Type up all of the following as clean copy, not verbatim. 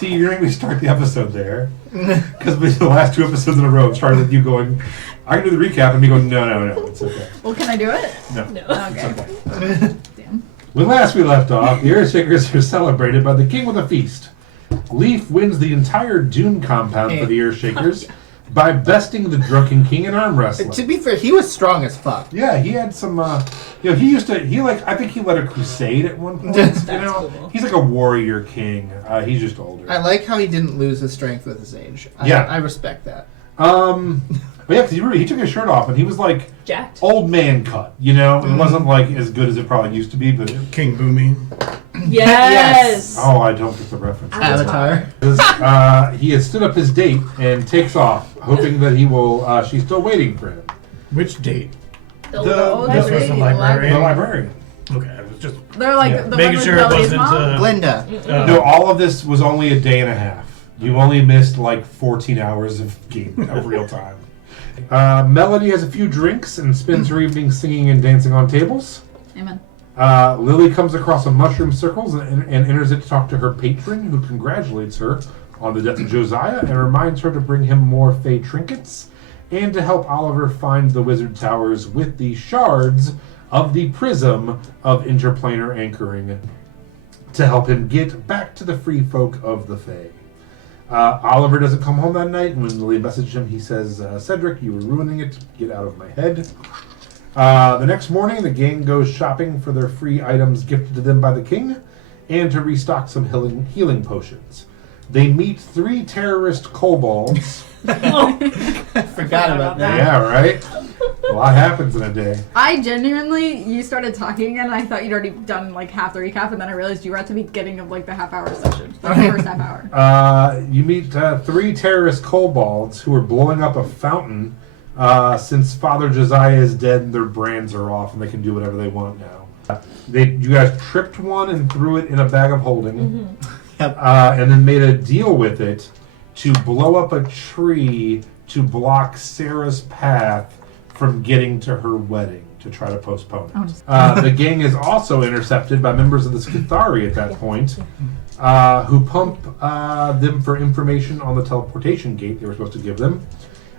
See, you're going to make me start the episode there. Because the last 2 episodes in a row started with you going, I can do the recap, and me going, no, it's okay. Well, can I do it? No. Okay. It's okay. Damn. When last we left off, the Earthshakers are celebrated by the king with a feast. Leaf wins the entire Dune compound for the Earthshakers by besting the drunken king in arm wrestling. To be fair, he was strong as fuck. Yeah, he had some, I think he led a crusade at one point. Cool. He's like a warrior king. He's just older. I like how he didn't lose his strength with his age. I respect that. But yeah, because he took his shirt off and he was like Jacked. old man cut, It wasn't like as good as it probably used to be, but King Boomy. Yes. oh, I don't get the reference. Avatar. He has stood up his date and takes off, hoping that he will. She's still waiting for him. Which date? The This was the librarian. The librarian. Okay, I was just They're like the making one sure with it Melody's wasn't. mom? Glinda. No, all of this was only a day and a half. You only missed like 14 hours of real time. Melody has a few drinks and spends her evening singing and dancing on tables. Amen. Lily comes across a mushroom circles and enters it to talk to her patron, who congratulates her on the death of Josiah and reminds her to bring him more Fey trinkets and to help Oliver find the wizard towers with the shards of the prism of interplanar anchoring to help him get back to the free folk of the Fey. Oliver doesn't come home that night, and when Lily messages him, he says, Cedric, you were ruining it. Get out of my head. The next morning, the gang goes shopping for their free items gifted to them by the king and to restock some healing potions. They meet 3 terrorist kobolds. I forgot about that. Yeah, right? A lot happens in a day. I genuinely, you started talking and I thought you'd already done like half the recap, and then I realized you were at the beginning of like the half-hour session, the first half hour. You meet 3 terrorist kobolds who are blowing up a fountain since Father Josiah is dead and their brands are off and they can do whatever they want now. You guys tripped one and threw it in a bag of holding, and then made a deal with it to blow up a tree to block Sarah's path from getting to her wedding, to try to postpone it. The gang is also intercepted by members of the Skithari at that point, who pump them for information on the teleportation gate they were supposed to give them.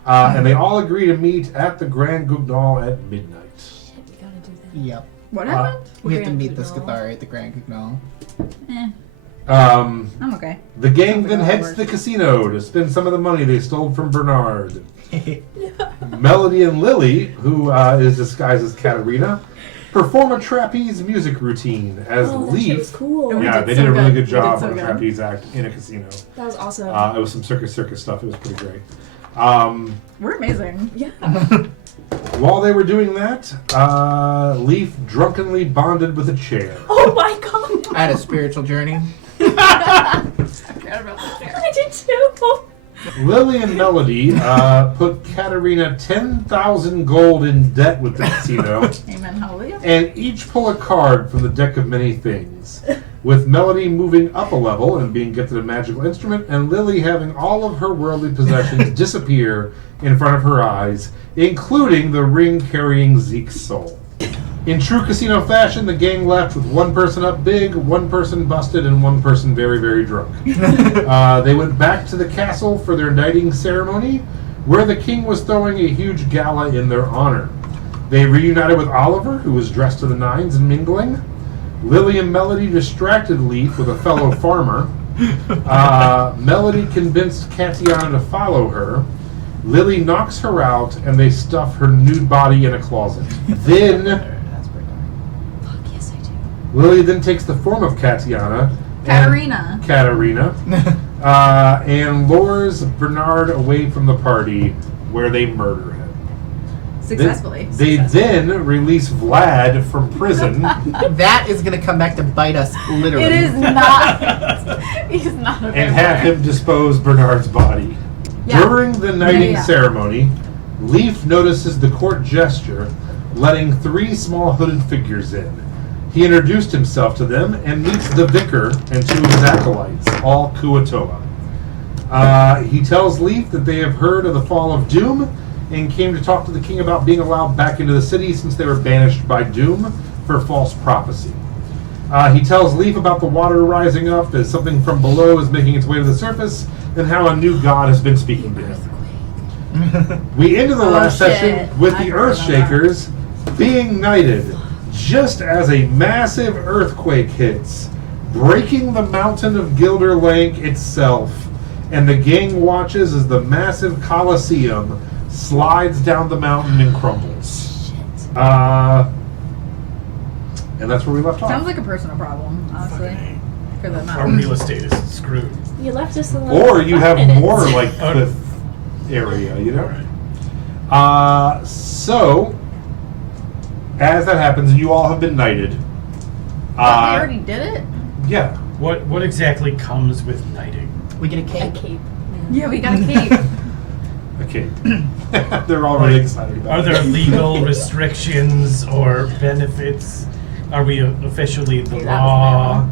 And they all agree to meet at the Grand Guignol at midnight. Shit, we gotta do that. Yep. What happened? We have to Grand meet the Guignol. Skithari at the Grand Guignol. I'm okay. The gang then Something heads will to the casino to spend some of the money they stole from Bernard. Melody and Lily, who is disguised as Katarina, perform a trapeze music routine as Oh, that shit was Leaf. cool. Yeah, did they so did a really good. good job We on did a so trapeze act in a casino. That was awesome. It was some circus stuff. It was pretty great. We're amazing. Yeah. While they were doing that, Leaf drunkenly bonded with a chair. Oh my god. I had a spiritual journey. I forgot about that chair. I did too. Lily and Melody put Katarina 10,000 gold in debt with the casino, Amen. Hallelujah. and each pull a card from the deck of many things. With Melody moving up a level and being gifted a magical instrument, and Lily having all of her worldly possessions disappear in front of her eyes, including the ring carrying Zeke's soul. In true casino fashion, the gang left with one person up big, one person busted, and one person very, very drunk. They went back to the castle for their knighting ceremony, where the king was throwing a huge gala in their honor. They reunited with Oliver, who was dressed to the nines and mingling. Lily and Melody distracted Leaf with a fellow farmer. Melody convinced Katiana to follow her. Lily knocks her out, and they stuff her nude body in a closet. Then Fuck yes, I do. Lily then takes the form of Katiana. Katarina. And lures Bernard away from the party, where they murder him. Successfully. They then release Vlad from prison. That is going to come back to bite us, literally. It is not. He's not a And have him dispose Bernard's body. Yeah. During the knighting Yeah. ceremony, Leaf notices the court gesture, letting 3 small hooded figures in. He introduced himself to them and meets the vicar and 2 of his acolytes, all Kuatoa. He tells Leaf that they have heard of the fall of Doom and came to talk to the king about being allowed back into the city since they were banished by Doom for false prophecy. He tells Leaf about the water rising up, that something from below is making its way to the surface, and how a new god has been speaking to him. We ended the last shit. session with I the forgot Earthshakers being knighted just as a massive earthquake hits, breaking the mountain of Gilderlank itself, and the gang watches as the massive Colosseum slides down the mountain and crumbles. And that's where we left off. Sounds like a personal problem, honestly. For the Our mountain. real estate is screwed. You left us alone. Or you for have 5 minutes. more like cliff area, you know? So, as that happens, you all have been knighted. We already did it? Yeah. What exactly comes with knighting? We get a A cake. cape. Yeah, we got a cape. Okay. They're all really excited about Are it. there legal restrictions or benefits? Are we officially the Hey, that was law?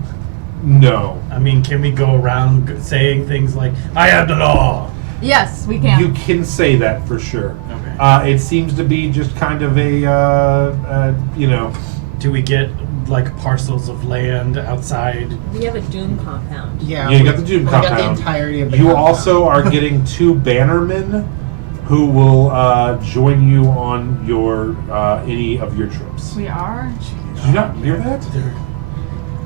No. I mean, can we go around saying things like, I am the law? Yes, we can. You can say that for sure. Okay. It seems to be just kind of a, you know, Do we get like parcels of land outside? We have a Doom compound. Yeah, you got the Doom we compound. got the entirety of the You compound. also are getting 2 bannermen who will join you on your any of your trips. We are? Did you not hear that? There-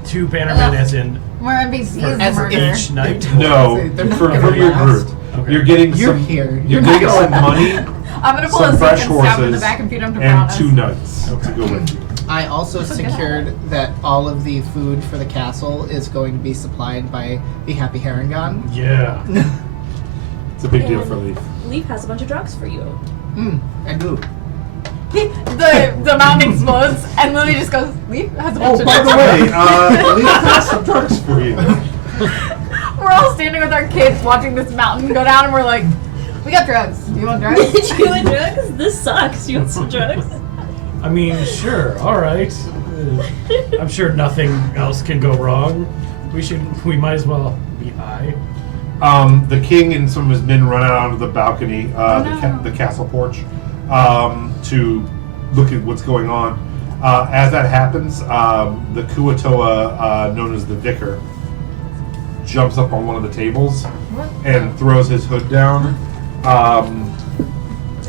2 bannermen as in We're NPCs As murder. each night? No, They're not for gonna your last. group. Okay. You're getting You're some. here. You're You're not getting some going. money, I'm gonna pull some a fresh Zeke and stab him in the horses, back and feed him to and Piranhas. 2 knights to go with you. I also secured that all of the food for the castle is going to be supplied by the Happy Harangon. Yeah. It's a big deal And for Leaf. Leaf has a bunch of drugs for you. I do. The mountain explodes and Lily just goes, Leaf has a bunch Oh, of by the drugs." way, Leaf has some drugs for you. We're all standing with our kids watching this mountain go down and we're like, we got drugs. You want drugs? Did you want drugs? This sucks. You want some drugs? I mean, sure, all right. I'm sure nothing else can go wrong. We might as well be high. The king and some of his men run out onto the balcony, the castle porch, to look at what's going on. As that happens, the Kuatoa, known as the Vicar, jumps up on one of the tables and throws his hood down,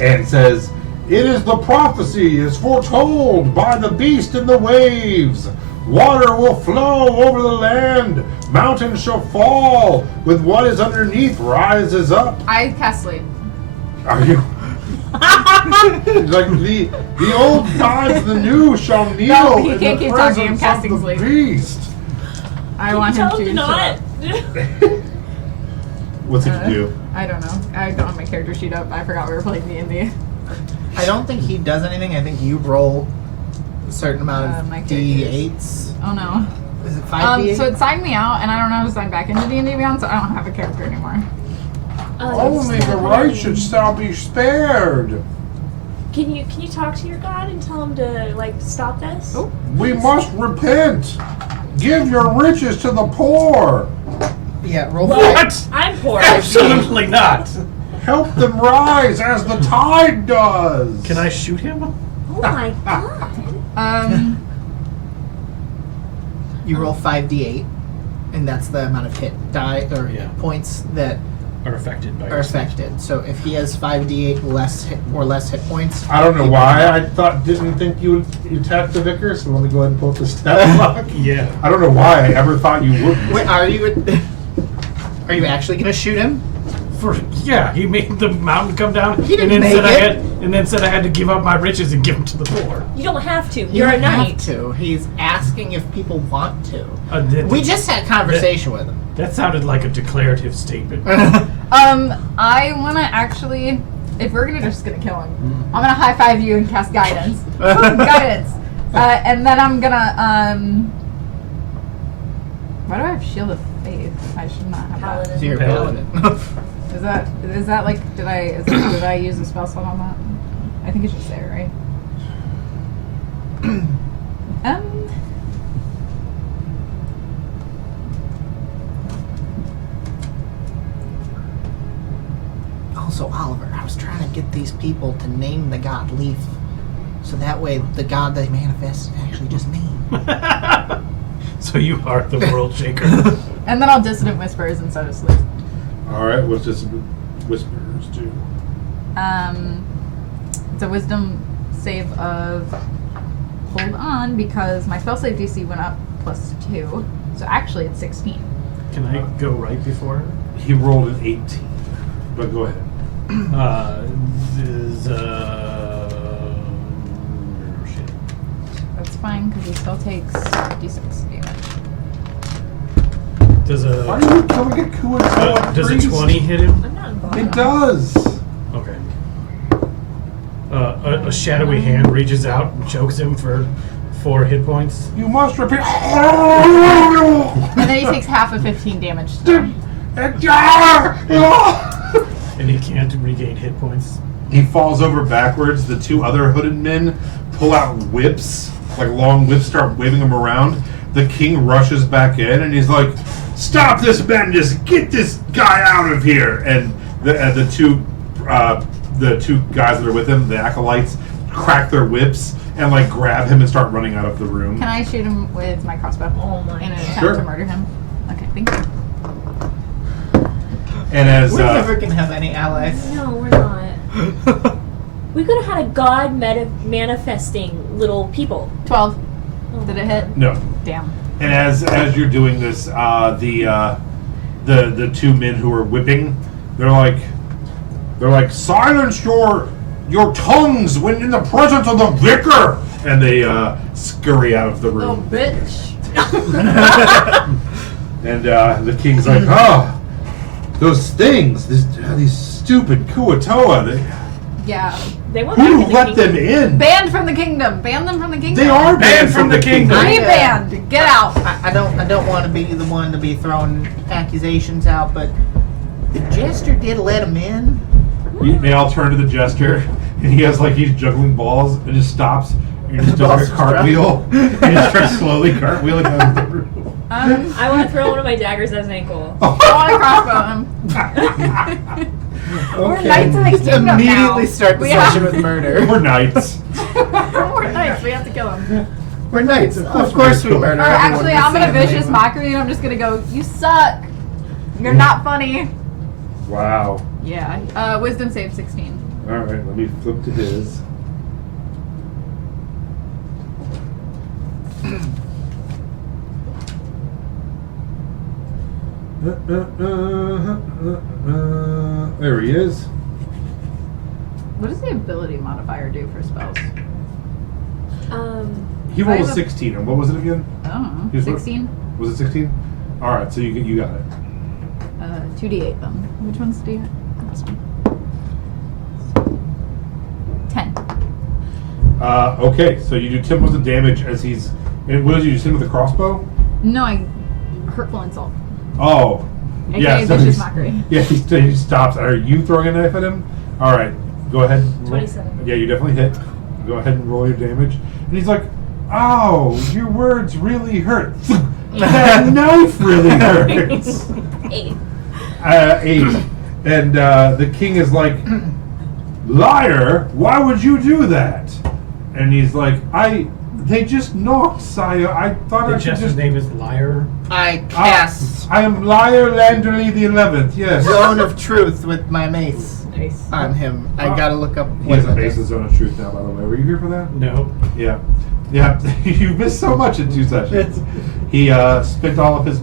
and says, "It is the prophecy is foretold by the beast in the waves. Water will flow over the land. Mountains shall fall. With what is underneath rises up." I cast sleep. Are you? Like the old gods, the new shall kneel No, he in can't the keep talking, I'm presence casting of the sleep. beast. I want him Tell to him to shut not. up. What's it to do? I don't know. I don't have my character sheet up. I forgot we were playing D&D. I don't think he does anything. I think you roll a certain amount my of characters. D8s. Oh no. Is it 5 So it signed me out, and I don't know how to sign back into D&D Beyond, so I don't have a character anymore. Only the righteous shall be spared. Can you talk to your god and tell him to like stop this? Oh. We must repent. Give your riches to the poor. Yeah, roll What? I'm poor. Absolutely not. Help them rise as the tide does. Can I shoot him? Oh my god. You roll 5d8, and that's the amount of hit die or Yeah. points that Are affected by are your affected. So if he has 5d8 less hit points, I don't know he why. will- Didn't think you would attack the vicar. So let me go ahead and pull up the stat block. Yeah. I don't know why I ever thought you would. Wait, are you actually gonna shoot him? He made the mountain come down He didn't and then make said it. I had to give up my riches and give them to the poor. You don't have to. You You're a don't have knight. to. He's asking if people want to. That, We just had conversation with him. that sounded like a declarative statement. I want to actually, if we're just gonna kill him, I'm gonna high five you and cast guidance. Woo, guidance. And then I'm gonna why do I have Shield of Faith? I should not have that. So you're Paladin. paladin. Is that like did I use a spell slot on that? I think it should say it, right? Also, Oliver, I was trying to get these people to name the god Leaf, so that way the god they manifest is actually just me. So you are the world shaker. And then I'll dissonant whispers instead of sleep. All right, what's this whispers do? It's a wisdom save of hold on because my spell save DC went up +2, so actually it's 16. Can I go right before her? He rolled an 18, but go ahead. Shit. That's fine because he still takes d6 damage. Does Why are you killing a Kuatoa does a priest? 20 hit him? I'm not involved. It does. Okay. A shadowy hand reaches out and chokes him for 4 hit points. You must repeat. And then he takes half of 15 damage. Still. And he can't regain hit points. He falls over backwards. The two other hooded men pull out whips, like long whips, start waving them around. The king rushes back in and he's like, "Stop this madness! Get this guy out of here!" And the two guys that are with him, the acolytes, crack their whips and like grab him and start running out of the room. Can I shoot him with my crossbow? Oh my In an attempt Sure. to murder him? Okay, thank you. And as We're never gonna have any allies. No, we're not. We could have had a god manifesting little people. 12. Oh. Did it hit? no, Damn. and as you're doing this, the two men who are whipping, they're like, "Silence your tongues when in the presence of the vicar!" And they scurry out of the Oh, room. bitch. And the king's like, "Oh, those things, these stupid Kuatoa, Yeah. They went back who in the let them kingdom. in? Banned from the kingdom. Ban them from the kingdom. They are banned from the kingdom." Rebanned. Get out. I don't want to be the one to be throwing accusations out, but the jester did let him in. They all turn to the jester, and he has like he's juggling balls, and just stops, and just Balls does a are cartwheel, and just starts slowly cartwheeling out of the room. I want to throw one of my daggers at his ankle. I want to crossbow him. We're knights in the Just kingdom immediately now. start the We session have- with murder. We're knights. We're knights. We have to kill him. We're knights. Of course we murder. Or everyone actually, we I'm see gonna in the vicious name of- mockery, and I'm just gonna go. You suck. You're not funny. Wow. Yeah. Wisdom save 16. All right, let me flip to his. There he is. What does the ability modifier do for spells? He rolled I a have a- 16, and what was it again? I don't know. Here's what- 16. Was it 16? All right, so you got it. 2d8 then. Which one's d8? This one. 10. Okay, so you do 10 points of damage as he's. And what did you just hit him with a crossbow? No, I hurtful insult. Oh, AKA yeah. So vicious he's- mockery. Yeah, he stops. Are you throwing a knife at him? All right, go ahead. and roll. 27. Yeah, you definitely hit. Go ahead and roll your damage. And he's like, "Oh, your words really hurt. That knife really hurts." 8. 8. And the king is like, "Liar! Why would you do that?" And he's like, They just knocked, sire. I thought The I should jester's just. name is Liar. I cast I am Liar Landerly the 11th. Yes. Zone of Truth with my mace Nice. on him. I gotta look up He what has a that base in does. Zone of Truth now, by the way. Were you here for that? No. Yeah. Yeah. You missed so much in 2 sessions. He spent all of his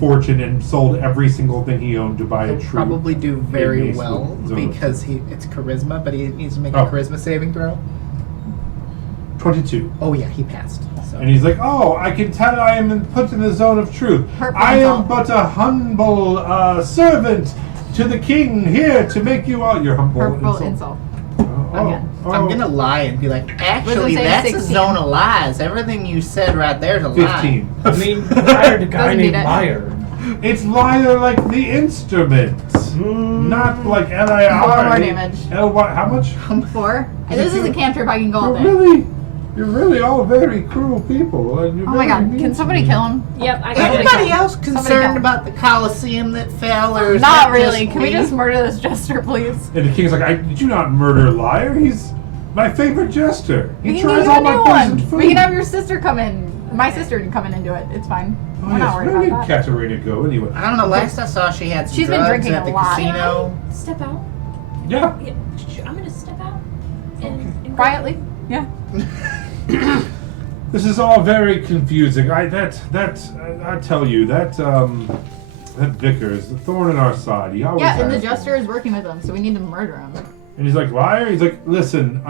fortune and sold every single thing he owned to buy a He'll true. probably do very mace well with Zone of because it's charisma, but he needs to make Oh. a charisma saving throw. 22. Oh yeah, he passed. So. And he's like, "Oh, I can tell I am put in the zone of truth. Hurtful I am insult. but a humble servant to the king here to make you all your humble Hurtful insult. Again. I'm gonna lie and be like, actually, say that's 16? a zone of lies. Everything you said right there is a lie. 15. I mean, I hired a guy Doesn't named need it. Liar. It's liar like the instrument, not like L-I-R. 4 more damage. L-Y, how much? 4. This is a cantrip. I can go all day. You're really all very cruel people. And you're Oh my very god. mean Can to somebody me. kill him? Yep, I got Somebody it. Anybody kill him. else Somebody concerned kill him. about the Colosseum that fell, or is Not that really. just Can we me? just murder this jester, please? And the king's like, did you not murder Liar? He's my favorite jester. We He can tries give you all a my new poisoned one. food. We can have your sister come in. My sister can come in and do it. It's fine. Oh, We're not yes. worried Where did about that. Katarina go anyway? I don't know. Last I saw, she had some She's been drugs drinking at the a lot. casino. Step out. Yeah. Yeah, I'm gonna step out. And Quietly. Yeah. This is all very confusing. I tell you that vicar is the thorn in our side. He always Yeah, and the has been. jester is working with him, so we need to murder him. And he's like, liar? He's like, listen,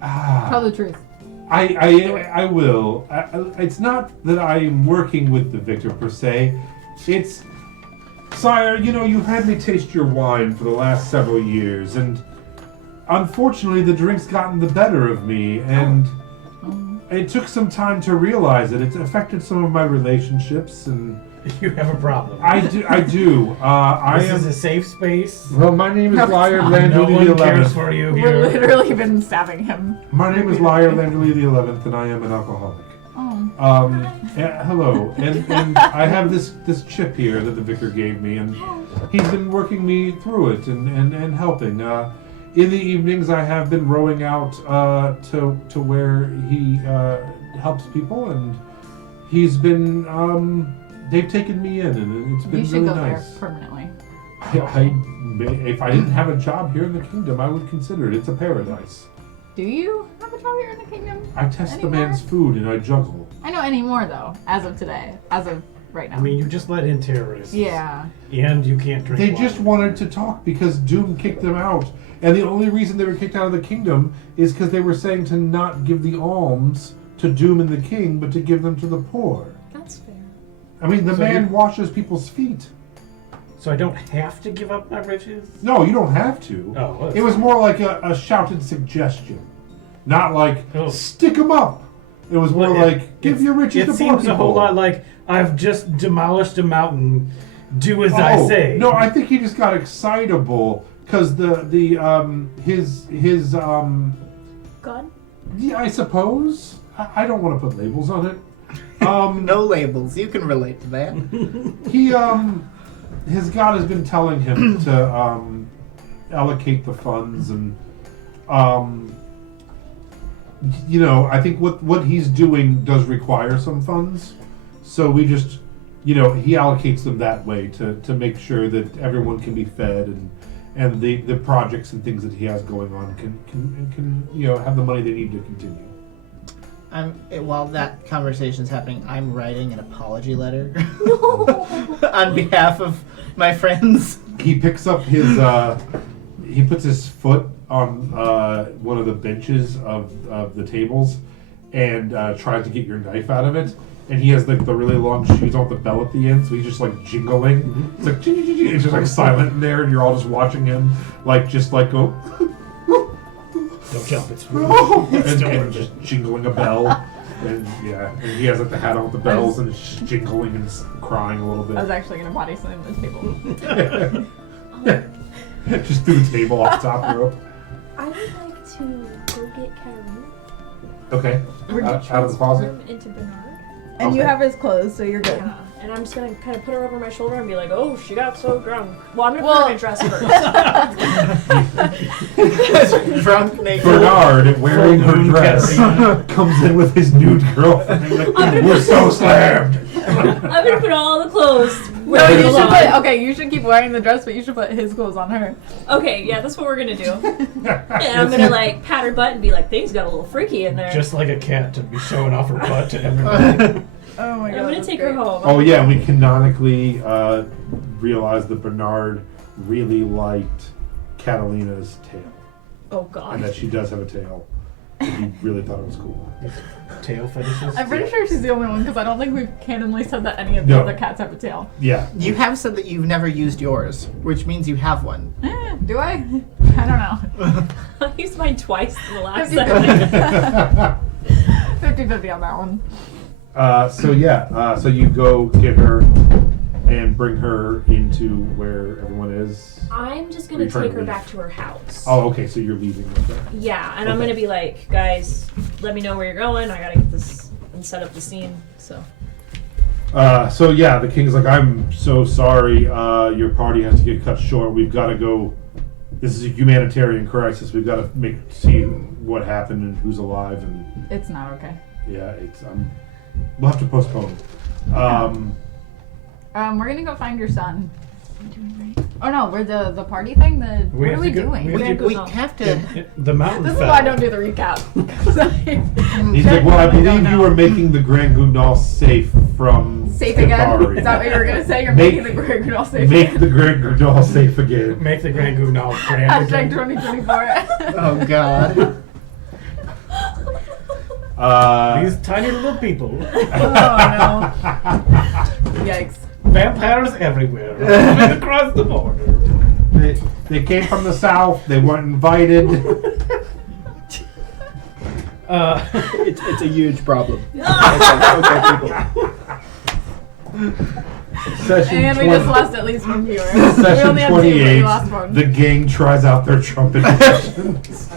Tell the truth. I will. It's not that I'm working with the victor per se. It's, sire, you've had me taste your wine for the last several years, and unfortunately the drink's gotten the better of me, and it took some time to realize it. It's affected some of my relationships, and You have a problem. I do. This is a safe space. Well, my name is No, it's Liar not. No Landry the one cares 11th. for you We've here. literally been stabbing him. My name is Liar Landry the 11th, and I am an alcoholic. Oh. Hello, and I have this chip here that the vicar gave me, and he's been working me through it and helping. In the evenings, I have been rowing out to where he helps people, and he's been they've taken me in, and it's been You should really go nice. there permanently. If I didn't have a job here in the kingdom, I would consider it. It's a paradise. Do you have a job here in the kingdom? I test Anymore? the man's food and I juggle. I know anymore though, as of today. As of right now. I mean, you just let in terrorists. Yeah. And you can't drink They wine. just wanted to talk because Doom kicked them out. And the only reason they were kicked out of the kingdom is because they were saying to not give the alms to Doom and the king, but to give them to the poor. That's fair. I mean, the So man you- washes people's feet. So I don't have to give up my riches? No, you don't have to. Oh, well, It was more like a shouted suggestion. Not like, Oh. stick them up. It was more Well, like, give your riches It to poor seems people. a whole lot like I've just demolished a mountain. Do as I say. No, I think he just got excitable because his God? yeah, I suppose. I don't want to put labels on it. No labels. You can relate to that. He his God has been telling him to allocate the funds, and I think what he's doing does require some funds, so we just he allocates them that way to make sure that everyone can be fed, and the projects and things that he has going on can have the money they need to continue. While that conversation's happening, I'm writing an apology letter on behalf of my friends. He picks up his he puts his foot on one of the benches of the tables and tries to get your knife out of it, and he has like the really long shoes on with the bell at the end, so he's just like jingling. It's like it's just like silent in there, and you're all just watching him go Don't jump. It's and just jingling a bell. And and he has like the hat on with the bells, and it's just jingling and crying a little I was bit. actually gonna body slam the table. Just through the table off the top rope. I would like to go get Katarina. Okay. Out of the closet. Transform into Bernard. And you Okay. have his clothes, so you're good. Yeah. And I'm just gonna kind of put her over my shoulder and be like, "Oh, she got so drunk." Well, I'm gonna put her in a dress first. Drunk, naked. Bernard, wearing her Full-moon dress, Katarina. comes in with his nude girlfriend. Like, we're so slammed. I'm gonna put all the clothes. No, where you they should belong. put. Okay, you should keep wearing the dress, but you should put his clothes on her. Okay, yeah, that's what we're gonna do. And I'm gonna like pat her butt and be like, "Things got a little freaky in there." just like a cat to be showing off her butt to everybody. Oh my And I'm gonna take her home. Oh yeah, we canonically realized that Bernard really liked Catalina's tail, Oh and god. that she does have a tail. And he really thought it was cool. Tail fetishes. I'm pretty sure she's the only one because I don't think we've canonly said that any of the No. other cats have a tail. Yeah. You have said that you've never used yours, which means you have one. Do I? I don't know. I used mine twice in the last 50-50. second. 50-50 on that one. So you go get her and bring her into where everyone is. I'm just gonna Return take her leave. back to her house. Oh, okay. So you're leaving with her. Yeah, and I'm Okay. gonna be like, "Guys, let me know where you're going. I gotta get this and set up the scene." So The king's like, I'm so sorry. Your party has to get cut short. We've got to go this is a humanitarian crisis. We've got to see what happened and who's alive, and It's not okay. yeah, it's we'll have to postpone. We're gonna go find your son. Oh no, we're the party thing. What are we doing? We have to. The mountain This is fell. why I don't do the recap. He's like, well, I believe you were making the Grand Gundal safe from Safe again? Skithari. Is that what you were gonna say? You're Make- making the Grand Gundal safe Make again? the Grand Gundal safe again. Make the Grand Gundal grand Hashtag again. 2024. Oh God. These tiny little people. Oh Yikes. Vampires everywhere. Moving across the border. They came from the south. They weren't invited. It's a huge problem. Okay, people. Session And we 20 just lost at least one viewer. We Session only had two, but we 28. lost one. The gang tries out their trumpet impressions.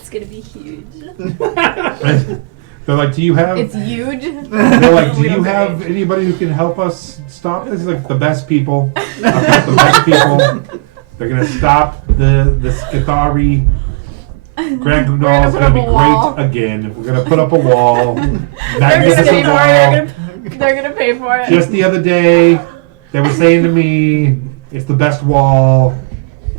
It's gonna be huge. They're like, do you have? It's huge. They're like, do We you don't have say. anybody who can help us stop this? He's like, the best people. I've got the best people. They're gonna stop the Skithari. Grand We're Gundal is put gonna up be a wall. great again. We're gonna put up a wall. They're gonna Magnificent pay for wall. it. They're gonna pay for it. Just the other day, they were saying to me, it's the best wall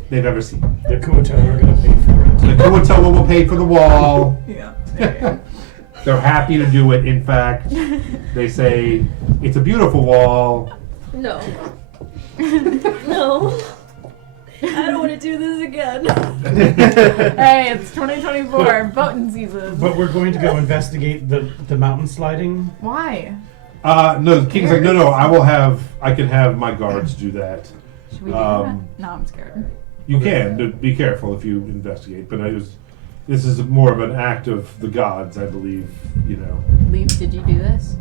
they've ever seen. The Kuatella are gonna pay for it. The Kuatella will pay for the wall. Yeah. There you go. They're happy to do it. In fact, they say it's a beautiful wall. No. No. I don't want to do this again. Hey, it's 2024 voting season. But we're going to go investigate the mountain sliding. Why? No, the king's like, no, I can have my guards do that. Should we do Um, that? No, I'm scared. You can, but be careful if you investigate. But this is more of an act of the gods, I believe. You know, Leaf, did you do this?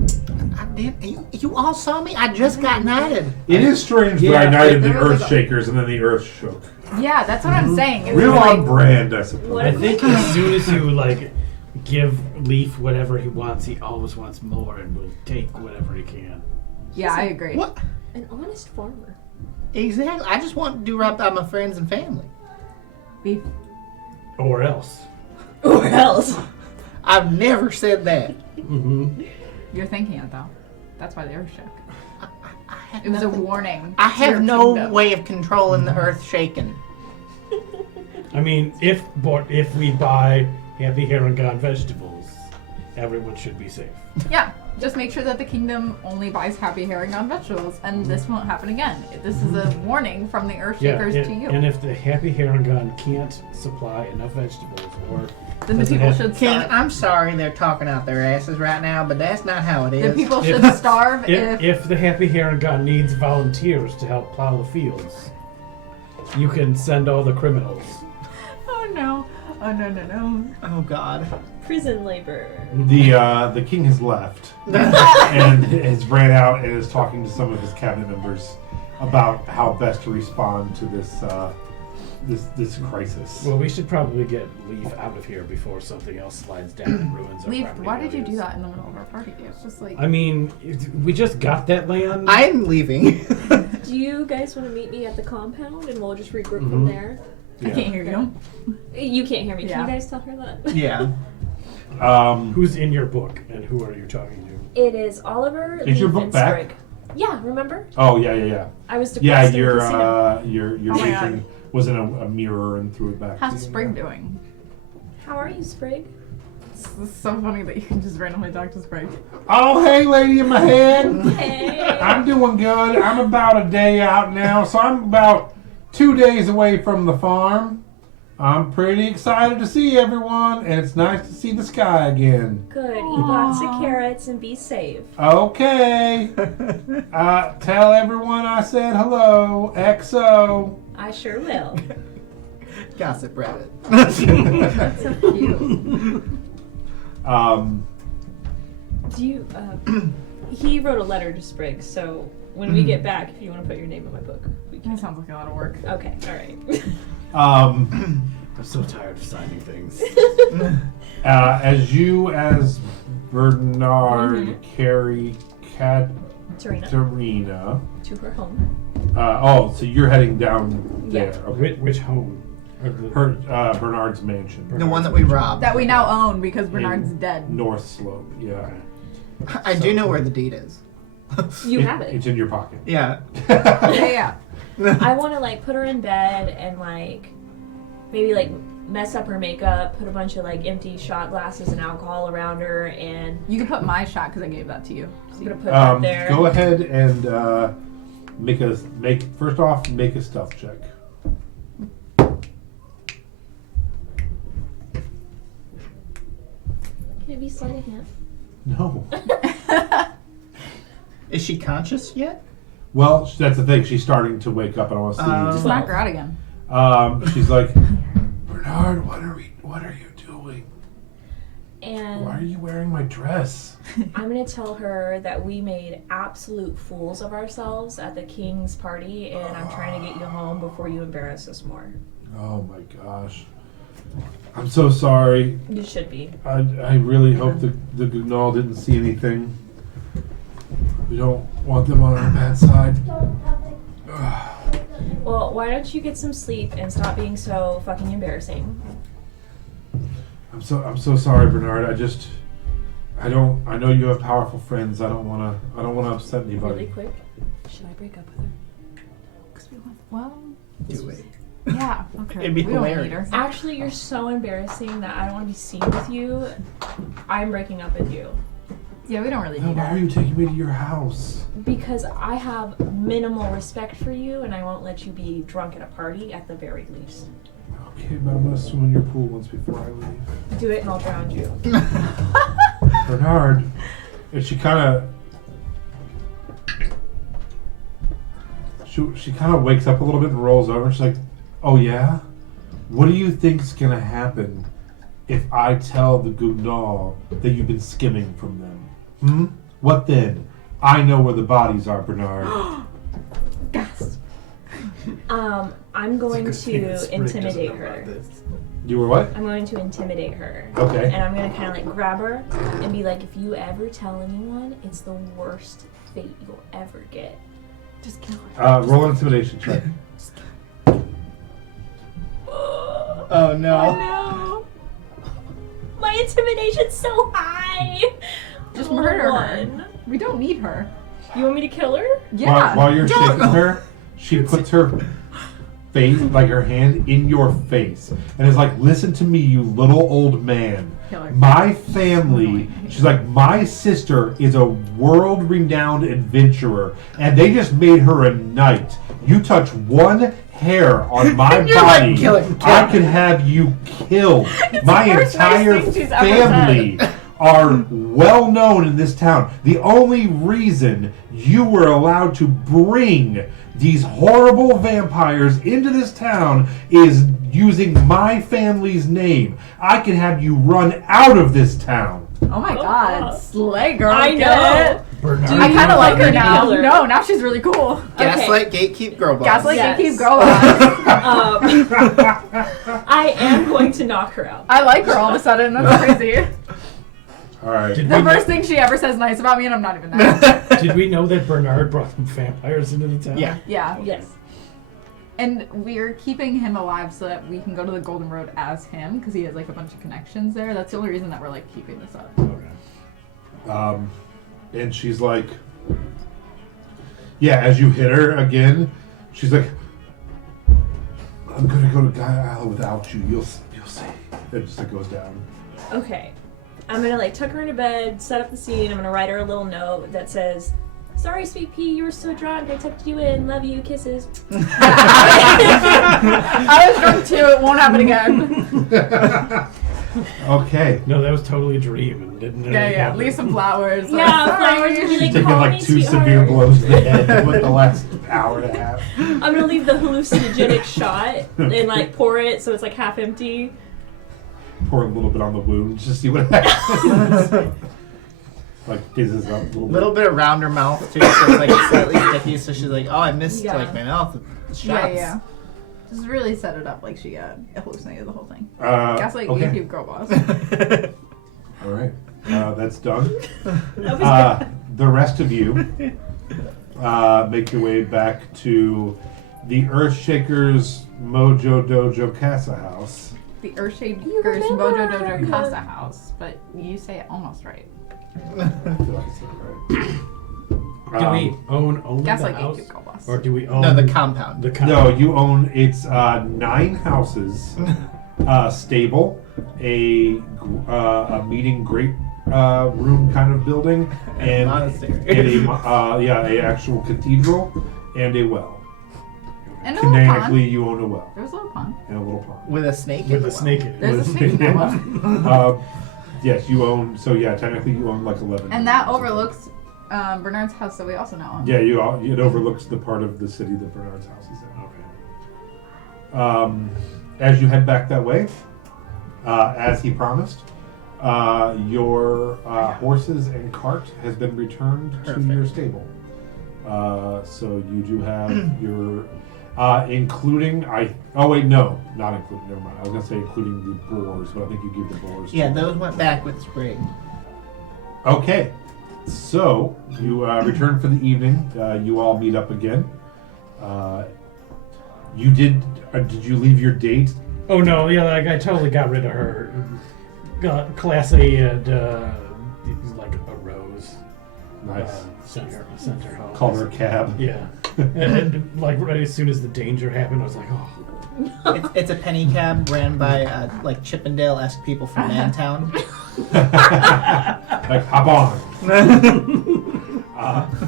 I did. You all saw me. I just got knighted. it is strange that I Yeah, knighted the there was Earth a- Shakers and then the Earth shook. Yeah, that's what I'm saying. It was Real like, on brand, I suppose. What I if think as soon as you give Leaf whatever he wants, he always wants more and will take whatever he can. yeah, I agree. What? An honest farmer. Exactly. I just want to do right by my friends and family. Beef. Or else. Or else. I've never said that. Mm-hmm. You're thinking it though. That's why the earth shook. I had It was a nothing- warning. I to have your no kingdom. way of controlling the earth shaking. I mean, if we buy Happy Harengon vegetables, everyone should be safe. Yeah, just make sure that the kingdom only buys Happy Harengon vegetables, and this won't happen again. This is a warning from the Earth Shakers to you. And if the Happy Harengon can't supply enough vegetables, or Then the doesn't people have- should King, starve. I'm sorry they're talking out their asses right now, but that's not how it The is. people If- should starve if the Happy Harengon needs volunteers to help plow the fields, you can send all the criminals. Oh no. Oh no. Oh God. Prison labor. The king has left and has ran out and is talking to some of his cabinet members about how best to respond to this crisis. Well, we should probably get Leaf out of here before something else slides down and ruins our Leaf, property why did you do values. that in the middle of our party? It's just like I mean, we just got that land. I'm leaving. Do you guys want to meet me at the compound and we'll just regroup Mhm. from there? I can't hear you. You can't hear me. Yeah. Can you guys tell her that? Yeah. Who's in your book and who are you talking to? It is Oliver. Is your Leaf, book and back? Sprig. Yeah, remember? Oh yeah. I was depressed. Yeah, in the casino. your Oh my patron was in a mirror and threw it back. How's to you. Sprig doing? How are you, Sprig? It's so funny that you can just randomly talk to Sprig. Oh hey, lady in my head. Hey. I'm doing good. I'm about a day out now, so I'm about 2 days away from the farm. I'm pretty excited to see everyone, and it's nice to see the sky again. Good. Eat lots of carrots and be safe. Okay. Tell everyone I said hello. XO. I sure will. Gossip rabbit. That's so cute. Do you? He wrote a letter to Sprig, so when we get back, if you want to put your name in my book, we can. That sounds like a lot of work. Okay. All right. I'm so tired of signing things. As you, as Bernard, Mm-hmm. carry Serena, Katerina to her home. So you're heading down there. Yeah. Okay. Which home? Or the- Her Bernard's mansion. The one that we robbed. That we now own because Bernard's dead. North Slope. Yeah. I do know where the deed is. You have it. It's in your pocket. Yeah. Yeah. I want to like put her in bed and like maybe like mess up her makeup, put a bunch of like empty shot glasses and alcohol around her, and You can put my shot because I gave that to you. I'm gonna put that there. Go ahead and make a stealth check. Can it be sleight of hand? No. Is she conscious yet? Well, that's the thing. She's starting to wake up, and I want to see. Just knock her out again. She's like, Bernard, what are you doing? And Why are you wearing my dress? I'm gonna tell her that we made absolute fools of ourselves at the king's party, and I'm trying to get you home before you embarrass us more. Oh my gosh. I'm so sorry. You should be. I really hope the Gugnol didn't see anything. We don't want them on our bad side. Well, why don't you get some sleep and stop being so fucking embarrassing? I'm so sorry, Bernard. I know you have powerful friends. I don't wanna upset anybody. Really quick, should I break up with her? Because we want, well, Do it. yeah, okay. It'd be we don't need hilarious. her. Actually, you're so embarrassing that I don't want to be seen with you. I'm breaking up with you. Yeah, we don't really Then need why are her. you taking me to your house? Because I have minimal respect for you, and I won't let you be drunk at a party at the very least. Okay, but I'm gonna swim in your pool once before I leave. Do it and I'll drown you. Bernard, and she kind of wakes up a little bit and rolls over. And she's like, "Oh yeah, what do you think's gonna happen if I tell the Gugnol that you've been skimming from them? What then? I know where the bodies are, Bernard." Gasp. I'm going to intimidate her. You were what? I'm going to intimidate her. Okay. And I'm going to kind of like grab her and be like, if you ever tell anyone, it's the worst fate you'll ever get. Just kill her. Roll an intimidation check. Oh no. Oh no. My intimidation's so high. Just murder her. One. We don't need her. You want me to kill her? Yeah. While you're shaking her, she puts her face, like her hand, in your face, and is like, "Listen to me, you little old man. Kill her. My family," she's like, "my sister is a world-renowned adventurer, and they just made her a knight. You touch one hair on my And you're like, body, "Kill him, kill I him." could have you killed. My the first nice entire thing she's ever family said. are well known in this town. The only reason you were allowed to bring these horrible vampires into this town is using my family's name. I can have you run out of this town." Oh my Oh, god. God. Slay girl. I get know. it? Bernard. I kind of like her fucking now. kill her. No, now she's really cool. Gaslight, gatekeep, girl boss. Gaslight, Yes. keep going. I am going to knock her out. I like her all of a sudden. That's crazy. All right. Did The we, first thing she ever says nice about me, and I'm not even that. did we know that Bernard brought them vampires into the town? Yeah. Yeah. Yes. And we're keeping him alive so that we can go to the Golden Road as him, because he has like a bunch of connections there. That's the only reason that we're like keeping this up. Okay. And she's like, yeah, as you hit her again, she's like, "I'm gonna go to Gaia Isle without you. You'll see." It just like goes down. Okay. I'm gonna like tuck her into bed, set up the scene. I'm gonna write her a little note that says, "Sorry, sweet pea, you were so drunk. I tucked you in. Love you. Kisses." I was drunk too. It won't happen again. Okay. No, that was totally a dream and didn't Yeah. happen. Leave some flowers. Yeah, Sorry. flowers would be She's like, taking "Call like me, 2 sweetheart." severe blows to the head with the last hour and a half. I'm gonna leave the hallucinogenic shot and like pour it so it's like half empty. Pour a little bit on the wound just to see what happens. Like fizzes up a little A bit. little bit around her mouth too, so it's like slightly sticky. So she's like, "Oh, I missed Yeah. like my mouth with the shots." Yeah. Just really set it up like she hallucinated the whole thing. Gaslight, Okay. YouTube girl boss. All right. That's done. That was The rest of you make your way back to the Earthshakers Mojo Dojo Casa House. The Earthshakers remember. Mojo Dojo Casa House, but you say it almost right. I feel like I said it right. Do we own only Gaslight the house? GameCube called us. Or do we own No, the compound. the No, compound? you own it's 9 houses, stable, a meeting great room kind of building, and monastery. a actual cathedral and a well. And a little pond. Canonically, you own a well There's a little pond. and a little pond. With a snake. in With the a well. snake in it. There's a snake in that well. Yes, you own. So yeah, technically you own like 11. And that overlooks Bernard's house that we also know of. Yeah, it overlooks the part of the city that Bernard's house is in. Okay. As you head back that way, as he promised, your horses and cart has been returned to Perfect. your stable. So you do have your, including oh wait, no, not including. Never mind. I was gonna say including the boars, but I think you give the boars. Yeah, to those went back with spring. Okay, so you return for the evening. You all meet up again. You did you leave your date? Oh no, yeah, like I totally got rid of her. Got classy and like a rose. Nice. Sent her home. Called her a cab. Yeah. and like right as soon as the danger happened, I was like, oh. It's a penny cab ran by like Chippendale-esque people from Mantown. Like, hop on.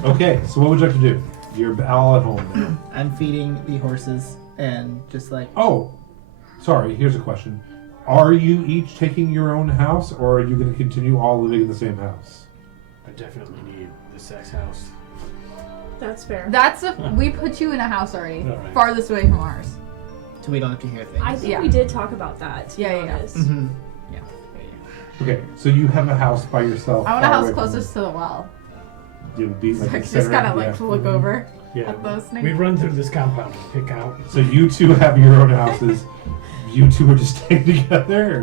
Okay, so what would you like to do? You're all at home now. I'm feeding the horses and just like Oh, sorry, here's a question. Are you each taking your own house, or are you going to continue all living in the same house? I definitely need the sex house. That's fair. We put you in a house already, Alright. farthest away from ours. so we don't have to hear things. I think Yeah. we did talk about that. To Yeah, be yeah, yeah. honest. Mhm. Yeah. Okay, so you have a house by yourself. I want a far house away from- closest to the well. You would be So like I the can just center, kind of like yeah. look over Yeah. at the snake. We run through this compound and pick out. So you two have your own houses. You two are just staying together,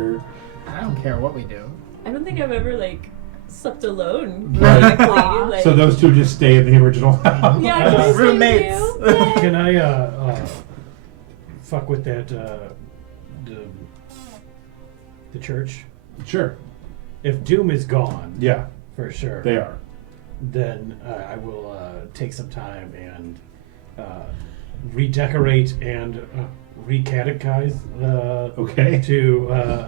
or? I don't care what we do. I don't think I've ever like slept alone. Right. directly, Aw. like- So those two just stay in the original house. Yeah, can I stay with Roommates. you? Yeah. Can I fuck with that the church? Sure. If Doom is gone, Yeah, for sure. they are. Then I will take some time and redecorate and recatechize Okay. to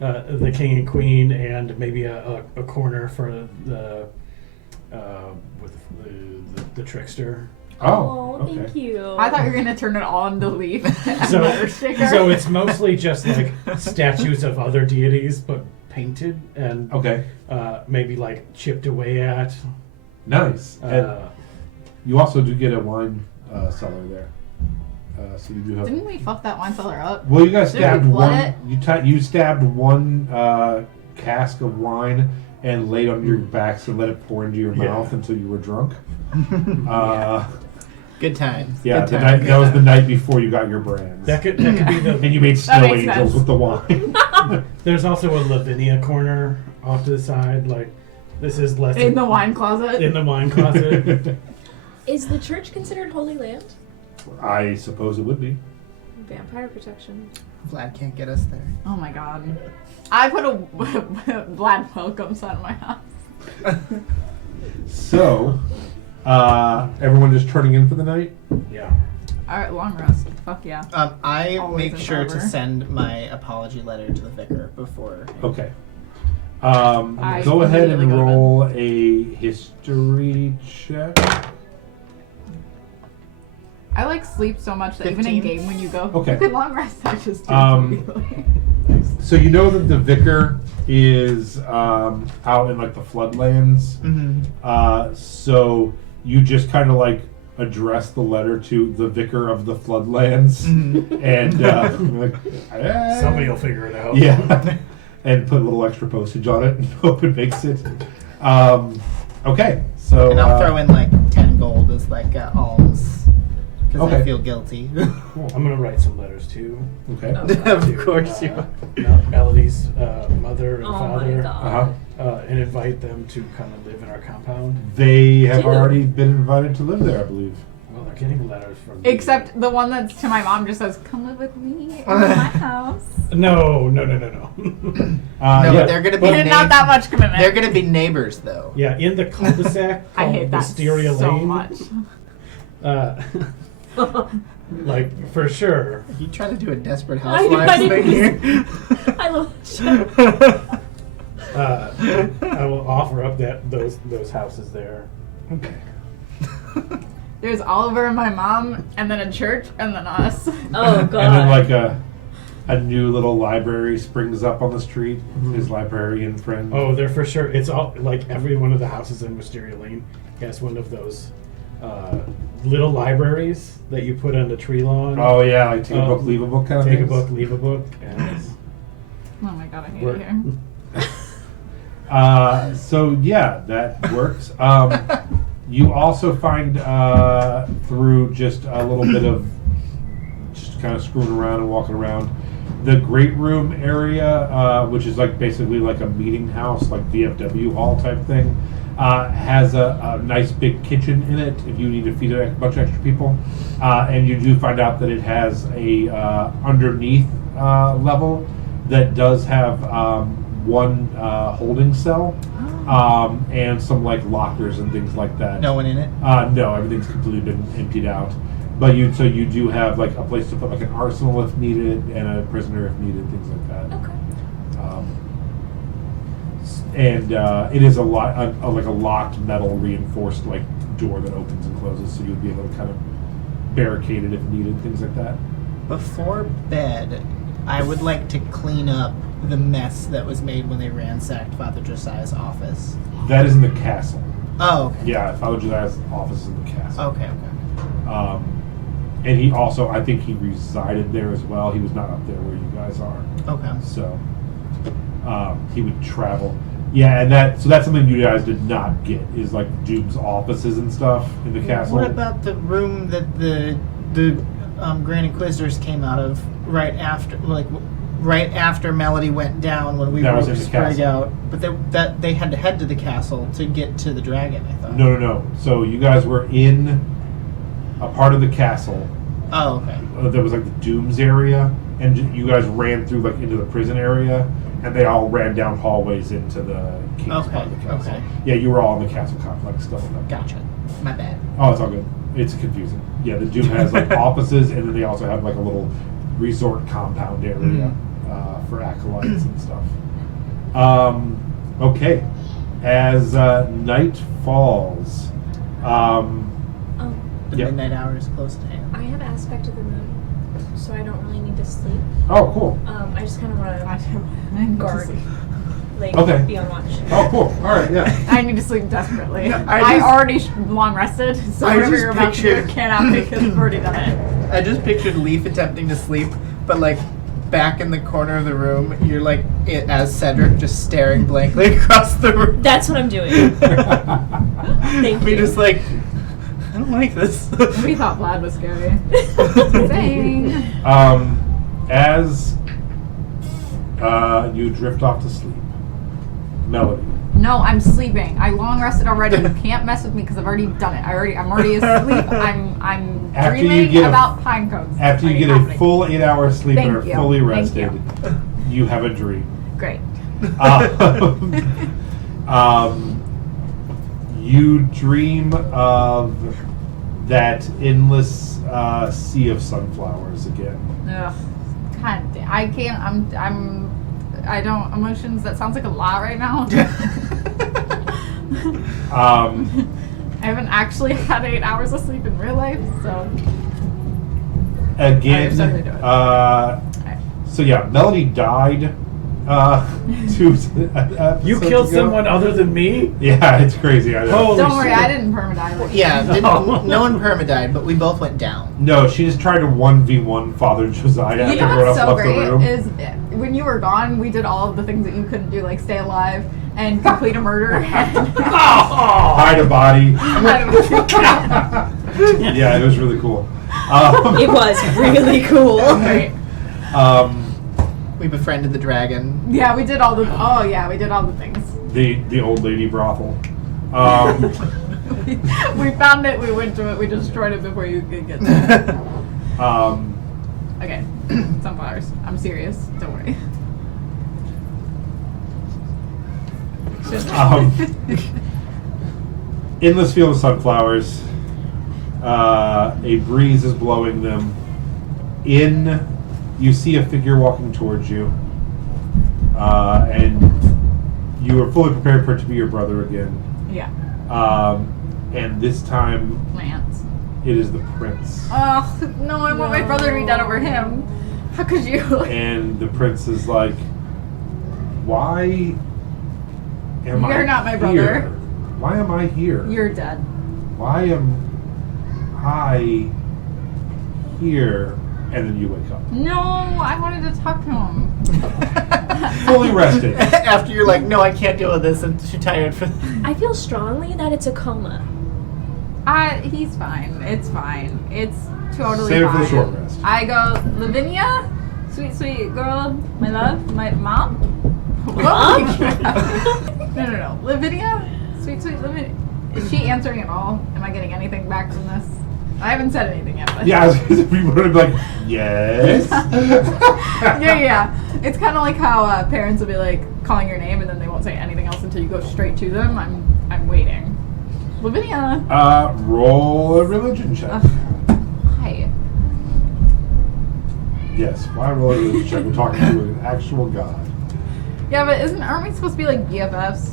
the king and queen, and maybe a corner for the with the trickster. Oh, Oh, thank you. I thought you were gonna turn it all into Leaf. So it's mostly just like statues of other deities, but painted and Okay. maybe like chipped away at. Nice. And Uh, you also do get a wine cellar there. So you do have. Didn't we fuck that wine cellar up? Well, you guys Did we stabbed flood one. You stabbed one cask of wine and laid on your backs and let it pour into your Yeah. mouth until you were drunk. Good times. Yeah, Good the times. night, that was the night before you got your brands. that could be the. And you made snow makes angels sense. with the wine. There's also a Lavinia corner off to the side. Like this is less In the wine closet? in the wine closet. Is the church considered holy land? I suppose it would be. Vampire protection. Vlad can't get us there. Oh my god. I put a Vlad welcome sign in my house. So, everyone just turning in for the night? Yeah. Alright, long rest. Fuck yeah. I Always make and sure to forever. send my apology letter to the vicar before. Okay. I Go ahead and immediately go to bed. roll a history check. I like sleep so much that even 15. in game when you go, Okay. you can long rest, I just do it. So you know that the vicar is out in like the floodlands. Mm-hmm. So you just kind of like address the letter to the vicar of the floodlands, Mhm. and like, Somebody will figure it out. yeah, and put a little extra postage on it and hope it makes it. Okay, so And I'll throw in like 10 gold as like alms. Because I Okay. feel guilty. I'm gonna write some letters too. okay. Of course you are. Melody's mother and Oh father. my god. Uh-huh. and invite them to come and live in our compound. They have Dude. already been invited to live there, I believe. Well, they're getting letters from me. Except the one that's to my mom just says, "Come live with me in my house." No. No, Yeah. but they're gonna be Not that much commitment. They're gonna be neighbors though. Yeah, in the cul-de-sac I called hate that Wisteria so Lane. much. Like, for sure. You trying to do a Desperate I Housewives didn't thing here? I love that show. I will offer up those houses there. Okay. There's Oliver and my mom, and then a church, and then us. Oh god. And then like a new little library springs up on the street. His librarian friend. Oh, they're for sure. It's all like every one of the houses in Wisteria Lane has one of those little libraries that you put on the tree lawn. Oh, yeah, like take a book, leave a book kind of Take a things. book, leave a book. And it's, Oh my god, I hate We're- it here. So yeah, that works. You also find through just a little bit of just kind of screwing around and walking around, the great room area, which is like basically like a meeting house, like VFW hall type thing, has a nice big kitchen in it if you need to feed a bunch of extra people. And you do find out that it has a underneath level that does have one holding cell and some like lockers and things like that. No one in it. No, everything's completely been emptied out. But you do have like a place to put like an arsenal if needed and a prisoner if needed, things like that. Okay. And it is like a locked metal reinforced like door that opens and closes, so you'd be able to kind of barricade it if needed, things like that. Before bed, I would like to clean up the mess that was made when they ransacked Father Josiah's office. That is in the castle. Oh, okay. Yeah, Father Josiah's office is in the castle. Okay. And he also, I think he resided there as well. He was not up there where you guys are. Okay. So he would travel. Yeah, and that's something you guys did not get is like Doom's offices and stuff in the castle. What about the room that the Grand Inquisitors came out of right after Melody went down when we That was broke in the Sprig castle. out? But they had to head to the castle to get to the dragon, I thought. No. So you guys were in a part of the castle. Oh, okay. There was like the Doom's area, and you guys ran through like into the prison area, and they all ran down hallways into the king's part of the castle. Okay. Yeah, you were all in the castle complex still. Gotcha. My bad. Oh, it's all good. It's confusing. Yeah, the Doom has like offices, and then they also have like a little resort compound area for acolytes and stuff. Okay. As night falls, Oh, The Yep. midnight hour is close to hand. I have aspect of the moon, so I don't really need to sleep. oh, cool. I just kind of want I to need to guard, sleep. like Okay. be on watch. Oh, cool. All right, yeah. I need to sleep desperately. Yeah, I I just- already long rested, so I whatever just you're about to do pictured- cannot because you've already done it. I just pictured Leaf attempting to sleep, but like back in the corner of the room, you're like as Cedric just staring blankly across the room. That's what I'm doing. Thank Me you. just like, I don't like this. We thought Vlad was scary. Dang. As you drift off to sleep, Melody. No, I'm sleeping. I long rested already. You can't mess with me because I've already done it. I'm already asleep. I'm After you dreaming get a- about pine cones. After you Already get a happening. full 8-hour sleep and Thank are you. fully Thank rested, you have a dream. Great. You dream of that endless sea of sunflowers again. Ugh. God damn. I can't. I don't. Emotions. That sounds like a lot right now. I haven't actually had 8 hours of sleep in real life, so. Again, I certainly do it. so yeah, Melody died 2 You episodes killed ago. someone other than me? Yeah, it's crazy. I know. Holy Don't worry, shit. I didn't perma-die. Like Yeah, No. no one perma died, but we both went down. No, she just tried to 1v1 Father Josiah You after know everyone what's else so left the great room. is when you were gone, we did all of the things that you couldn't do, like stay alive and complete a murder. Hide a body. Yeah, it was really cool. It was really cool. Right. We befriended the dragon. Yeah, we did all the. Oh yeah, we did all the things. The old lady brothel. We found it, we went to it, we destroyed it before you could get there. Okay, sunflowers. I'm serious. Don't worry. Endless field of sunflowers. A breeze is blowing them. You see a figure walking towards you, and you are fully prepared for it to be your brother again. Yeah. And this time, Lance. it is the prince. Oh, no, I want my brother to be dead over him. How could you? And the prince is like, why am I You're not my here? brother. Why am I here? You're dead. Why am I here? And then you wake up. No, I wanted to talk to him. Fully rested. After you're like, no, I can't deal with this. I'm too tired for. I feel strongly that it's a coma. He's fine. It's fine. It's totally Save it fine. for the short rest. I go, Lavinia, sweet, sweet girl, my love, my mom. Mom? No. Lavinia, sweet, sweet Lavinia. Is she answering at all? Am I getting anything back from this? I haven't said anything yet. But Yeah, I was gonna be like, yes. yeah. It's kind of like how parents will be like calling your name and then they won't say anything else until you go straight to them. I'm waiting. Lavinia. Roll a religion check. Hi. Yes, why roll a religion check? We're talking to an actual god. Yeah, but aren't we supposed to be like BFFs?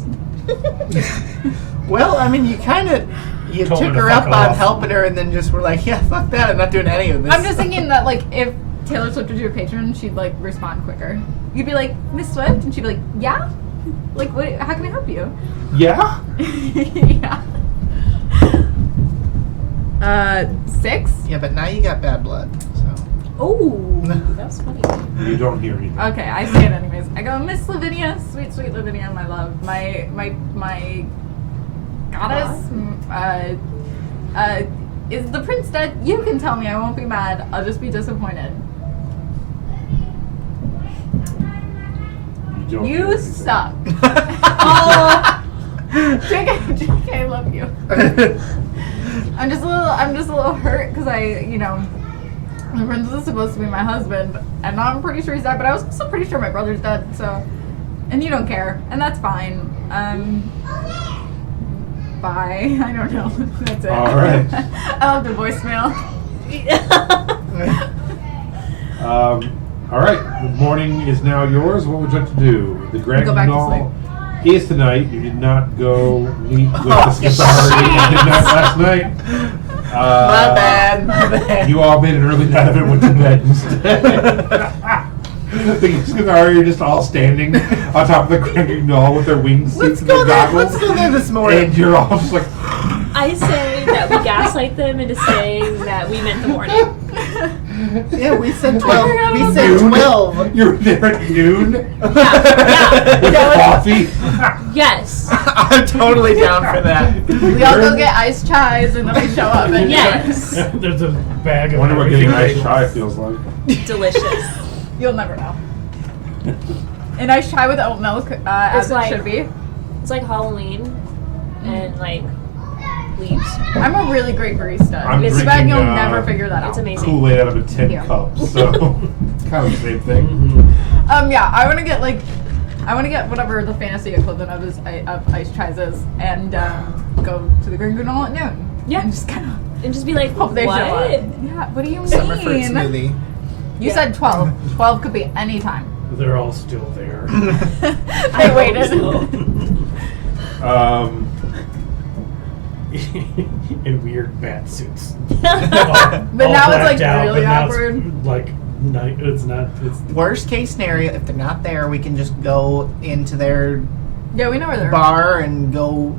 Well, I mean, you Told took her to her up fuck on off. helping her, and then just were like, yeah, fuck that. I'm not doing any of this. I'm just thinking that like if Taylor Swift was your patron, she'd like respond quicker. You'd be like, Miss Swift, and she'd be like, yeah. Like, what? How can I help you? Yeah? Yeah. 6. Yeah, but now you got bad blood. So. Oh, that's funny. You don't hear anything. Okay, I say it anyways. I go, Miss Lavinia, sweet, sweet Lavinia, my love, my goddess. Is the prince dead? You can tell me. I won't be mad. I'll just be disappointed. You don't hear You anything. suck. Oh, JK, I love you. I'm just a little hurt because the prince is supposed to be my husband, and I'm pretty sure he's dead. But I was also pretty sure my brother's dead. So, and you don't care, and that's fine. Bye. I don't know. That's it. All right. I love the voicemail. All right. The morning is now yours. What would you like to do? The Grand Go back to Canal is tonight. You did not go meet with the Skithari at midnight last night. My bad. You all made an early night of it and went to bed instead. The Skithari are just all standing on top of the Grand Canal with their wings Let's and their go there. goggles. Let's go there this morning. And you're all just like, I say that we gaslight them into saying that we meant the morning. Yeah, we said 12. We said noon? 12. You're there at noon Yeah. with coffee. Yes. I'm totally down for that. We all go get iced chais and then we show up. And Yes. There's a bag I of wonder what getting everything iced chai bagels. feels like. Delicious. You'll never know. An iced chai with oat milk, as It's it like- should be. It's like Halloween and like leaves. I'm a really great barista. I'm It's bad drinking, you'll never figure that It's out. amazing. Kool-Aid out of a tin Yeah. cup, so it's kind of the same thing. Mhm. Yeah, I want to get whatever the fantasy equivalent of iced chais is, and go to the Green Granola at noon. Yeah. And just kind of And just be like, hope they show up. what? Yeah. What do you Summer fruit mean? smoothie. You said 12. 12 could be any time. They're all still there. They waited. so. In weird bat suits. But now it's like really awkward. It's not. It's Worst case scenario, if they're not there, we can just go into their Yeah, we know where they're. bar and go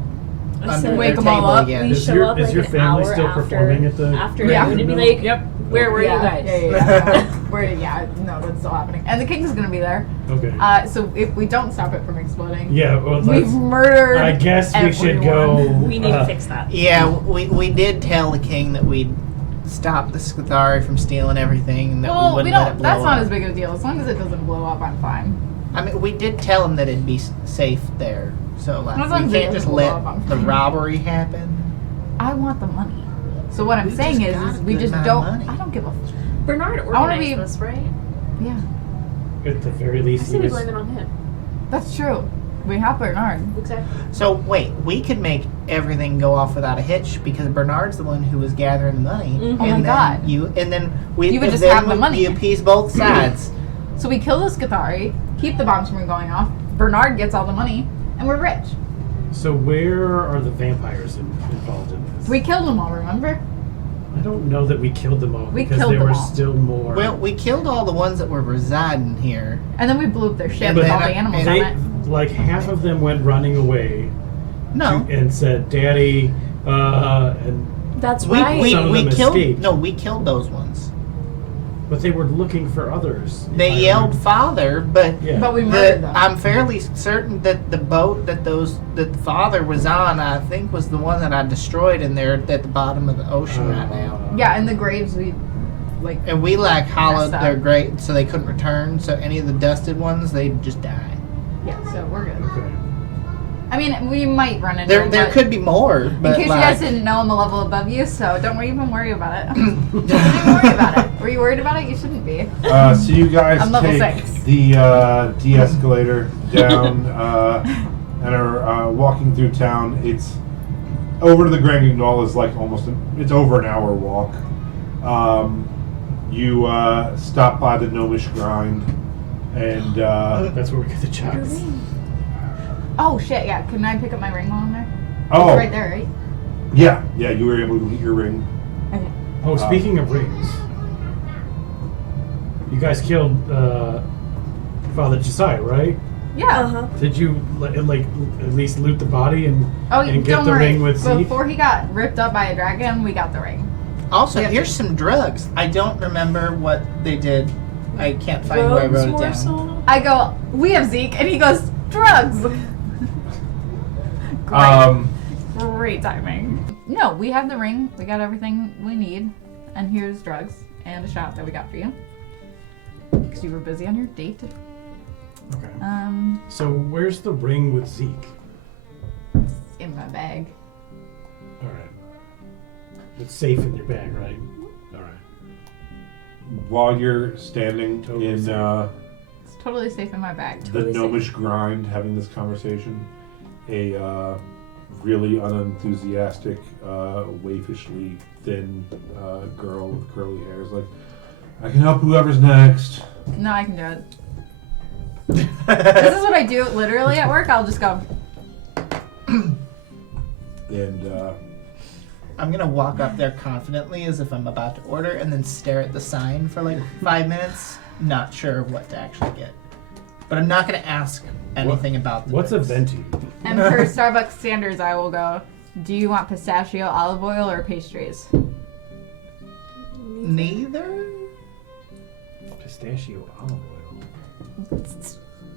I under said, their Wake 'em table all up. again. We Is show your- up is like your an family hour still after, performing at the afternoon Yeah. and be like, Yep. where were you guys? Yeah. No, that's still happening. And the king's gonna be there. Okay. So if we don't stop it from exploding, Yeah. Well, we've let's, murdered. I guess we should go. everyone. We need to fix that. Yeah, we did tell the king that we'd stop the Skithari from stealing everything and that we Well, we wouldn't let it don't. blow That's not up. as big of a deal. As long as it doesn't blow up, I'm fine. I mean, we did tell him that it'd be safe there, So like, That's we what can't I'm just saying. let the robbery happen. I want the money. So what I'm We saying just is got a we good just amount don't. of money. I don't give a. Bernard I wanna organized be- this, right? Yeah, At the very I least, say we we just, blame it on him. that's true. We have Bernard. Exactly. So wait, we could make everything go off without a hitch because Bernard's the one who was gathering the money. Mhm. Oh my and then God. And then we You would and just then have the we- money. You appease both sides. So we kill the Skithari, keep the bombs from going off. Bernard gets all the money, and we're rich. so where are the vampires involved in this? We killed them all. Remember? I don't know that we killed them all We because killed there them were all. still more. Well, we killed all the ones that were residing here. And then we blew up their ship And with then all the I- animals and on they, it. like half of them went running away No, and said, "Daddy," and That's we right. we, Some of we them killed. escaped. No, we killed those ones. but they were looking for others. if They I yelled remember. "father," but Yeah. But we murdered them. I'm fairly certain that the boat that the father was on, I think, was the one that I destroyed in there at the bottom of the ocean right now. Yeah, in the graves we, like, And we like hollowed Messed up. their grave so they couldn't return. So any of the dusted ones, they'd just die. yeah. So we're good. Okay. I mean, we might run into There them, there but could be more, in but case like, you guys didn't know, I'm a level above you, so don't even worry about it. Don't even worry about it. Were you worried about it? You shouldn't be. So you guys I'm level take 6. the de-escalator down and are walking through town. It's over to the Grand Guignol is like it's over an hour walk. You stop by the Gnomish Grind, and That's where we get the chucks. Oh shit! Yeah. Can I pick up my ring while I'm there? oh It's right there, right? yeah, you were able to get your ring. Okay. Oh, speaking of rings, you guys killed Father Josiah, right? Yeah. Uh-huh. Did you like at least loot the body and Oh, and get don't the worry. ring with Zeke? Before he got ripped up by a dragon, we got the ring. also Yeah. here's some drugs. I don't remember what they did. I can't find where I wrote it down. Morsel. I go, we have Zeke, and he goes, drugs. Great. Great timing. No, we have the ring. We got everything we need. And here's drugs and a shot that we got for you. Because you were busy on your date. Okay. So where's the ring with Zeke? It's in my bag. All right. It's safe in your bag, right? All right. While you're standing Totally in safe. It's totally safe in my bag. the Totally safe. Gnomish Grind, having this conversation, a really unenthusiastic, waifishly thin girl with curly hair is like, I can help whoever's next. No, I can do it. This is what I do literally at work. I'll just go, And I'm gonna walk up there confidently as if I'm about to order and then stare at the sign for like 5 minutes, not sure what to actually get. But I'm not gonna ask anything about the What's a drinks. venti? and per Starbucks standards, I will go, do you want pistachio, olive oil, or pastries? Neither? Pistachio olive oil.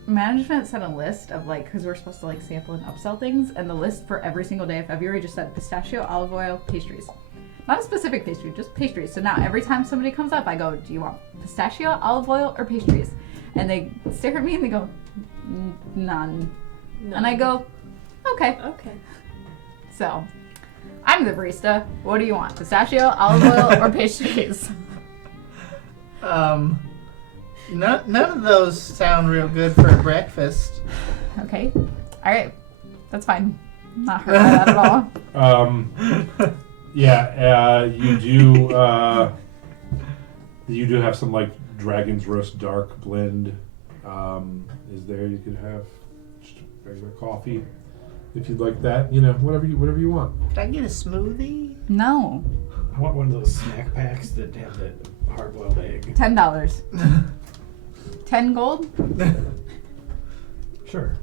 Management sent a list of like, because we're supposed to like sample and upsell things, and the list for every single day of February just said pistachio, olive oil, pastries. Not a specific pastry, just pastries. So now every time somebody comes up, I go, do you want pistachio, olive oil, or pastries? And they stare at me and they go, none. No. And I go, okay. Okay. So, I'm the barista. What do you want? Pistachio, olive oil, or pastries? None of those sound real good for breakfast. Okay. All right. That's fine. Not hurt by that at all. yeah, you do have some like Dragon's Roast Dark blend. Is there you could have just regular coffee if you'd like that. You know, whatever you want. Did I get a smoothie? No. I want one of those snack packs that have that hard-boiled egg. $10. 10 gold? Sure.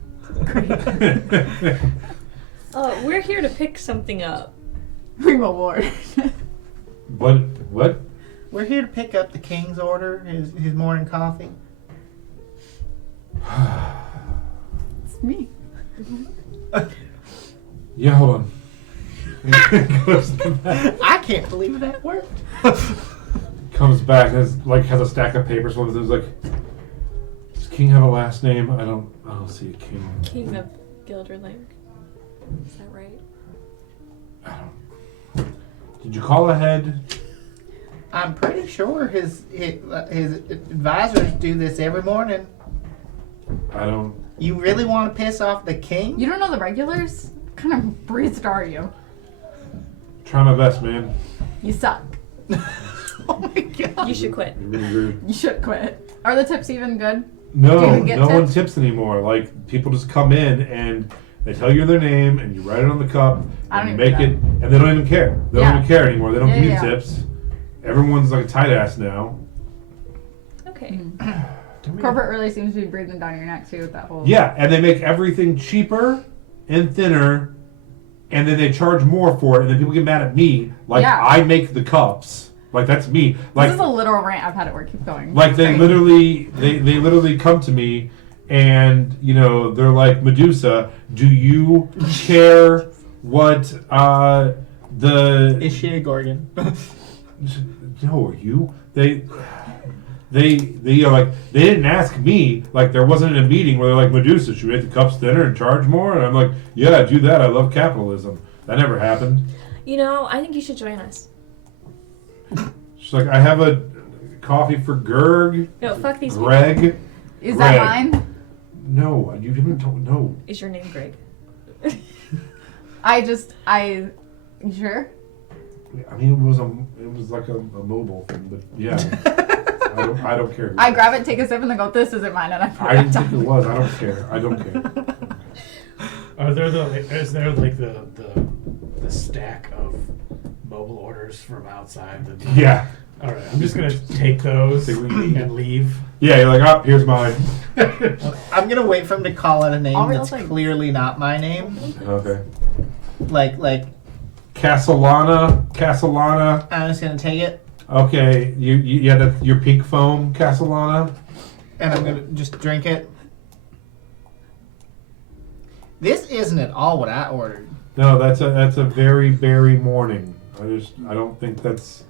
We're here to pick something up. Primo Ward. What? We're here to pick up the king's order, his morning coffee. It's me. Yeah, hold on. Goes to the back. I can't believe that worked. Comes back and has a stack of papers. One of them's like, does King have a last name? I don't see a king. King of Gilderlink. Is that right? Did you call ahead? I'm pretty sure his advisors do this every morning. I don't. You really want to piss off the king? You don't know the regulars? What kind of priest are you? Try my best, man. You suck. Oh my god. You should quit. You're really rude. You should quit. Are the tips even good? No, Do you even get no one tips? tips anymore. Like people just come in and they tell you their name and you write it on the cup I and don't you even make do it, and they don't even care. They don't Yeah. even care anymore. They don't Yeah, give you yeah. tips. Everyone's like a tight ass now. Okay. Corporate really seems to be breathing down your neck too with that whole. Yeah, and they make everything cheaper and thinner, and then they charge more for it, and then people get mad at me. Like Yeah. I make the cups. Like that's me. Like This is a literal rant I've had at work. Keep going. Like they Sorry. literally come to me and they're like, Medusa, do you care what the Is she a Gorgon? no, are you? They like they didn't ask me, like there wasn't a meeting where they're like, Medusa, should we make the cups thinner and charge more? And I'm like, yeah, do that. I love capitalism. That never happened. I think you should join us. She's like, I have a coffee for Gerg, No, fuck these people. Greg. Is that Greg. mine? No, you haven't told. No. Is your name Greg? You sure? I mean, it was like a mobile thing, but yeah. I don't care. I grab it, take a sip, and then go, this isn't mine, and I put I it didn't down. think it was. I don't care. I don't care. Is there like the stack of mobile orders from outside? Yeah. All right, I'm just gonna take those Think we can eat. and leave. Yeah, you're like, oh, here's mine. I'm gonna wait for him to call out a name All real that's things. clearly not my name. Okay. Like Castellana. I'm just gonna take it Okay, you had your pink foam, Castellana. and I'm gonna just drink it. This isn't at all what I ordered. No, that's a very berry morning. I don't think that's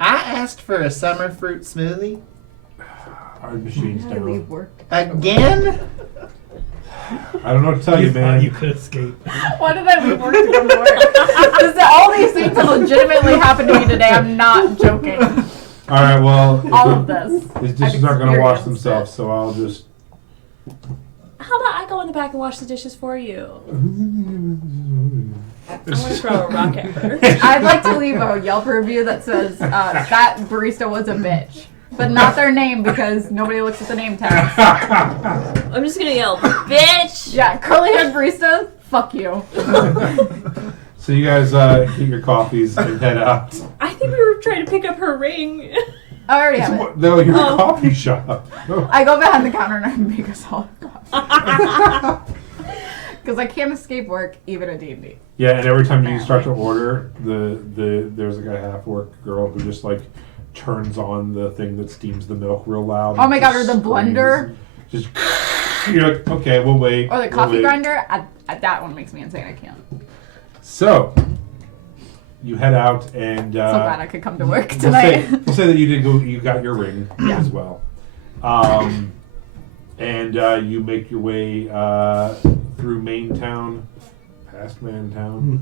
I asked for a summer fruit smoothie. our machines I do. leave work. Again? I don't know what to tell you, thought man. you could escape. Why did I leave work to come to work? All these things have legitimately happened to me today. I'm not joking. All right, well, All of this. these dishes aren't going to wash experienced themselves, it. so I'll just. How about I go in the back and wash the dishes for you? I want to throw a rock at her. I'd like to leave a Yelp review that says that barista was a bitch, but not their name because nobody looks at the name tag. I'm just gonna yell, bitch! Yeah, curly haired barista, fuck you. So you guys get your coffees and head out. I think we were trying to pick up her ring. I already have it. No, you're Oh. a coffee shop. No. I go behind the counter and I make us all coffee. Because I can't escape work even at D&D. Yeah, and every time you start to order, there's like a half-orc girl who just like turns on the thing that steams the milk real loud. Oh my and god, just or the blender. screams. Just you're like, okay, we'll wait. Or the we'll coffee wait. grinder. That one makes me insane. I can't. So you head out and So glad I could come to work we'll tonight. say that you did go. You got your ring as well, and you make your way through Maintown, past Mantown.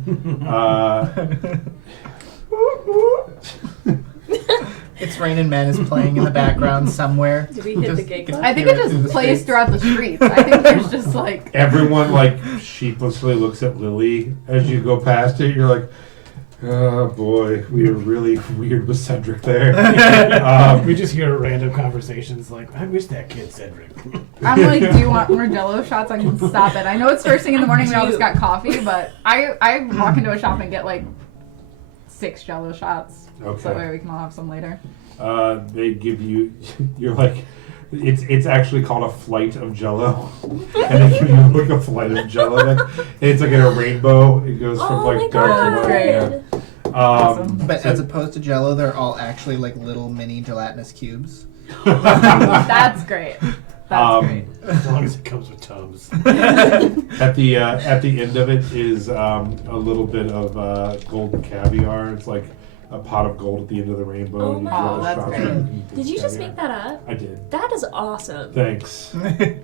It's Rain Man is playing in the background somewhere. Did we hit the gate club? I think it just plays throughout the streets. I think there's just like. Everyone like sheepishly looks at Lily as you go past it. You're like, oh boy, we are really weird with Cedric there. We just hear random conversations like, I wish that kid Cedric. I'm like, do you want more Jello shots? I can stop it. I know it's first thing in the morning. We all just got coffee, but I walk into a shop and get like 6 Jello shots. Okay. So that way we can all have some later. They give you. You're like, it's actually called a flight of Jello, and they give you like a flight of Jello. And it's like in a rainbow. It goes from Oh my like dark god! to light. great. Yeah. Awesome. But so- as opposed to Jello, they're all actually like little mini gelatinous cubes. That's great. That's great. As long as it comes with tubs. At the end of it is a little bit of golden caviar. It's like a pot of gold at the end of the rainbow. Oh and my you draw God. the That's shots great. and you can Did you just carry make on. that up? I did. That is awesome. Thanks. The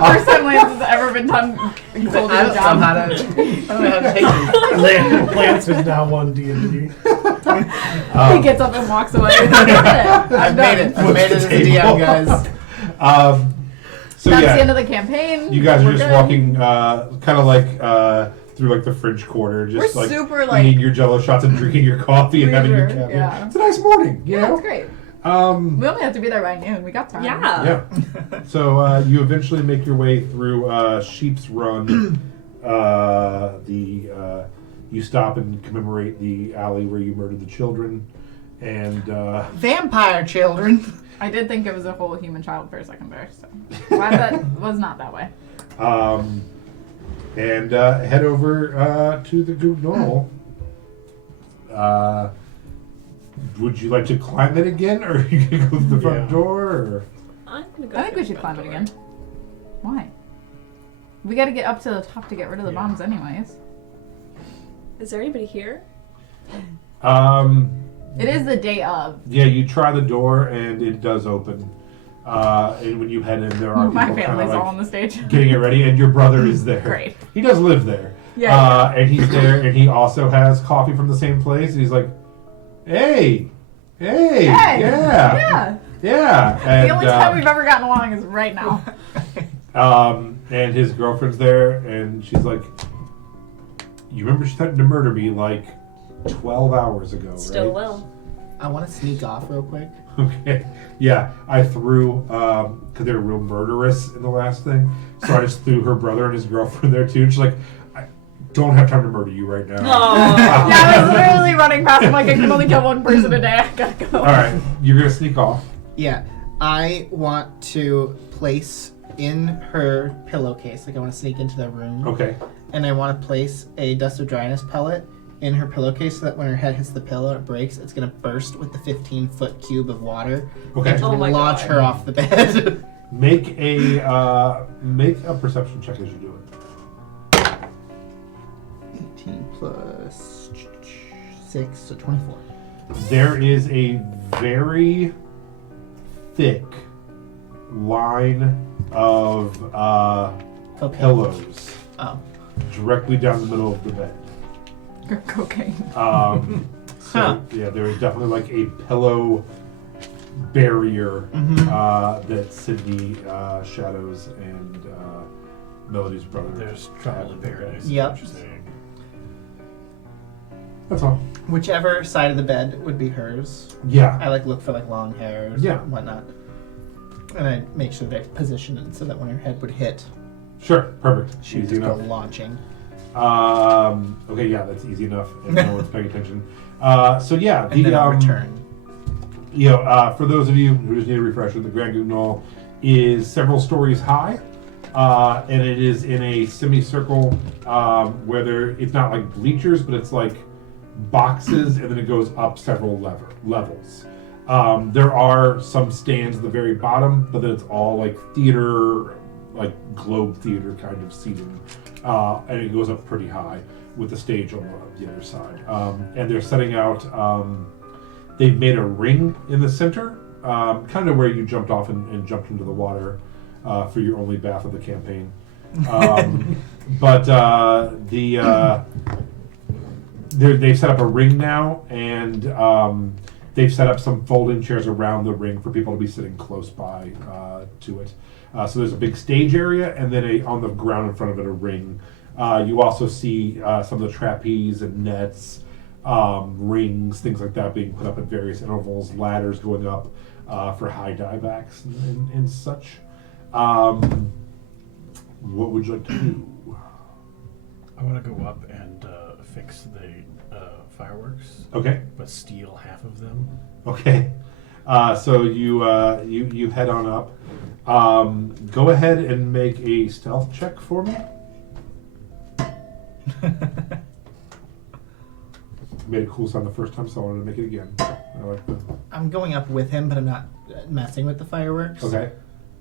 first time Lance has ever been done gold I don't know job. how to. I don't know how to take these. Lance is now one D&D. He gets up and walks away. I've made it. I've made it as a DM, guys. So That's yeah, the end of the campaign. you guys are We're just good. walking, kind of like through like the French Quarter, just We're like super, like- eating your Jello shots and drinking your coffee and having your Leisure, caffeine. yeah. It's a nice morning, you Yeah, know. it's great. We only have to be there by noon. We got time. Yeah. Yeah. So you eventually make your way through Sheep's Run. You stop and commemorate the alley where you murdered the children, and Vampire children. I did think it was a whole human child for a second there, so glad that was not that way. head over to the Gugnol. Would you like to climb it again, or are you gonna go through the front Yeah. door? Or? I'm gonna go. I think through we should the climb front it door. again. Why? We got to get up to the top to get rid of the Yeah. bombs, anyways. Is there anybody here? It is the day of. Yeah, you try the door and it does open. And when you head in, there are My people kind family's of all on like the stage. getting it ready, and your brother is there. Great. He does live there. Yeah. And he's there, and he also has coffee from the same place. And he's like, "Hey, Hey! yeah, Yeah. yeah." And, The only time we've ever gotten along is right now. and his girlfriend's there, and she's like, "You remember she threatened to murder me like 12 hours ago, Still right?" will. I want to sneak off real quick. Okay. Yeah, I threw because they were real murderous in the last thing, so I just threw her brother and his girlfriend there too. And she's like, "I don't have time to murder you right now." Oh. Yeah, I was literally running past him like I can only kill one person a day. I gotta go. All right, you're gonna sneak off. Yeah, I want to place in her pillowcase, like I want to sneak into the room, Okay. and I want to place a dust of dryness pellet in her pillowcase so that when her head hits the pillow and it breaks, it's going to burst with the 15-foot cube of water. Okay. And Oh my launch God. her off the bed. Make a perception check as you do it. 18 plus 6, so 24. There is a very thick line of Okay. pillows Oh. directly down the middle of the bed. Cocaine. So Huh. yeah, there is definitely like a pillow barrier that Sydney, Shadows, and Melody's brother. There's trouble in paradise. Yep. What you're saying. That's all. Whichever side of the bed would be hers. Yeah. I like look for like long hairs Yeah. and whatnot. And I make sure they're positioned so that when her head would hit, Sure. Perfect. she would Easy just go enough. launching. Okay. Yeah, that's easy enough. If no one's paying attention. So yeah, And then return. You know, for those of you who just need a refresher, the Grand Gugnol is several stories high, and it is in a semicircle where it's not like bleachers, but it's like boxes, and then it goes up several levels. There are some stands at the very bottom, but then it's all like theater, like globe theater kind of seating, and it goes up pretty high with the stage on the other side. And they're setting out. They've made a ring in the center, kind of where you jumped off and jumped into the water for your only bath of the campaign. But they've set up a ring now, and they've set up some folding chairs around the ring for people to be sitting close by to it. So there's a big stage area, and then on the ground in front of it, a ring. You also see some of the trapeze and nets, rings, things like that being put up at various intervals, ladders going up for high diebacks and such. What would you like to do? I want to go up and fix the fireworks, Okay. but steal half of them. Okay. So you head on up. Go ahead and make a stealth check for me. Made a cool sound the first time, so I wanted to make it again. I like that. I'm going up with him, but I'm not messing with the fireworks. Okay.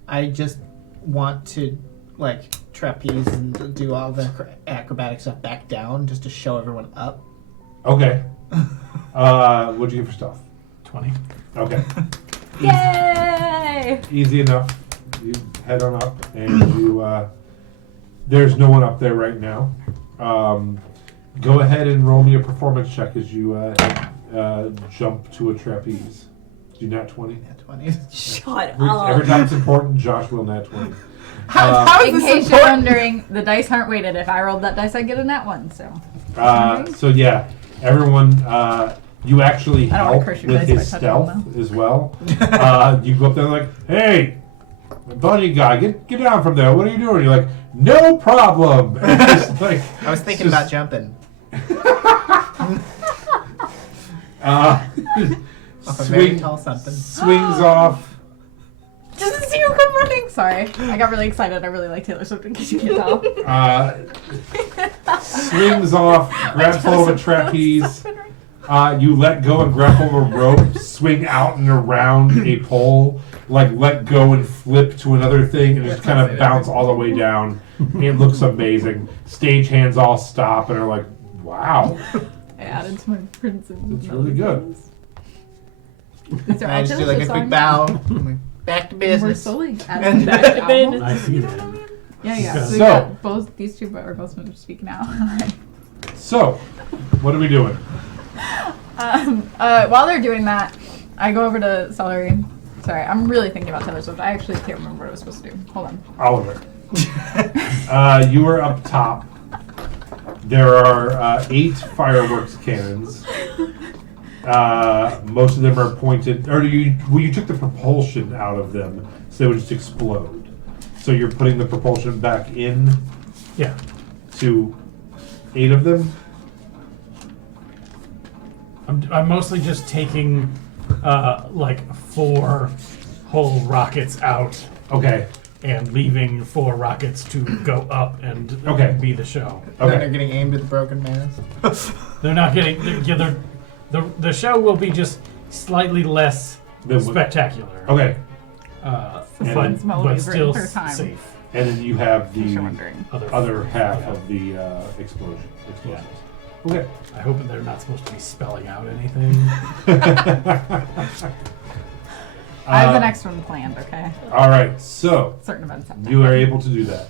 I just want to like trapeze and do all the acrobatic stuff back down just to show everyone up. Okay. What'd you get for stealth? 20. Okay. Yay! Easy enough. You head on up, and you. There's no one up there right now. Go ahead and roll me a performance check as you jump to a trapeze. Do nat 20. Nat 20. Shut Every up. time it's important, Josh will nat 20. How In is case this you're important? wondering, the dice aren't weighted. If I rolled that dice, I'd get a nat 1, so. So yeah, everyone, you actually I don't wanna help curse your with dice his by touching stealth them, as well. You go up there like, hey, bunny guy, get down from there. What are you doing? You're like, no problem. And it's just like, I was thinking it's about just, jumping off a very tall something. swings off. Doesn't see you come running. Sorry, I got really excited. I really like Taylor Swift, in case you can tell. Swings off, grabs hold of a trapeze. You let go and grab hold of a rope, swing out and around a pole, like let go and flip to another thing, and just kind of bounce all the way down. It looks amazing. Stage-hands all stop and are like, wow, I added to my prints. that's really good. These are I all just do Taylor like a Swift quick songs. bow. I'm like, back to We're business. slowly And adding back back to to business. I see that. Yeah. Yeah. So we So- got both these two, but we're both going to speak now. So, what are we doing? While they're doing that, I go over to Celery. Sorry, I'm really thinking about Taylor Swift. I actually can't remember what I was supposed to do. Hold on. Oliver. You are up top. There are 8 fireworks cannons. Most of them are pointed, or you took the propulsion out of them, so they would just explode. So you're putting the propulsion back in Yeah. to 8 of them. I'm mostly just taking like 4 whole rockets out Okay. and leaving 4 rockets to go up and Okay. be the show. Then they're Okay. getting aimed at the broken mass. They're not getting. The show will be just slightly less Then what- spectacular. Okay. But, Someone's melody but for still her time. safe. And then you have In case you're the wondering. other half of the explosions. Okay. I hope that they're not supposed to be spelling out anything. I have the next one planned, okay? All right. So Certain events have you are able to do that.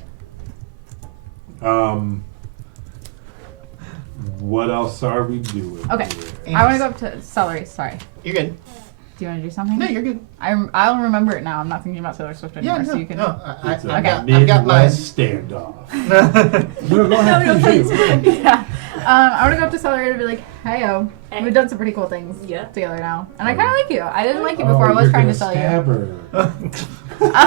What else are we doing? Okay. here? I want to go up to Celery. Sorry. You're good. Do you want to do something? No, you're good. I'll remember it now. I'm not thinking about Taylor Swift anymore, Yeah, so no, you can. no. It's a I've got mine. Midwest standoff. No, go ahead. No, please please. do. Yeah. I want to go up to Celery and be like, "Hey-o, Hey. we've done some pretty cool things Yeah. together now, and I kind of like you. I didn't like you before. I was you're trying to gonna tell you." stab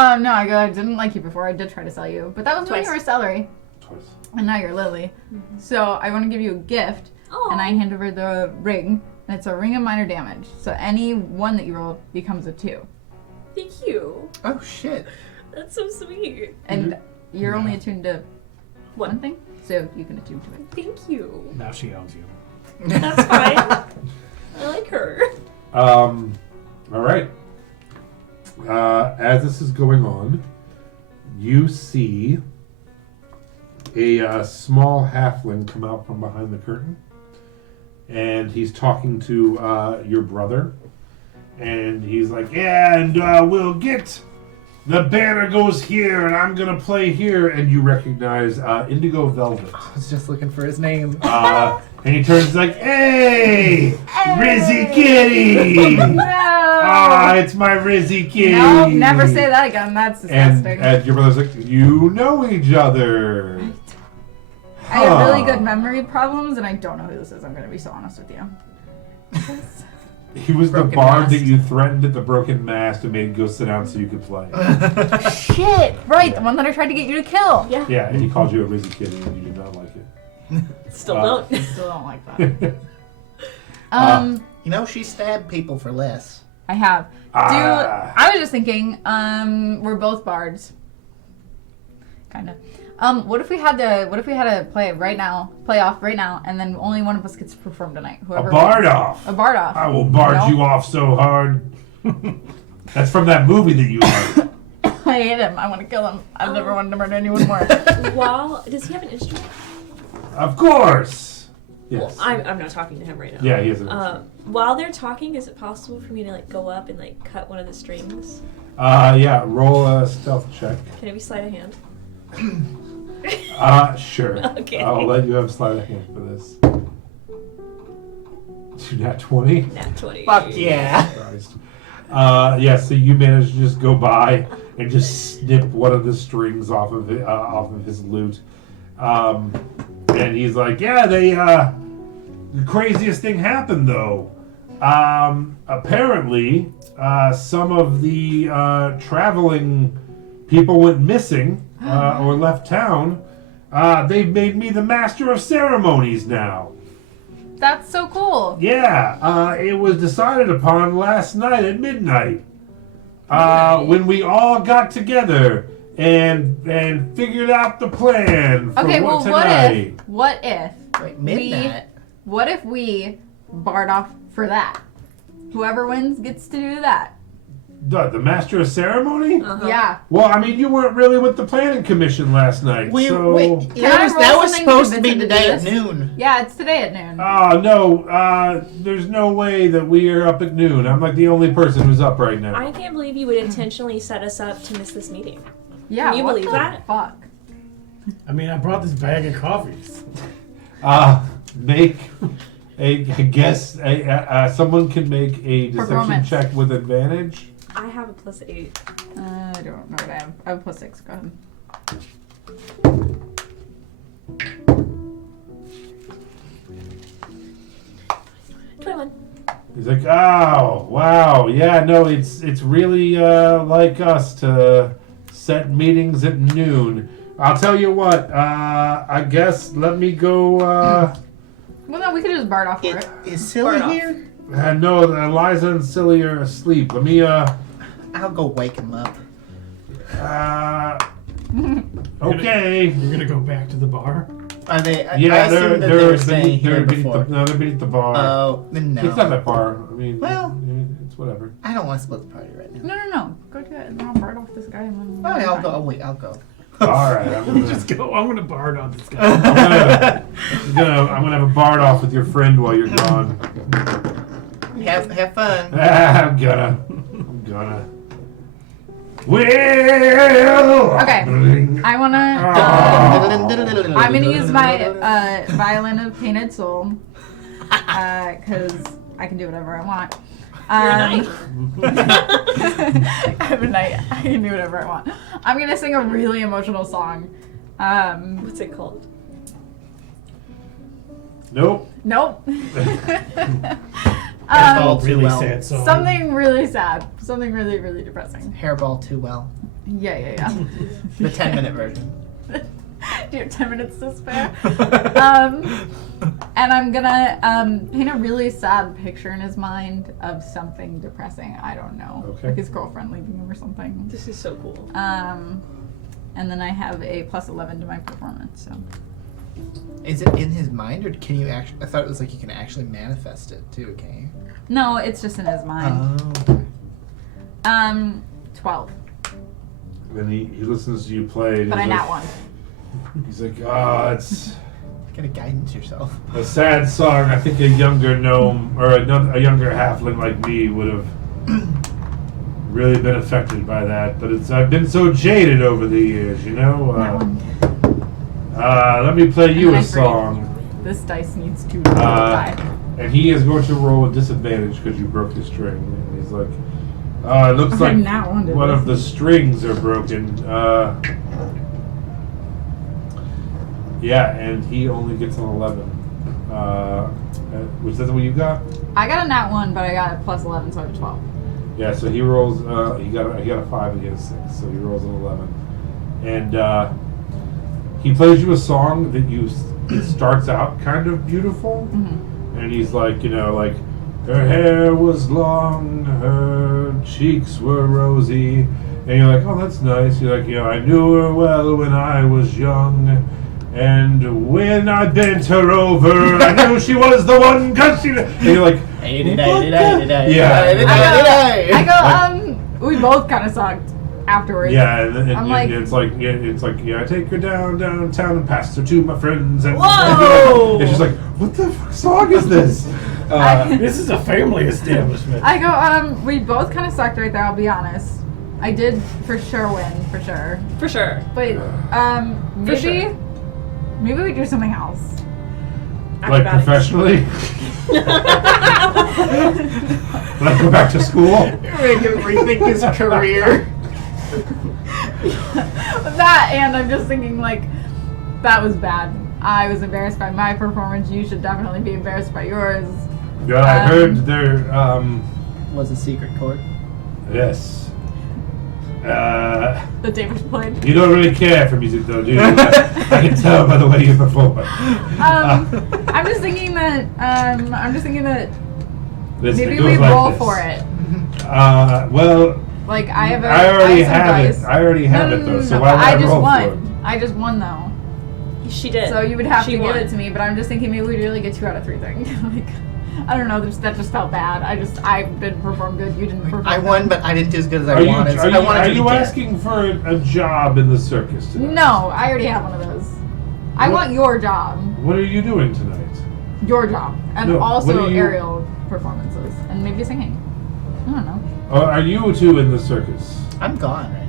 her. No, I didn't like you before. I did try to sell you, but that was when you Twice. were Celery, Twice. and now you're Lily. So I want to give you a gift, Oh. and I hand over the ring, and it's a ring of minor damage. So any one that you roll becomes a 2, Thank you. Oh shit. That's so sweet. and you're Yeah. only attuned to one One. thing, so you can attune to it. Thank you. Now she owns you. That's fine. I like her. All right. As this is going on, you see a small halfling come out from behind the curtain, and he's talking to your brother, and he's like, "Yeah, and we'll get the banner goes here, and I'm gonna play here," and you recognize Indigo Velvet. I was just looking for his name. And he turns like, "Hey, Rizzy Kitty! No! Ah, it's my Rizzy Kitty!" No, never say that again. That's disgusting. And your brother's like, "You know each other." I have really Huh. good memory problems, and I don't know who this is. I'm going to be so honest with you. He was the Broken bard Mast. that you threatened at the Broken Mast and made go sit down so you could play. Shit! Right, Yeah. the one that I tried to get you to kill. Yeah. Yeah, and he called you a Rizzy Kitty and you did not like it. Still Uh, don't. Still don't like that. You know, she stabbed people for less. I have. Ah. I was just thinking, we're both bards. Kind of. What if we had to play off right now, and then only one of us gets to perform tonight? A Whoever bard wins. off. A bard off. I will barge No? you off so hard. That's from that movie that you like. I hate him. I want to kill him. I've never wanted to murder anyone more. Does he have an instrument? Of course. Yes. Well, I'm not talking to him right now. Yeah, he is an instrument. While they're talking, is it possible for me to like go up and like cut one of the strings? Yeah, roll a stealth check. Can it be sleight of hand? Sure. Okay. I'll let you have sleight of hand for this. Nat 20? Nat 20. Fuck yeah. Christ. Yeah, so you manage to just go by and just snip one of the strings off of his lute. And he's like, yeah, the craziest thing happened though. Apparently, some of the traveling people went missing or left town. They've made me the master of ceremonies now. That's so cool. Yeah, it was decided upon last night at midnight. When we all got together and figured out the plan for Okay, well, tonight. what if Wait, midnight. what if we barred off for that? Whoever wins gets to do that. The master of ceremony? Uh-huh. Yeah. Well, I mean, you weren't really with the planning commission last night, so... Wait, Can I roll that was something supposed to be convincing to today do at this? noon. Yeah, it's today at noon. No, there's no way that we are up at noon. I'm like the only person who's up right now. I can't believe you would intentionally set us up to miss this meeting. yeah, can you what believe the that? Fuck. I mean, I brought this bag of coffees. Make I guess someone can make a deception Performance. check with advantage. I have a +8. I don't know what I have. I have +6. Go ahead. 21. He's like, oh, wow, yeah, no, it's really like us to set meetings at noon. I'll tell you what, I guess let me go, Well, no, we could just bar it off for it. Is Silly Burn off. here? no, Eliza and Silly are asleep. Let me, I'll go wake him up. okay. You're gonna go back to the bar? Are they? Yeah, I assume that they were staying here beneath before. they're beneath the bar. Oh, then no. It's not that far. I mean, Well- it's whatever. I don't want to split the party right now. No. Go do it, and then I'll bar it off this guy. And then Oh, yeah, I'll go. Oh, wait, I'll go. All right, I'm gonna, Just go. I'm gonna bar it on this guy. I'm gonna have a bard off with your friend while you're gone. Have fun. I'm gonna. Well. Okay. I wanna. I'm gonna use my violin of painted soul, because I can do whatever I want. You're a knight. I'm a knight. I can do whatever I want. I'm gonna sing a really emotional song. What's it called? Nope. Nope. Hairball too Really well. sad song. Something really sad. Something really, really depressing. Hairball too well. Yeah. The 10-minute version. Do you have 10 minutes to spare? And I'm gonna paint a really sad picture in his mind of something depressing. I don't know. Okay. Like his girlfriend leaving him or something. This is so cool. And then I have a +11 to my performance. So Is it in his mind, or can you actually? I thought it was like you can actually manifest it too. Can you? no, it's just in his mind. Oh. 12. Then he listens to you play. And But I he's nat like, one. He's like, oh, it's Gotta guidance yourself. a sad song. I think a younger gnome or a younger halfling like me would have really been affected by that. But I've been so jaded over the years, you know. Nat one. Let me play you And a I breathe. song. This dice needs to die. And he is going to roll with disadvantage because you broke his string. And he's like, it looks like I'm nat one to one this. of the strings are broken. Yeah, and he only gets an 11. Was that what you got? I got a nat 1, but I got a +11, so I have a 12. Yeah, so he rolls. He got a 5 against 6, so he rolls an 11. And he plays you a song that it starts out kind of beautiful, and he's like, like her hair was long, her cheeks were rosy, and you're like, oh, that's nice. You're like, I knew her well when I was young. And when I bent her over, I knew she was the one, cause she. And you're like, I go, we both kind of sucked. afterwards. Yeah, and I'm like- it's like I take her downtown and pass her to my friends. And Whoa! it's just like, what the fuck song is this? This is a family establishment. I go, we both kind of sucked right there, I'll be honest. I did for sure win, for sure. For sure. But, maybe, sure. maybe we do something else. Like Acrobatics. professionally, like go back to school. Make him rethink his career. That, and I'm just thinking, like, that was bad. I was embarrassed by my performance. You should definitely be embarrassed by yours. Yeah, I heard there. Was a secret chord. Yes. The David played. You don't really care for music, though, do you? I can tell by the way you perform. I'm just thinking that, Listen, maybe it goes we like roll this. for it. Well, Like, I have I already some have dice. it. I already have No, it, though. no, So no, why would I just roll won. for it? I just won, though. She did. So you would have She to give won. it to me, but I'm just thinking maybe we'd really get 2 out of 3 things. Like, I don't know, that just felt bad. I didn't perform good, you didn't perform I good. won, but I didn't do as good as I Are you, wanted. So are you, I wanted are you to you get. asking for a job in the circus tonight? No, I already have one of those. I What? want your job. What are you doing tonight? Your job. And No, what also are you- aerial performances. And maybe singing. I don't know. Are you two in the circus? I'm gone right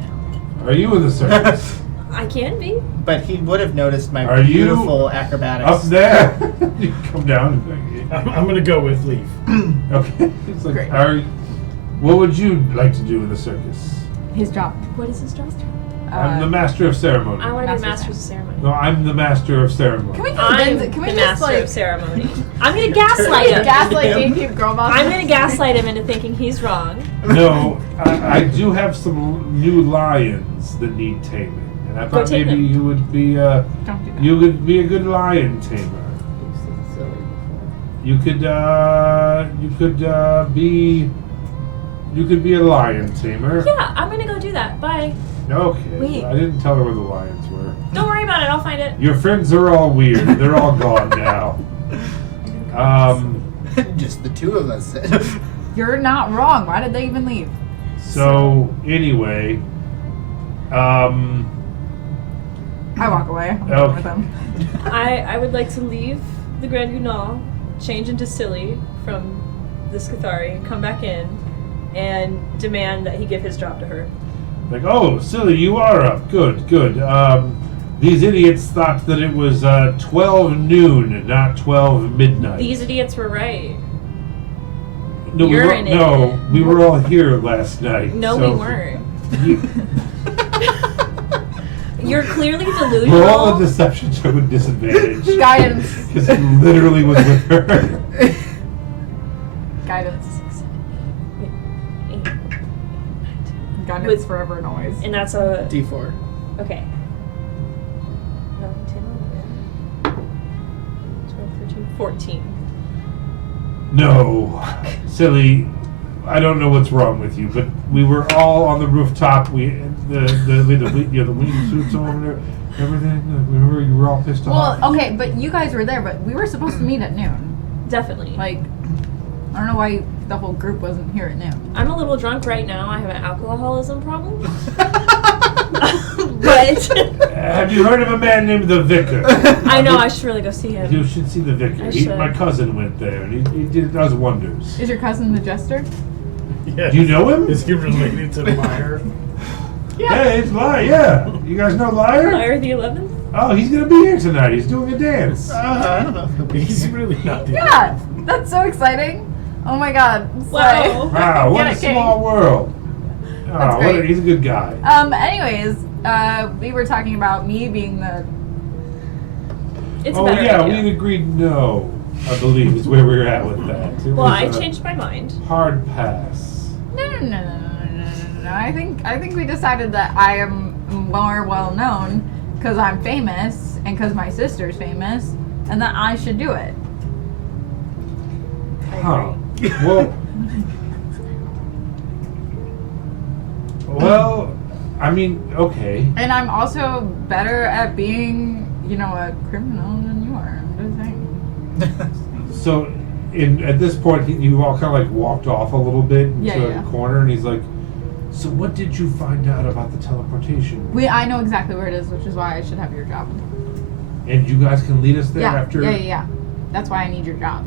now. Are you in the circus? I can be. But he would have noticed my Are you beautiful acrobatics. Up there? You come down. I'm gonna go with leave. Okay. It's like, Great. what would you like to do in the circus? His job. What is his job? I'm the master of ceremony. I want to be Master master of ceremony. No, I'm the master of ceremony. Can we I'm convince? Can we the just master like of ceremony. I'm gonna gaslight him. gaslight gatekeep girl boss? I'm gonna gaslight him into thinking he's wrong. No, I do have some new lions that need taming, and I thought tame maybe them. you would be Don't do that. you would be a good lion tamer. You could be a lion tamer. Yeah, I'm gonna go do that. Bye. Okay. Wait. I didn't tell her where the lions were. Don't worry about it. I'll find it. Your friends are all weird. They're all gone now. Just the two of us. You're not wrong. Why did they even leave? So anyway, I walk away. I'm done Okay. with them. I would like to leave the Grand Gunal, change into Silly from the Scathari, come back in, and demand that he give his job to her. like, oh, silly, you are up. Good, good. These idiots thought that it was 12 noon, not 12 midnight. These idiots were right. no, you're we an were, no, idiot. we were all here last night. No, so we weren't. You, You're clearly roll a delusional. deception check with disadvantage. Guidance. Because he literally was with her. Guidance. Eight. Guidance With- forever and always. And that's a D4. okay. 9, 10, 11, 12, 13, 14. No, silly. I don't know what's wrong with you, but we were all on the rooftop. We the wingsuits on there, everything. Remember, you were all pissed off. Well, okay, but you guys were there, but we were supposed to meet at noon. Definitely. Like, I don't know why the whole group wasn't here at noon. I'm a little drunk right now. I have an alcoholism problem. But Have you heard of a man named the Vicar? I know I should really go see him. You should see the Vicar. I should. My cousin went there, and he does wonders. Is your cousin the jester? Yes. Do you know him? Is he related to Meyer? Yeah, it's Liar. Yeah, you guys know Liar? Liar the 11th? Oh, he's gonna be here tonight. He's doing a dance. I don't know if he'll be He's here. really not the Yeah, that's so exciting. Oh my god. Wow. Wow, what Get a it, King. small world. That's Oh, great. he's a good guy. Anyways, we were talking about me being the. It's Oh a better yeah, idea. we agreed no. I believe is where we were at with that. It Well, was I a changed my mind. hard pass. No. I think we decided that I am more well known because I'm famous and because my sister's famous, and that I should do it. I Huh. agree. Well, I mean, okay. And I'm also better at being, a criminal than you are. I'm just saying. So, at this point, you all kind of like walked off a little bit into Yeah. a corner, and he's like, So what did you find out about the teleportation? I know exactly where it is, which is why I should have your job. And you guys can lead us there Yeah, after? yeah. That's why I need your job.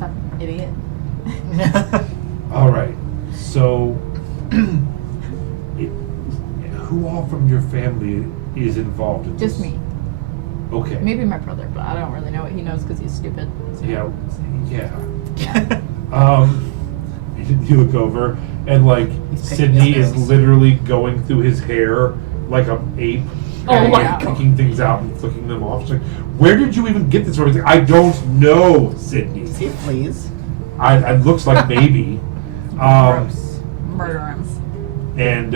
Fucking idiot. All right. So, who all from your family is involved in this? Just me. Okay. Maybe my brother, but I don't really know what he knows because he's stupid. So. Yeah. Yeah. You look over and like He's picking Sydney his is nose. literally going through his hair like an ape. Oh and, my like, God. picking things out and flicking them off. She's like, where did you even get this from? He's like, I don't know, Sydney. See, please. It looks like maybe. Gross. Murder him. And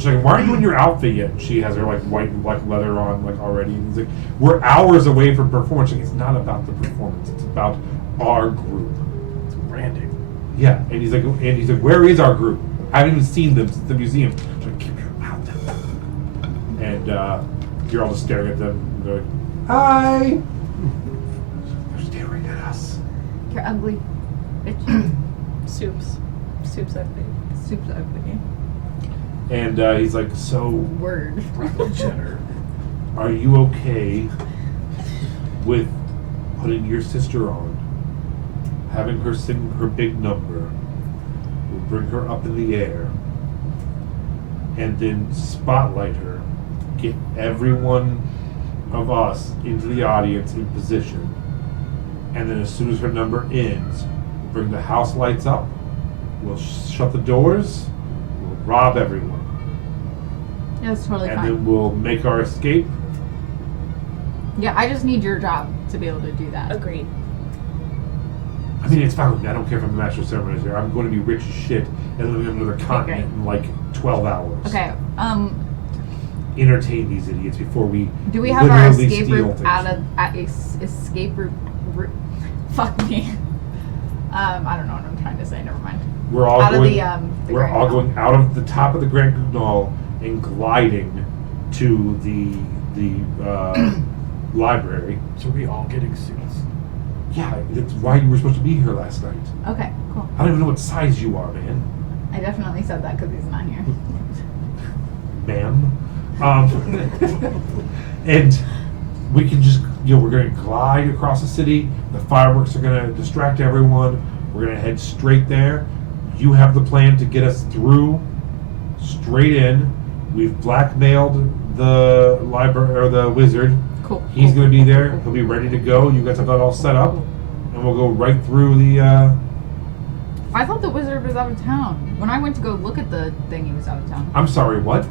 she's like, why aren't you in your outfit yet? And she has her like white and black leather on like already. And he's like, we're hours away from performance. She's like, it's not about the performance. It's about our group. It's branding. Yeah. And he's like, where is our group? I haven't even seen them since the museum. She's like, keep your mouth down. And you're all just staring at them. And they're like, hi. They're staring at us. You're ugly. Bitch. Soup's ugly. Soup's ugly. And he's like, so Word. Cheddar. are you okay with putting your sister on, having her sing her big number, we'll bring her up in the air, and then spotlight her, get everyone of us into the audience in position, and then as soon as her number ends, we'll bring the house lights up, we'll shut the doors, we'll rob everyone, Yeah, that's totally and fine. then we'll make our escape. Yeah, I just need your job to be able to do that. Agreed. I mean, it's fine with me. I don't care if I'm the master of ceremonies here. I'm going to be rich as shit and living on another continent in like 12 hours. Okay. Entertain these idiots before we Do we have our literally escape steal route things. out of escape route? Fuck me. I don't know what I'm trying to say. Never mind. We're all out going. of the we're Grand all Canal. going out of the top of the Grand Canal and gliding to the library. So we all getting suits. Yeah, that's why you were supposed to be here last night. Okay, cool. I don't even know what size you are, man. I definitely said that because he's not here. Ma'am. And we can just, we're going to glide across the city. The fireworks are going to distract everyone. We're going to head straight there. You have the plan to get us through, straight in. We've blackmailed the library or the wizard. Cool. He's cool, going to be cool, there. cool, He'll be ready to go. You guys have that all set up, and we'll go right through the. I thought the wizard was out of town. When I went to go look at the thing, he was out of town. I'm sorry. What?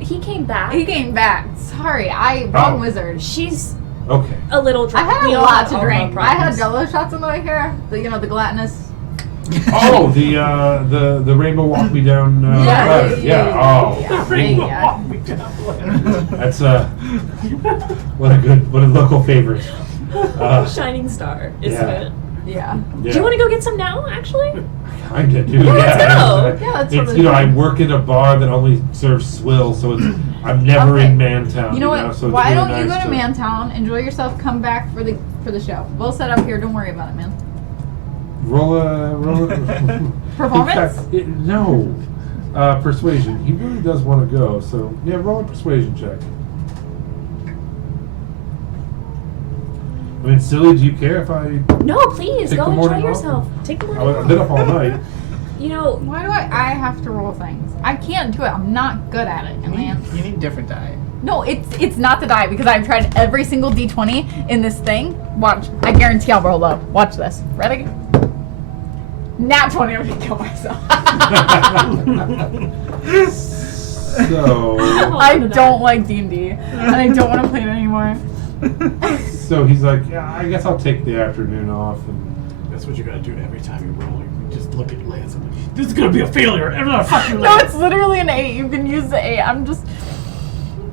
He came back. He came back. Sorry, wrong Oh. wizard. She's Okay. a little I drunk. had We a all lot have to alcohol drink. I had problems. Jello shots on the way here. The gelatinous. Oh, the rainbow walk me down. Oh, Yeah. that's what a local favorite. Shining star, isn't Yeah. it? Yeah. Yeah. Do you want to go get some now, actually? Kinda do. Yeah, let's go. Yeah, that's It's totally I fine. work in a bar that only serves swill, so it's I'm never Okay. in Mantown. You know what? So it's Why really don't you nice go to Mantown, enjoy yourself, come back for the show. We'll set up here. Don't worry about it, man. Roll a Performance? In fact, no. Persuasion. He really does want to go, so yeah, roll a persuasion check. I mean, silly, do you care if I? No, please Take go the enjoy morning off? yourself. Take the morning I've been off. up all night. You know, Why do I have to roll things? I can't do it. I'm not good at it, man. You need different die. No, it's not the die because I've tried every single D20 in this thing. Watch. I guarantee I'll roll low. Watch this. Ready? Nat 20, I'm gonna kill myself. So, I don't like D&D, and I don't want to play it anymore. so he's like, yeah, I guess I'll take the afternoon off. And That's what you gotta do every time you roll. You just look at Lance and this is gonna be a failure. Fuck you, No, Lance. it's literally an 8. You can use the 8. I'm just.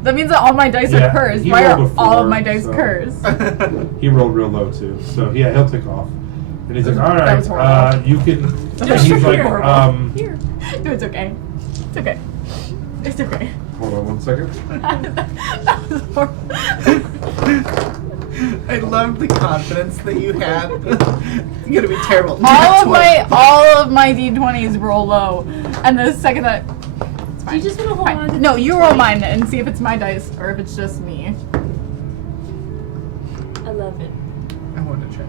That means that all my dice Yeah, are cursed. he Why are rolled a all of 4, my dice so- cursed? he rolled real low too. So yeah, he'll take off. And he's like, all That right, was horrible. you can. That And was he's like, horrible. Here. No, it's okay. It's okay. It's okay. hold on one second. That was horrible. I I love the confidence that you had. It's gonna be terrible. All of my D20s roll low, and the second that it's Do fine. you just want to hold Fine. on to No, the you roll 20? mine and see if it's my dice or if it's just me. 11. I want to check.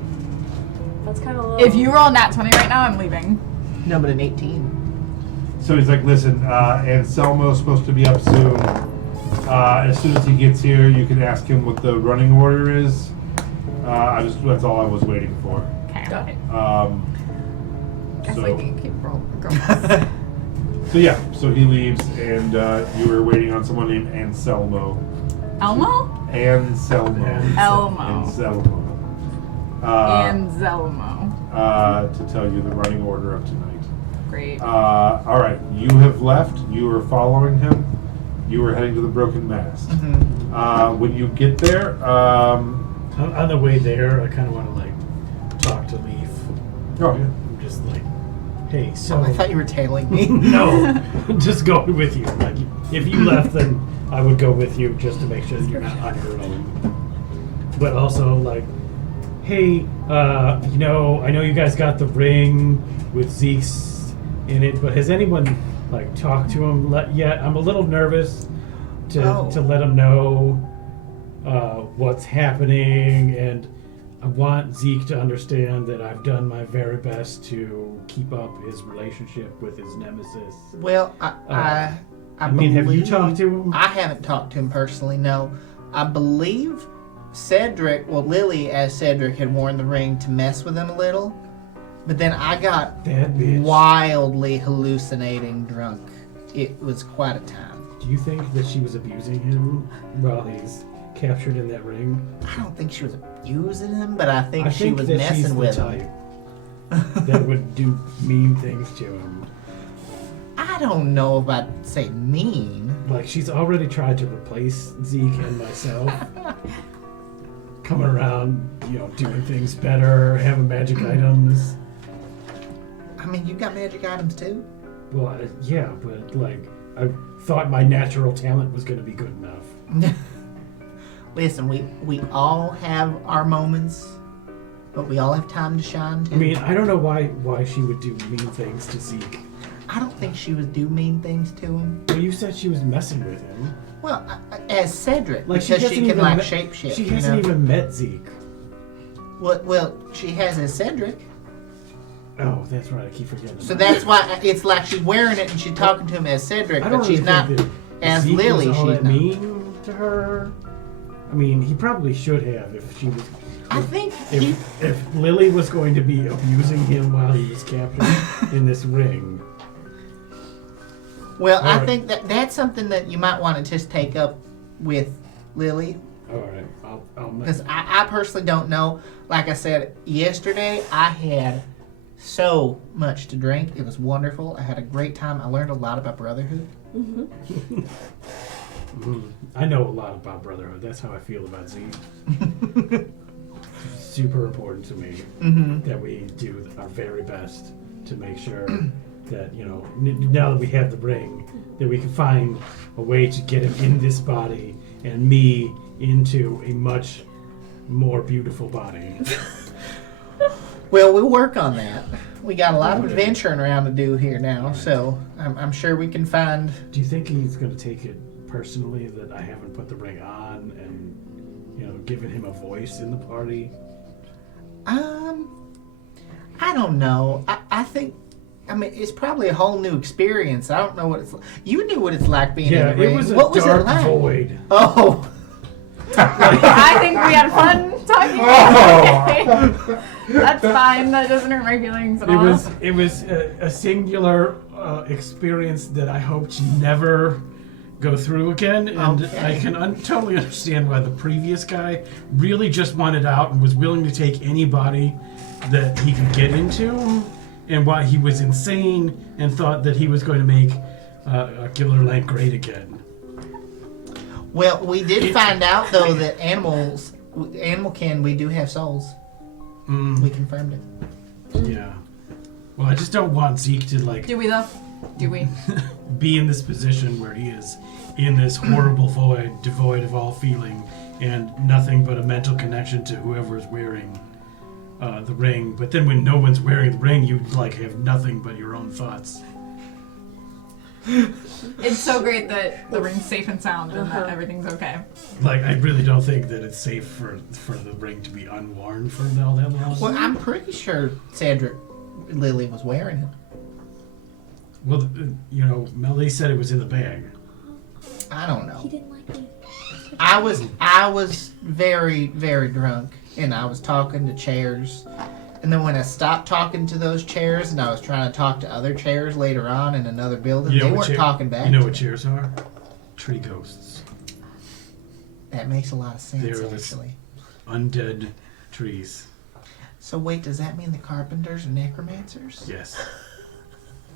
That's kind of low. If you roll nat 20 right now, I'm leaving. No, but an 18. So he's like, listen, Anselmo's supposed to be up soon. As soon as he gets here, you can ask him what the running order is. That's all I was waiting for. Okay. Got it. Guess So- we can keep going. So yeah, so he leaves, and you were waiting on someone named Anselmo. Elmo? Anselmo. Elmo. Anselmo. And Zelmo. To tell you the running order of tonight. Great. All right, you have left. You are following him. You are heading to the Broken Mast. Mm-hmm. When you get there, On the way there, I kind of want to like talk to Leaf. oh yeah. I'm just like, hey, so I thought you were tailing me. no, just going with you. Like, if you left, then I would go with you just to make sure that you're not on your own. But also, like, hey, I know you guys got the ring with Zeke's in it, but has anyone like talked to him yet? I'm a little nervous to let him know what's happening, and I want Zeke to understand that I've done my very best to keep up his relationship with his nemesis. Well, I mean, have you believe- talked to him? I haven't talked to him personally, no. I believe Lily as Cedric had worn the ring to mess with him a little, but then I got That bitch. wildly hallucinating drunk. It was quite a time. Do you think that she was abusing him while he's captured in that ring? I don't think she was abusing him, but I think she was that she's messing the with type him. that would do mean things to him. I don't know if I'd say mean. Like, she's already tried to replace Zeke and myself. Coming around, doing things better, having magic items. I mean, you got magic items too? Well, yeah, but like, I thought my natural talent was going to be good enough. Listen, we all have our moments, but we all have time to shine too. I mean, I don't know why she would do mean things to Zeke. I don't think she would do mean things to him. Well, you said she was messing with him. Well, as Cedric, Like, because she hasn't can even like met- shapeshift. She you hasn't know? even met Zeke. Well, she has as Cedric, Oh, that's right. I keep forgetting. so about that's why it's like she's wearing it and she's talking to him as Cedric, I don't but she's really not think that as Zeke Lily. was all She's that not. mean to her. I mean, he probably should have if she was. I think he, If Lily was going to be abusing him while he was captured in this ring. well, I Alright. think that's something that you might want to just take up with Lily. All right, I'll Because I personally don't know. Like I said, yesterday I had so much to drink. It was wonderful. I had a great time. I learned a lot about brotherhood. I know a lot about Brotherhood. That's how I feel about Zeke. Super important to me that we do our very best to make sure that, now that we have the ring, that we can find a way to get him in this body and me into a much more beautiful body. Well, we'll work on that. We got a lot of adventuring around to do here now, so I'm sure we can find. Do you think he's going to take it personally that I haven't put the ring on and, given him a voice in the party? I don't know. I think. I mean, it's probably a whole new experience. I don't know what it's like. You knew what it's like being in Yeah, the ring. it was a what was dark it like? void. Oh. I think we had fun talking about it. That's fine. That doesn't hurt my feelings at all. It was a singular experience that I hope to never go through again, and Okay. I can totally understand why the previous guy really just wanted out and was willing to take anybody that he could get into, and why he was insane and thought that he was going to make Gilderland great again. Well, we did find out though that animalkin, we do have souls. We confirmed it. Yeah. Well, I just don't want Zeke to Do we though? Do we? be in this position where he is in this horrible void, devoid of all feeling, and nothing but a mental connection to whoever is wearing the ring. But then when no one's wearing the ring, you like have nothing but your own thoughts. It's so great that the ring's safe and sound and that everything's okay. Like, I really don't think that it's safe for the ring to be unworn for all that long. Well, I'm pretty sure Cedric Lily was wearing it. Well, you know, Melody said it was in the bag. I don't He know. didn't like me. I was very, very drunk, and I was talking to chairs. And then when I stopped talking to those chairs, and I was trying to talk to other chairs later on in another building, You know they what weren't talking back. You know to what me. chairs are? Tree ghosts. That makes a lot of sense, They're this- actually. Undead trees. So wait, does that mean the carpenters are necromancers? Yes.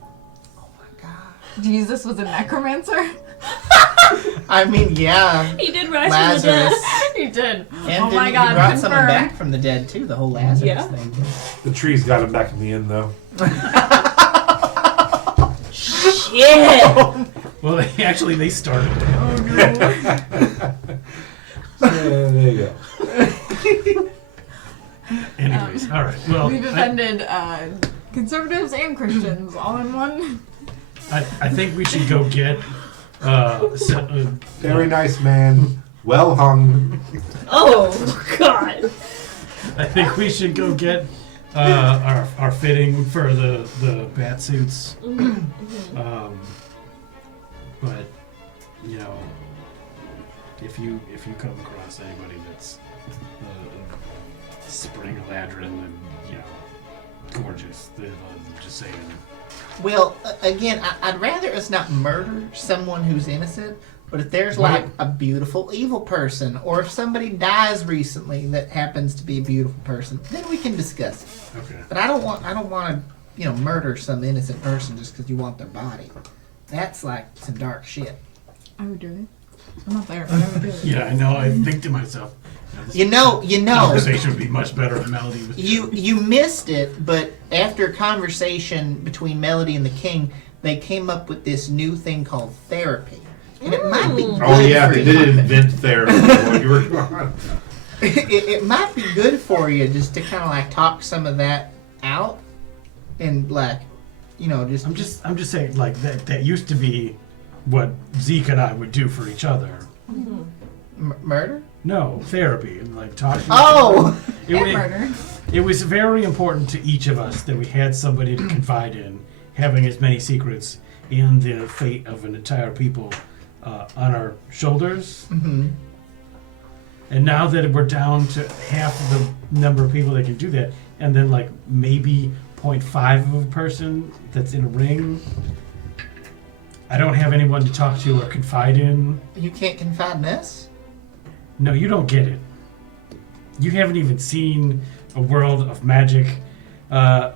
Oh my god. Jesus was a necromancer? I mean, yeah. He did rise from the dead. Lazarus. He did. And Oh my he god, brought someone confirmed. back from the dead too, the whole Lazarus Yeah. thing. The trees got him back in the end, though. Shit! Well, they started. There you go. Anyways, all right. Well, We've offended conservatives and Christians all in one. I think we should go get Very nice man. Well hung. Oh, God. I think we should go get our fitting for the bat suits. But you know, if you come across anybody that's Spring Eladrin and you know gorgeous, then I'm just saying. Well, again, I'd rather us not murder someone who's innocent, but if there's Right. like a beautiful evil person, or if somebody dies recently that happens to be a beautiful person, then we can discuss it. Okay. But I don't want to, murder some innocent person just because you want their body. That's like some dark shit. I would do it. I'm not there, but I would do it. Yeah, I know. I think to myself, this You know, conversation would be much better if Melody was. you missed it, but after a conversation between Melody and the King, they came up with this new thing called therapy. And it might be good Oh yeah, for they you. did invent therapy while you were gone. It might be good for you just to kind of like talk some of that out and like, just. I'm just saying, like that used to be what Zeke and I would do for each other. Murder? No, therapy, like talking. Oh! It, And wa- murder. it was very important to each of us that we had somebody to confide in, having as many secrets and the fate of an entire people on our shoulders. Hmm. And now that we're down to half of the number of people that can do that, and then like maybe 0.5 of a person that's in a ring, I don't have anyone to talk to or confide in. You can't confide in us? No, you don't get it. You haven't even seen a world of magic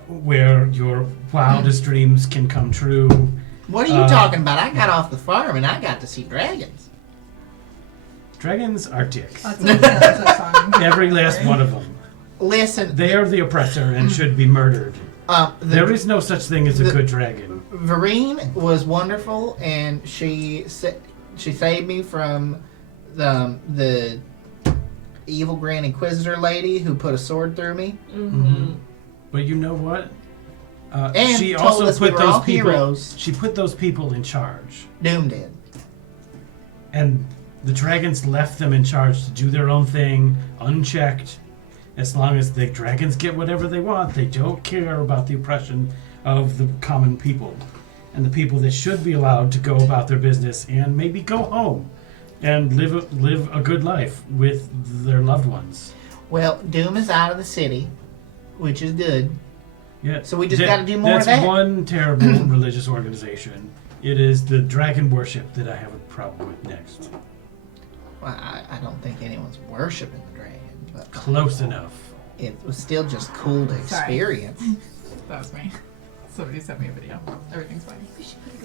where your wildest dreams can come true. What are you talking about? I got off the farm and I got to see dragons. Dragons are dicks. That's a song. Every last one of them. Listen, They are the oppressor and should be murdered. There is no such thing as a good dragon. Vereen was wonderful, and she saved me from the evil Grand Inquisitor lady who put a sword through me. Mm-hmm. But you know what? And she told also us we put were all those people. heroes. She put those people in charge, Doom did. and the dragons left them in charge to do their own thing, unchecked. As long as the dragons get whatever they want, they don't care about the oppression of the common people, and the people that should be allowed to go about their business and maybe go home and live a good life with their loved ones. Well, Doom is out of the city, which is good. Yeah. So we just gotta do more of That's that. one terrible religious organization. It is the dragon worship that I have a problem with next. Well, I don't think anyone's worshiping the dragon, but Close enough. it was still just cool to Sorry. experience. That was me. Somebody sent me a video. Everything's fine. We should put it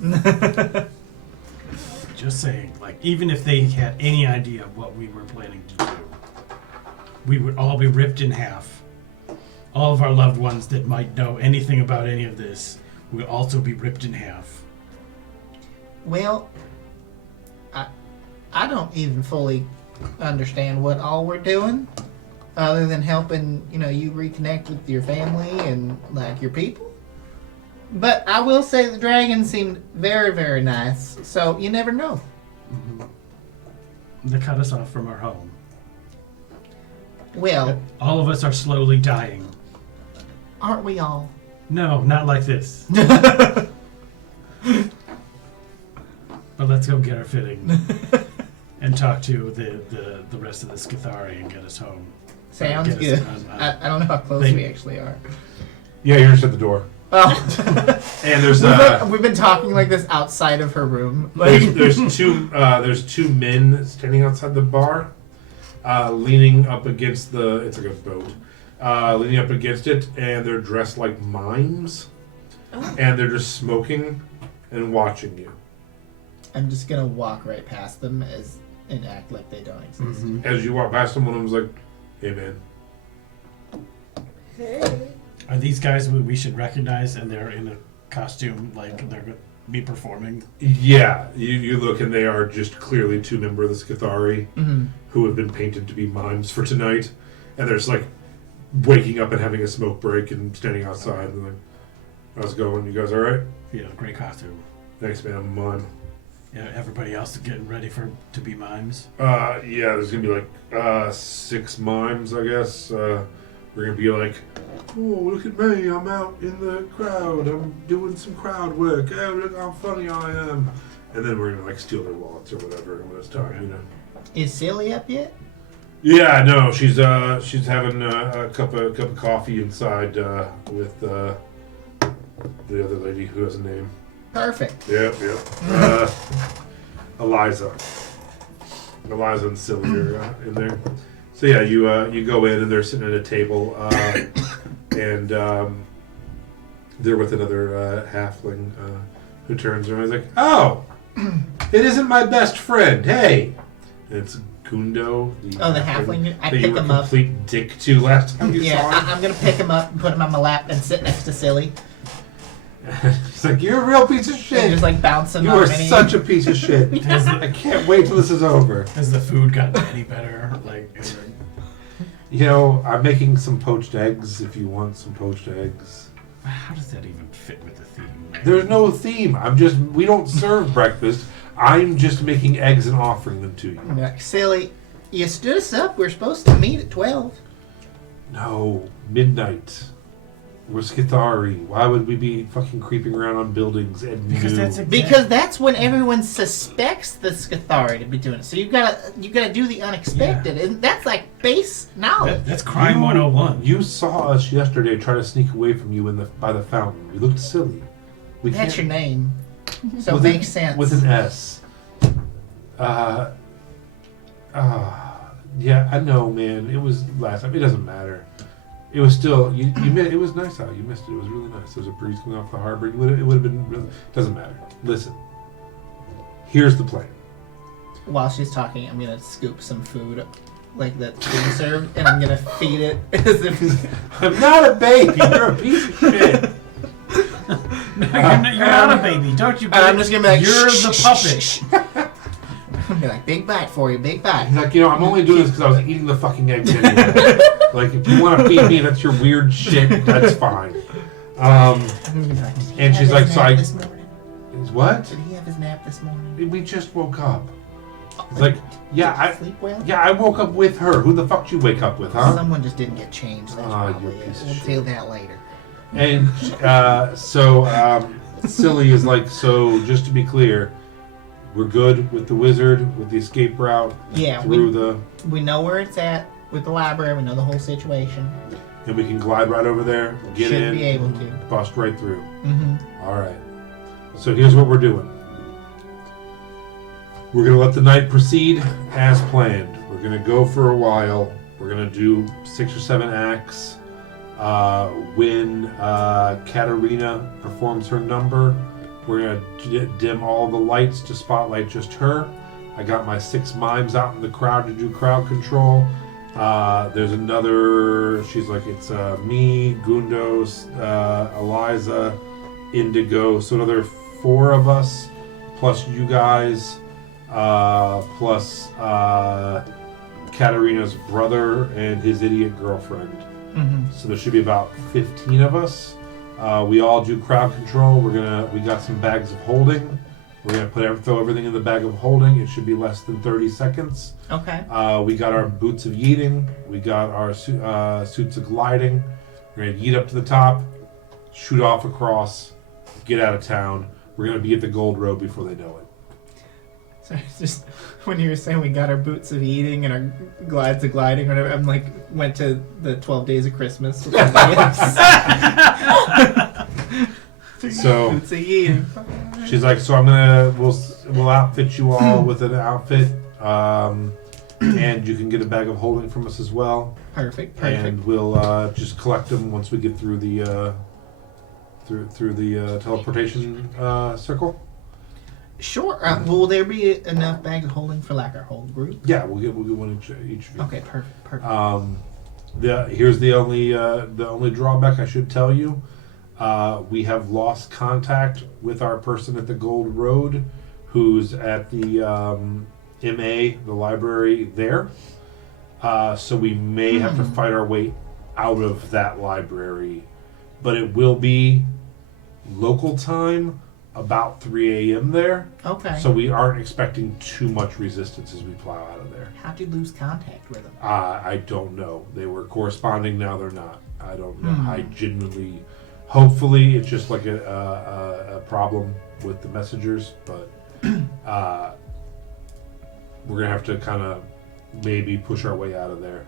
on the list. Just saying, like, even if they had any idea of what we were planning to do, we would all be ripped in half. All of our loved ones that might know anything about any of this will also be ripped in half. Well, I don't even fully understand what all we're doing, other than helping you reconnect with your family and like your people. But I will say the dragon seemed very, very nice. So you never know. They cut us off from our home. Well, All of us are slowly dying. aren't we all? No, not like this. But let's go get our fitting and talk to the rest of the Skithari and get us home. Sounds Get us good. on, I don't know how close They- we actually are. Yeah, you're just at the door. Oh. And there's we've been talking like this outside of her room. there's two men standing outside the bar, leaning up against it's like a boat, leaning up against it, and they're dressed like mimes, and they're just smoking and watching you. I'm just gonna walk right past them and act like they don't exist. As you walk past them, one of them's like, "Hey, man." Are these guys we should recognize, and they're in a costume like they're going to be performing? Yeah, you look, and they are just clearly two members of the Skithari Mm-hmm. who have been painted to be mimes for tonight, and they're just like waking up and having a smoke break and standing outside and like, "How's it going? You guys all right?" Yeah, great costume. "Thanks, man. I'm a mime." Yeah, everybody else is getting ready to be mimes. Yeah, there's gonna be like 6 mimes, I guess. We're gonna be like, "Oh, look at me! I'm out in the crowd. I'm doing some crowd work. Oh, look how funny I am!" And then we're gonna like steal their wallets or whatever when it's time, you know. Is Silly up yet? Yeah, no, she's having a cup of coffee inside with the other lady who has a name. Perfect. Yep. Eliza and Silly are in there. So yeah, you go in and they're sitting at a table, and they're with another halfling who turns around and is like, "Oh, it isn't my best friend. Hey," and it's Gundo. The halfling. I that you pick were a him up. complete dick to last time you Yeah, saw him. I'm gonna pick him up and put him on my lap and sit next to Silly. He's like, "You're a real piece of And shit. just like bounce him You up. are and he- such a piece of shit. I can't wait till this is over." Has the food gotten any better? Like, You know, I'm making some poached eggs if you want some poached eggs. how does that even fit with the theme? There's no theme. We don't serve breakfast. I'm just making eggs and offering them to you. I'm like, Silly, you stood us up. We're supposed to meet at 12. No, midnight. We're Skithari. Why would we be fucking creeping around on buildings at Because noon? that's Because that's when everyone suspects the Skithari to be doing it. So you gotta do the unexpected, and that's like base knowledge. that's crime 101. You saw us yesterday try to sneak away from you by the fountain. We looked silly. We That's your can't- name, so it with makes sense. With an S. Yeah, I know, man. It was last time. It doesn't matter. It was still it was nice out. You missed it. It was really nice. There was a breeze coming off the harbor. It would have been really, doesn't matter. Listen. Here's the plan. While she's talking, I'm gonna scoop some food, like that's being served, and I'm gonna feed it as if. I'm not a baby. You're a piece of shit. You're not a baby, don't you? And I'm just gonna be like, you're "Shh, the shh, puppet. shh, shh." I'm gonna be like, big bite for you, big bite. He's like, I'm only doing this because I was eating the fucking eggs anyway. Like, if you want to feed me, that's your weird shit. That's fine. I'm gonna be like, "Did he And have she's his like, nap so I- this morning? Is what? Did he have his nap this morning? We just woke up. It's like, yeah, Sleep well? I woke up with her. Who the fuck did you wake up with, huh? Someone just didn't get changed. That's Ah, probably you it. piece of We'll shit. deal that later. And Silly is like, so just to be clear, we're good with the wizard, with the escape route Yeah, through we know where it's at with the library. We know the whole situation. and we can glide right over there, get Should in, be able to. bust right through. Mm-hmm. All right. So here's what we're doing. We're going to let the night proceed as planned. We're going to go for a while. We're going to do 6 or 7 acts. When Katarina performs her number, we're going to dim all the lights to spotlight just her. I got my 6 mimes out in the crowd to do crowd control. There's another, she's like, it's me, Gundos, Eliza, Indigo. So another 4 of us, plus you guys, plus Katarina's brother and his idiot girlfriend. Mm-hmm. So there should be about 15 of us. We all do crowd control. We got some bags of holding. We're gonna throw everything in the bag of holding. It should be less than 30 seconds. Okay. We got our boots of yeeting. We got our suits of gliding. We're gonna yeet up to the top, shoot off across, get out of town. We're gonna be at the Gold Road before they know it. So it's just when you were saying we got our boots of eating and our glides of gliding, whatever, I'm like went to the 12 Days of Christmas. With So boots of eating. she's like, so we'll outfit you all with an outfit, and you can get a bag of holding from us as well. Perfect. And we'll just collect them once we get through the through the teleportation circle. Sure. Will there be enough bags of holding for like our whole group? Yeah, we'll get one each of you. Okay. Perfect. Here's the only drawback I should tell you. We have lost contact with our person at the Gold Road, who's at the MA, the library there. So we may have to fight our way out of that library, but it will be local time, about 3 a.m. there. Okay. So we aren't expecting too much resistance as we plow out of there. How'd you lose contact with them? I don't know. They were corresponding, now they're not. I don't know. I genuinely, hopefully it's just like a problem with the messengers, but we're going to have to kind of maybe push our way out of there.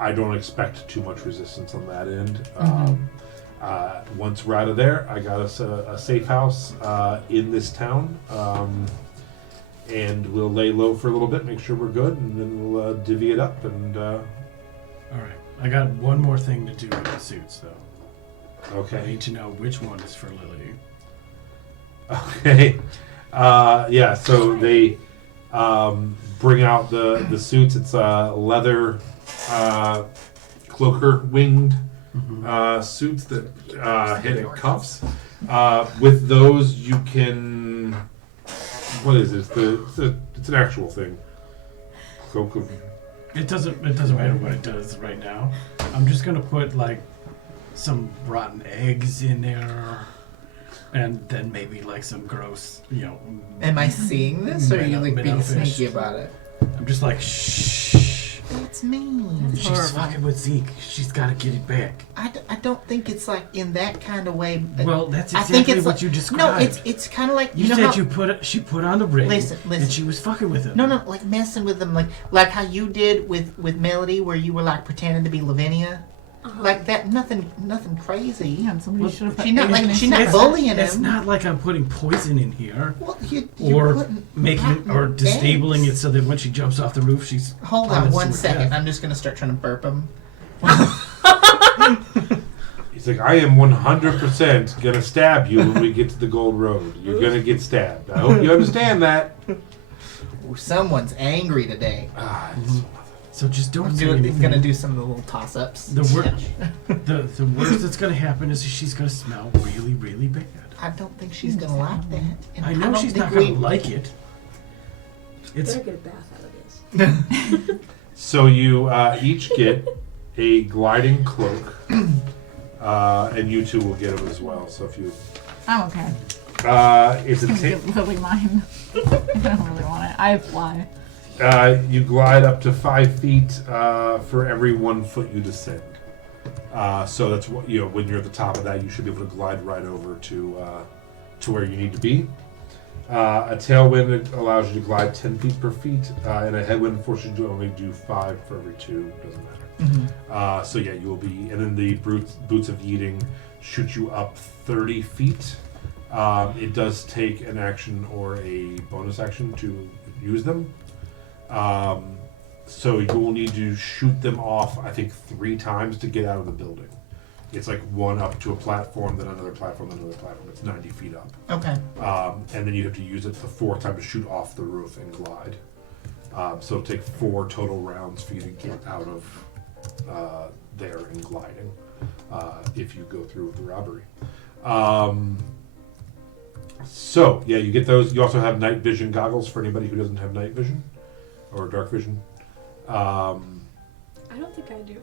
I don't expect too much resistance on that end. Once we're out of there, I got us a safe house in this town, and we'll lay low for a little bit, make sure we're good, and then we'll divvy it up. And All right. I got one more thing to do with the suits, though. I okay, need to know which one is for Lily. okay, yeah. So they bring out the suits. It's leather cloaker winged suits that hit at cuffs. With those, you can. What is it? It's an actual thing. Cloak of. It doesn't matter what it does right now. I'm just gonna put like some rotten eggs in there, and then maybe like some gross, Am I seeing this, or are you like being minnow fish. sneaky about it? I'm just like shh. It's me. She's fucking with Zeke. She's gotta get it back. I don't think it's like in that kind of way. Well, that's I think exactly it's what like, you described. No, it's kind of like You know said how, she put on the ring, Listen. and she was fucking with him. No, like messing with them, like how you did with Melody, where you were like pretending to be Lavinia, like that. Nothing crazy. Yeah, somebody Well, should have put she's not like- anything she's in not it. It's bullying It's him. not like I'm putting poison in here, Well, you're or putting making rotten or disabling eggs. it so that when she jumps off the roof, she's Hold on plummets to one her second. death. I'm just gonna start trying to burp him. He's like, I am 100% gonna stab you when we get to the Gold Road. You're gonna get stabbed. I hope you understand that. Ooh, someone's angry today. So just don't I'm say doing, anything. gonna do some of the little toss-ups. The worst that's gonna happen is she's gonna smell really, really bad. I don't think she's gonna like that. And I know don't she's think not gonna we- like it. It's Better get a bath out of this. So you each get a gliding cloak, and you two will get them as well. So if you, I'm okay. it's a I'm gonna give Lily mine. I don't really want it. I fly. you glide up to 5 feet for every 1 foot you descend. So that's what when you're at the top of that, you should be able to glide right over to where you need to be. A tailwind allows you to glide 10 feet per feet, and a headwind forces you to only do 5 for every 2. Doesn't matter. So yeah, you will be, and then the boots of eating shoot you up 30 feet. It does take an action or a bonus action to use them. So you will need to shoot them off, I think, 3 times to get out of the building. It's like one up to a platform, then another platform, then another platform. It's 90 feet up. Okay. And then you have to use it the 4th time to shoot off the roof and glide. So it'll take 4 total rounds for you to get out of there and gliding if you go through with the robbery. So yeah, you get those. You also have night vision goggles for anybody who doesn't have night vision or dark vision. I don't think I do.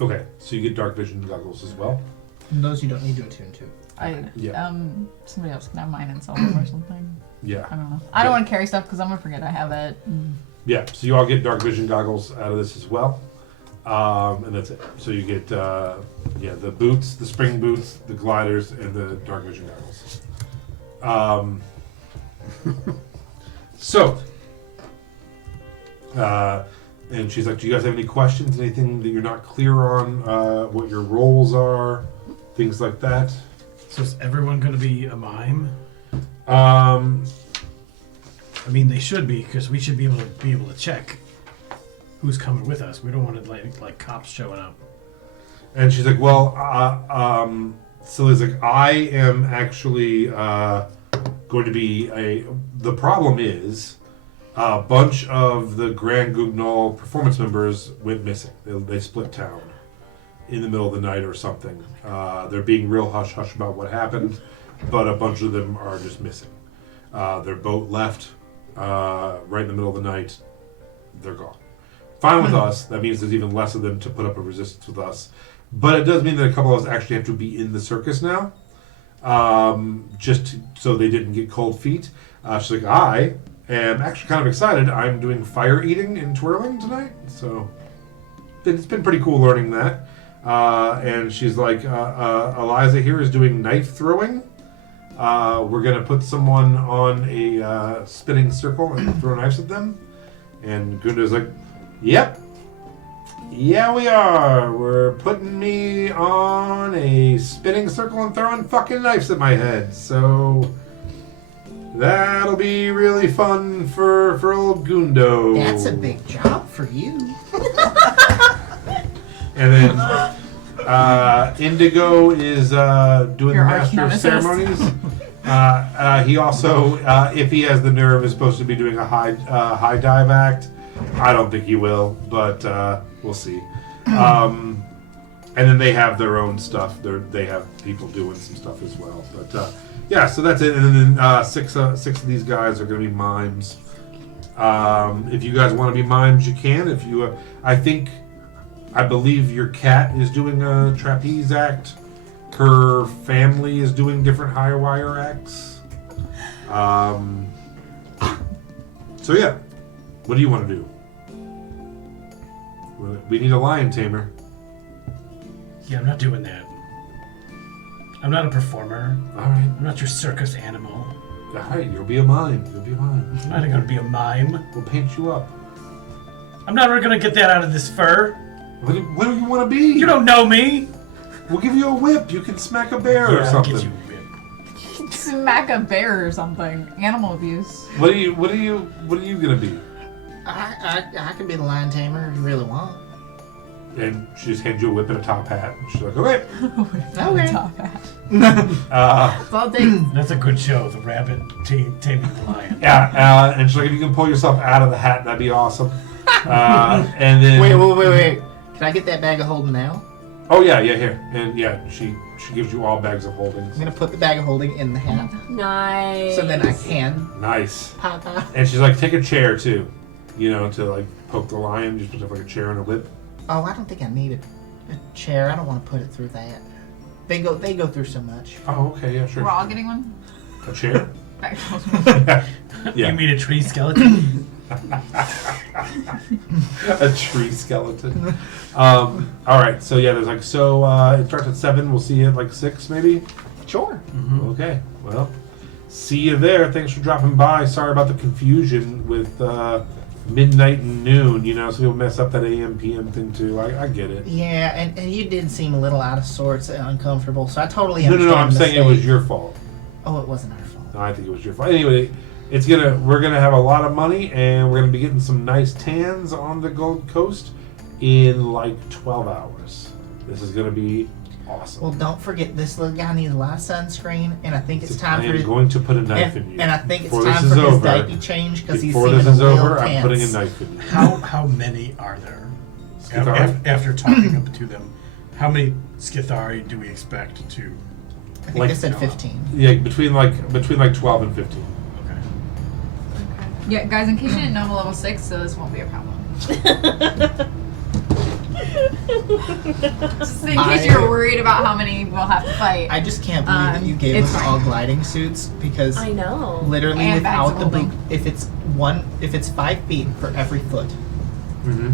Okay, so you get dark vision goggles as well. And those you don't need to attune to. Yeah. Somebody else can have mine in silver or something. Yeah. I don't know. I don't want to carry stuff because I'm gonna forget I have it. Yeah, so you all get dark vision goggles out of this as well. And that's it. So you get, the boots, the spring boots, the gliders, and the dark vision goggles. And she's like, do you guys have any questions? Anything that you're not clear on? What your roles are? Things like that? So is everyone going to be a mime? Um, I mean, they should be, because we should be able to check who's coming with us. We don't want to like cops showing up. And she's like, well, Cillia's like, I am actually going to be the problem is a bunch of the Grand Guignol performance members went missing. They split town in the middle of the night or something. They're being real hush-hush about what happened, but a bunch of them are just missing. Their boat left right in the middle of the night. They're gone. Fine with us. That means there's even less of them to put up a resistance with us. But it does mean that a couple of us actually have to be in the circus now, so they didn't get cold feet. She's like, I am actually kind of excited. I'm doing fire eating and twirling tonight, so it's been pretty cool learning that. And she's like, Eliza here is doing knife throwing. We're going to put someone on a spinning circle and throw knives at them. And Gunda's like, yep. Yeah, we are. We're putting me on a spinning circle and throwing fucking knives at my head. So that'll be really fun for old Gundo. That's a big job for you. And then Indigo is doing Your the Master of arch-nemesis. Ceremonies. He also, if he has the nerve, is supposed to be doing a high dive act. I don't think he will, but we'll see. And then they have their own stuff. They have people doing some stuff as well. But yeah, so that's it. And then six of these guys are going to be mimes. If you guys want to be mimes, you can. If you, I believe your cat is doing a trapeze act. Her family is doing different high wire acts. So yeah, what do you want to do? We need a lion tamer. Yeah, I'm not doing that. I'm not a performer. All right, I'm not your circus animal. all right. You'll be a mime. You'll be a mime. I'm not going to be a mime. We'll paint you up. I'm never going to get that out of this fur. What do you want to be? You don't know me. We'll give you a whip. You can smack a bear or I'll something. get you a whip. Smack a bear or something. Animal abuse. What are you gonna be? I can be the lion tamer if you really want. And she just hands you a whip and a top hat. She's like, okay. Okay. Top hat. Uh, So I'll take. That's a good show, The Rabbit Taming the Lion. yeah. And she's like, if you can pull yourself out of the hat, that'd be awesome. And then Wait. Can I get that bag of holding now? Oh yeah, here. And yeah, she gives you all bags of holdings. I'm gonna put the bag of holding in the hat, Nice. so then I can Nice. pop out. And she's like, take a chair too, to like poke the lion. Just put like a chair and a whip. Oh, I don't think I need a chair. I don't want to put it through that. They go through so much. Oh, okay, yeah, sure. We're all getting one. A chair? You Yeah. mean a tree skeleton? A tree skeleton. All right, so yeah, there's like it starts at 7. We'll see you at like 6 maybe. Sure. Okay, well, see you there. Thanks for dropping by. Sorry about the confusion with midnight and noon. So we'll mess up that AM PM thing too. I get it. Yeah, and you did seem a little out of sorts and uncomfortable, so I totally No, understand. I'm the saying it mistake. was your fault. Oh, it wasn't our fault. No, I think it was your fault. Anyway, we're gonna have a lot of money, and we're gonna be getting some nice tans on the Gold Coast in like 12 hours. This is gonna be awesome. Well, don't forget, this little guy needs a lot of sunscreen, and I think it's time I for am his, going to put a knife in you. and I think it's Before time this for is his over, diaper change because he's Before seeming this is a little over, I'm putting a tense. knife in you. How many are there? Skithari? After talking up to them, how many Skithari do we expect to I think Like- they said 15. Yeah, between 12 and 15. Okay. Yeah, guys, in case you didn't know, I'm a level 6, so this won't be a problem. Just in case you're worried about how many we'll have to fight. I just can't believe that you gave it's us fine. all gliding suits because I know. literally And bags without of the boot, holding. if it's 5 feet for every foot, Mm-hmm.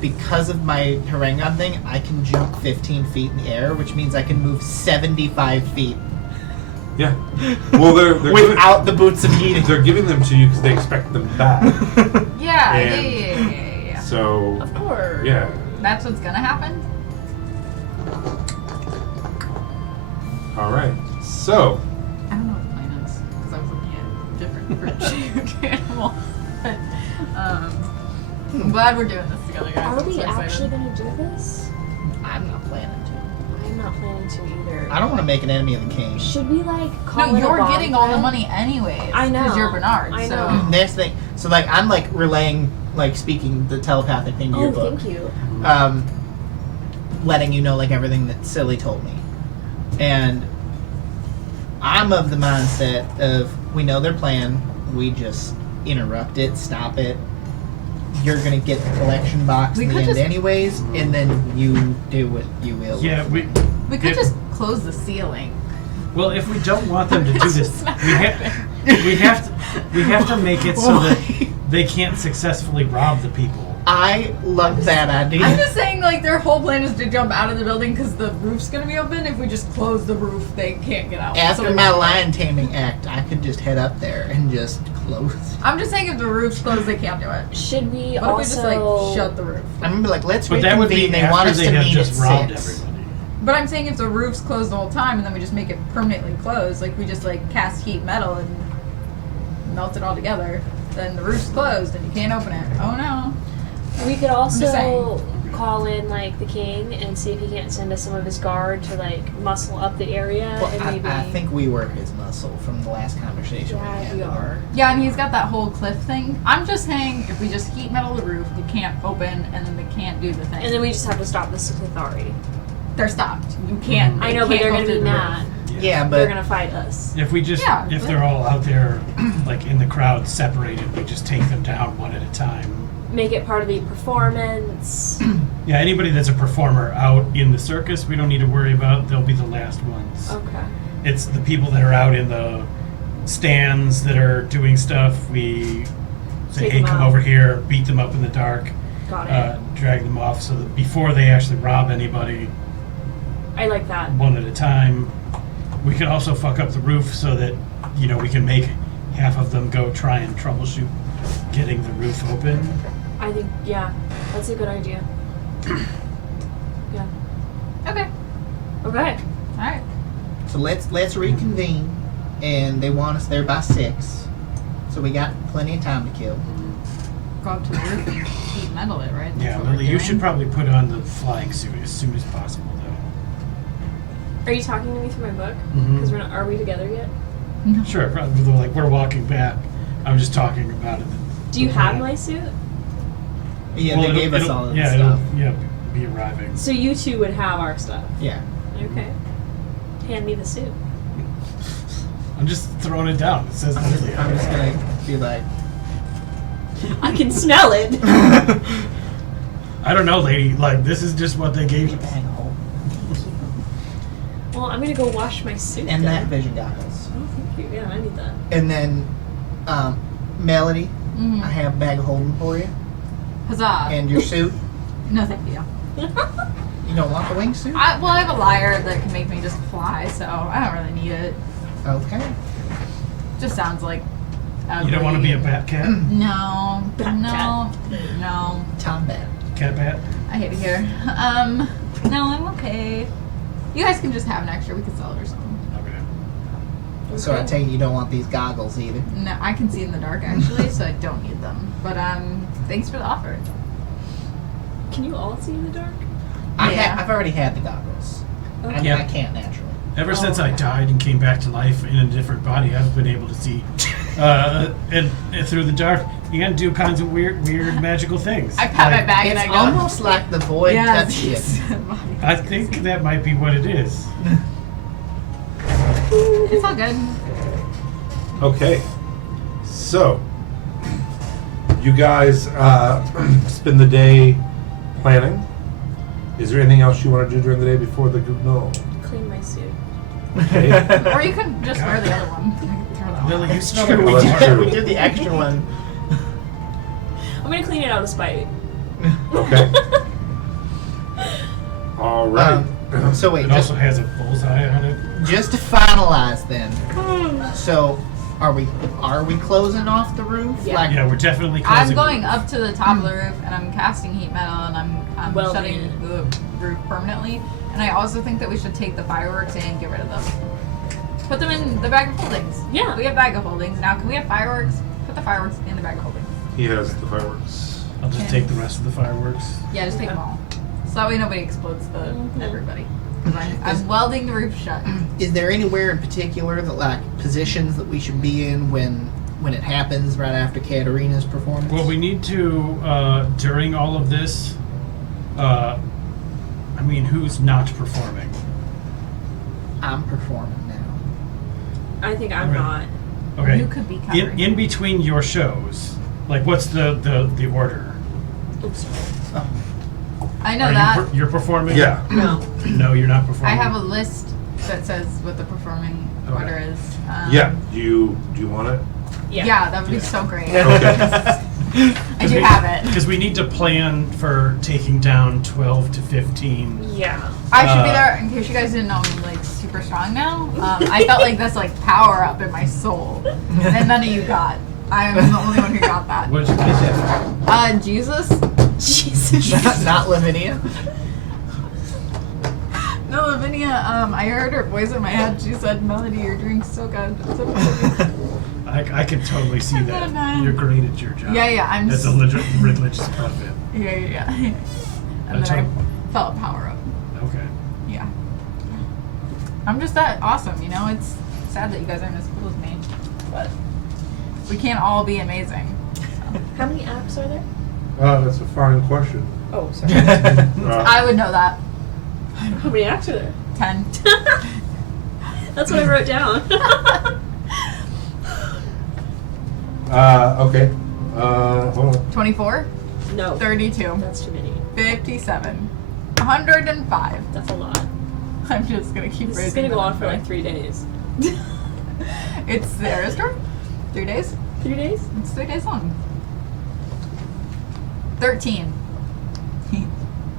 because of my Harangon thing, I can jump 15 feet in the air, which means I can move 75 feet Yeah. Well, they're without the boots of heating. they're giving them to you because they expect them back. Yeah, And- yeah. So Of course. yeah. That's what's gonna happen? All right. So I don't know what the plan is, because I was looking at different fruit-shaped animals. But, I'm glad we're doing this together, guys. Are I'm we so excited. actually gonna do this? I'm not planning to. I'm not planning to either. I don't want to make an enemy of the king. Should we like call No, it a you're bomb getting all the threat? money anyways. I know. Because you're Bernard. I so. know. There's the thing. So like I'm like relaying, like speaking the telepathic thing to your Oh, book. thank you. Letting you know like everything that Silly told me. And I'm of the mindset of we know their plan, we just interrupt it, stop it. You're gonna get the collection box We in the could end just- anyways, and then you do what you will. Yeah, we We could If- just close the ceiling. well, if we don't want them to do That's this, just not we have to make it so that Why? they can't successfully rob the people. I love that idea. I'm just saying, like, their whole plan is to jump out of the building because the roof's gonna be open. If we just close the roof, they can't get out. After So we my won't. lion taming act, I could just head up there and just close. I'm just saying, if the roof's closed, they can't do it. Should we What if we just, like, also shut the roof? I'm gonna be like, let's But that would be reconvene. They want after us they to have meet just at robbed 6. everybody. But I'm saying if the roof's closed the whole time and then we just make it permanently closed, like we just like cast heat metal and melt it all together, then the roof's closed and you can't open it. Oh no. we could just also saying. call in like the king and see if he can't send us some of his guard to like muscle up the area Well, and maybe I think we were his muscle from the last conversation we yeah, had. we are. Yeah, and he's got that whole cliff thing. I'm just saying if we just heat metal the roof, you can't open and then they can't do the thing. And then we just have to stop the Sithari. they're stopped. You can't. I they know, but can't they're go gonna through be the roof. mad. Yeah, They're but gonna fight us. If we just, Yeah, if but- they're all out there, like in the crowd, separated, we just take them down one at a time. Make it part of the performance. Yeah, anybody that's a performer out in the circus, we don't need to worry about. They'll be the last ones. Okay. It's the people that are out in the stands that are doing stuff. We say, Take hey, them come out. over here, beat them up in the dark, Got it. drag them off so that before they actually rob anybody, I like that. one at a time. We can also fuck up the roof so that, you know, we can make half of them go try and troubleshoot getting the roof open. I think yeah, that's a good idea. Yeah. Okay. Okay. All right. so let's reconvene, and they want us there by 6, so we got plenty of time to kill. Go up to the roof and heat metal it, right? That's Yeah, what we're Lily, you doing. should probably put on the flying suit as soon as possible, though. Are you talking to me through my book? Mhm. Because we're not. Are we together yet? No. Sure, probably like we're walking back. I'm just talking about it. Do you have my suit? Yeah, Well, they it'll- gave us it'll- all of the yeah, stuff. It'll, yeah, be arriving. So you two would have our stuff. Yeah. Okay. Hand me the suit. I'm just throwing it down. It says literally. I'm just gonna be like, I can smell it. I don't know, lady. Like this is just what they gave us. bang hole. Well, I'm gonna go wash my suit. And that then. vision goggles. Oh, thank you. Yeah, I need that. And then, Melody, Mhm. I have a bag of holding for you. Huzzah. And your suit. No, thank you. You don't want the wingsuit? I have a lyre that can make me just fly, so I don't really need it. Okay. Just sounds like. You don't want to be a ugly. bat cat, No. Bat No. No. Tom Bat. cat bat. I hate it here. No, I'm okay. You guys can just have an extra. We could sell it or something. Okay. So I take it you don't want these goggles either. No, I can see in the dark actually, so I don't need them. But thanks for the offer. Can you all see in the dark? Yeah. I've already had the goggles. Okay. Yeah. I can't naturally. Ever Oh, since I okay. died and came back to life in a different body, I've been able to see and through the dark and do kinds of weird magical things. I pat my Like, back and I It's go. almost like the void Yes, touched you. yes. I think that might be what it is. It's all good. Okay. So, you guys spend the day planning. Is there anything else you want to do during the day before the no? Clean my suit. Okay. Or you could just wear the other one. Throw that Lily, one. you smell True, like a That's retard. true. we did the extra one. I'm gonna clean it out of spite. Okay. All right. So wait, It just also has a bullseye on it. just to finalize then. So are we closing off the roof? Yeah. Like, Yeah, we're definitely closing. I'm going the roof. up to the top of the roof and I'm casting heat metal and I'm Welding shutting it. the roof permanently. And I also think that we should take the fireworks and get rid of them. Put them in the bag of holdings. Yeah. We have bag of holdings. Now can we have fireworks? Put the fireworks in the bag of holdings. He has the fireworks. I'll just take the rest of the fireworks. Yeah, just take them all. So that way nobody explodes the Mhm. everybody. 'Cause I'm welding the roof shut. is there anywhere in particular that like positions that we should be in when it happens right after Katarina's performance? Well, we need to during all of this. I mean, who's not performing? I'm performing now. I think I'm Okay. not. Okay. You could be covering. in between your shows, like what's the order? Oops. I know Are that. you're performing? Yeah. No. No, you're not I performing. have a list that says what the performing Okay. order is. Yeah. Do you want it? Yeah, that would be Yeah. so great. Okay. I do have it. Because we need to plan for taking down 12 to 15. Yeah. I should be Uh, there in case you guys didn't know I'm like super strong now. I felt like this like power up in my soul, and none of you got. I am the only one who got that. What did you get? Jesus. Jesus. not Lavinia. No, Lavinia. I heard her voice in my head. She said, "Melody, you're doing so good." So good." I can totally see I'm that. not. You're great at your job. Yeah, I'm As a religious puppet. Yeah. And That's then right. I felt power up. Okay. Yeah. I'm just that awesome, you know? It's sad that you guys aren't as cool as me. But we can't all be amazing. How many apps are there? That's a fine question. Oh, sorry. I would know that. How many apps are there? 10. That's what I wrote down. Okay. Hold on. 24, No. 32, That's too many. 57, 105. That's a lot. I'm just gonna keep This raising is gonna the go on for number. like 3 days. It's the Era Store? 3 days? 3 days? It's 3 days long. 13.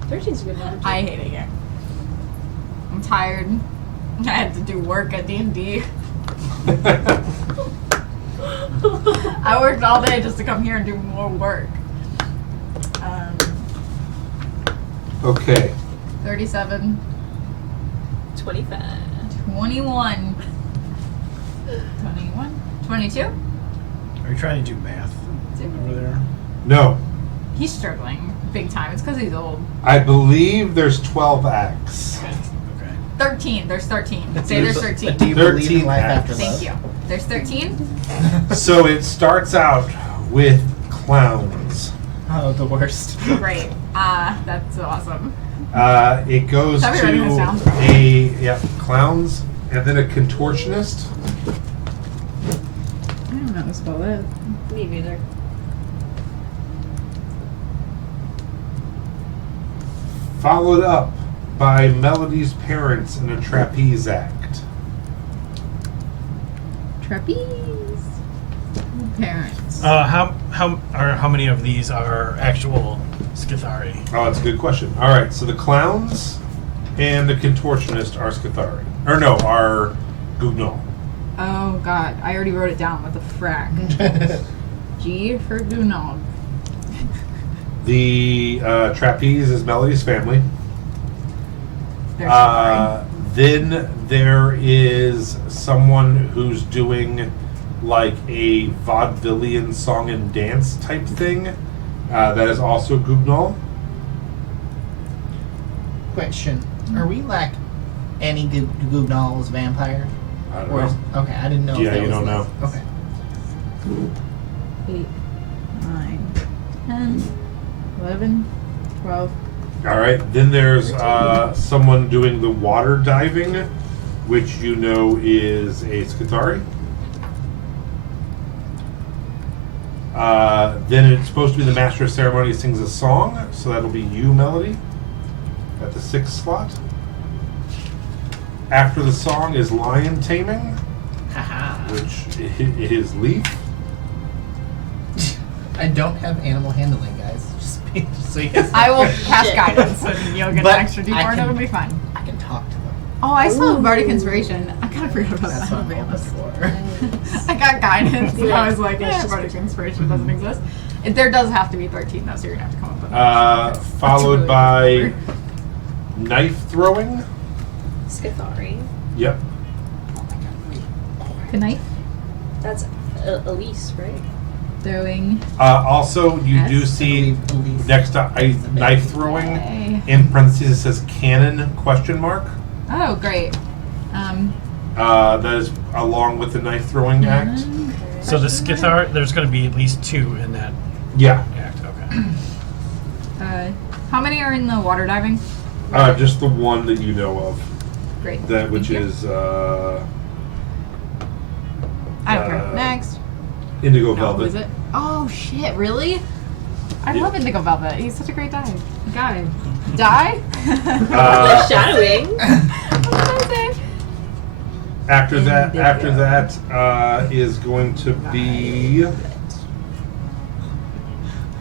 13's a good number. Too. I hate it. I'm tired. I had to do work at D&D. I worked all day just to come here and do more work. Okay. 37, 25. 21, 21, 22? Are you trying to do math over there? No. He's struggling big time. It's because he's old. I believe there's 12 acts. Okay. 13. There's 13. Say there's 13. Do you believe 13 in life after acts. love? Thank you. There's 13? So it starts out with clowns. Oh, the worst. Great. That's awesome. It goes Are we writing this down? to clowns, and then a contortionist, I don't know how to spell that. Me neither. followed up by Melody's parents in a trapeze act. Trapeze. Parents. How many of these are actual Skithari? Oh, that's a good question. All right, so the clowns and the contortionist are Skithari. Or no, are Gugnol. Oh god, I already wrote it down with a frack. G for Gunnog. The trapeze is Melody's family. They're sorry. Then there is someone who's doing like a vaudevillian song and dance type thing. That is also Gugnol. Question: are we like any Gugnol's vampire? I don't Or is, know. okay, I didn't know. Yeah, if that you was don't like- know. Okay. 8, 9, 10, 11, 12. All right. Then there's someone doing the water diving which you know is a Skithari. Then it's supposed to be the Master of Ceremony sings a song, so that'll be you, Melody, at the 6th slot. After the song is Lion Taming, Haha. which is Leaf. I don't have animal handling, guys. Just so you guys. I will cast Shit. guidance and you'll get But an extra I D4 and can- it'll be fine. I can talk to them. Oh, I still have Ooh. Bardic Inspiration. I kind of forgot about That's that. what I'm hoping for. I got guidance. And I was like, Let's yeah, just- Bardic Inspiration doesn't exist. There does have to be 13 though, so you're gonna have to come up with Followed really by good Knife Throwing. Skithari. Yep. Good night. That's Elise, right? Throwing. Also, you Yes. do see Elise. next to Knife Throwing, Yay. in parentheses, it says Cannon ? Oh, great. That is along with the Knife Throwing act. So the Skithar, there's going to be at least 2 in that Yeah. act. Okay. How many are in the water diving? Just the one that you know of. Great. That which Thank you. is I don't care. uh, Next. Indigo No, who Velvet. is it? Oh shit! Really? I Yeah. love Indigo Velvet. He's such a great guy. Die? Shadowing. What did I say? After that, Indigo. is going to be.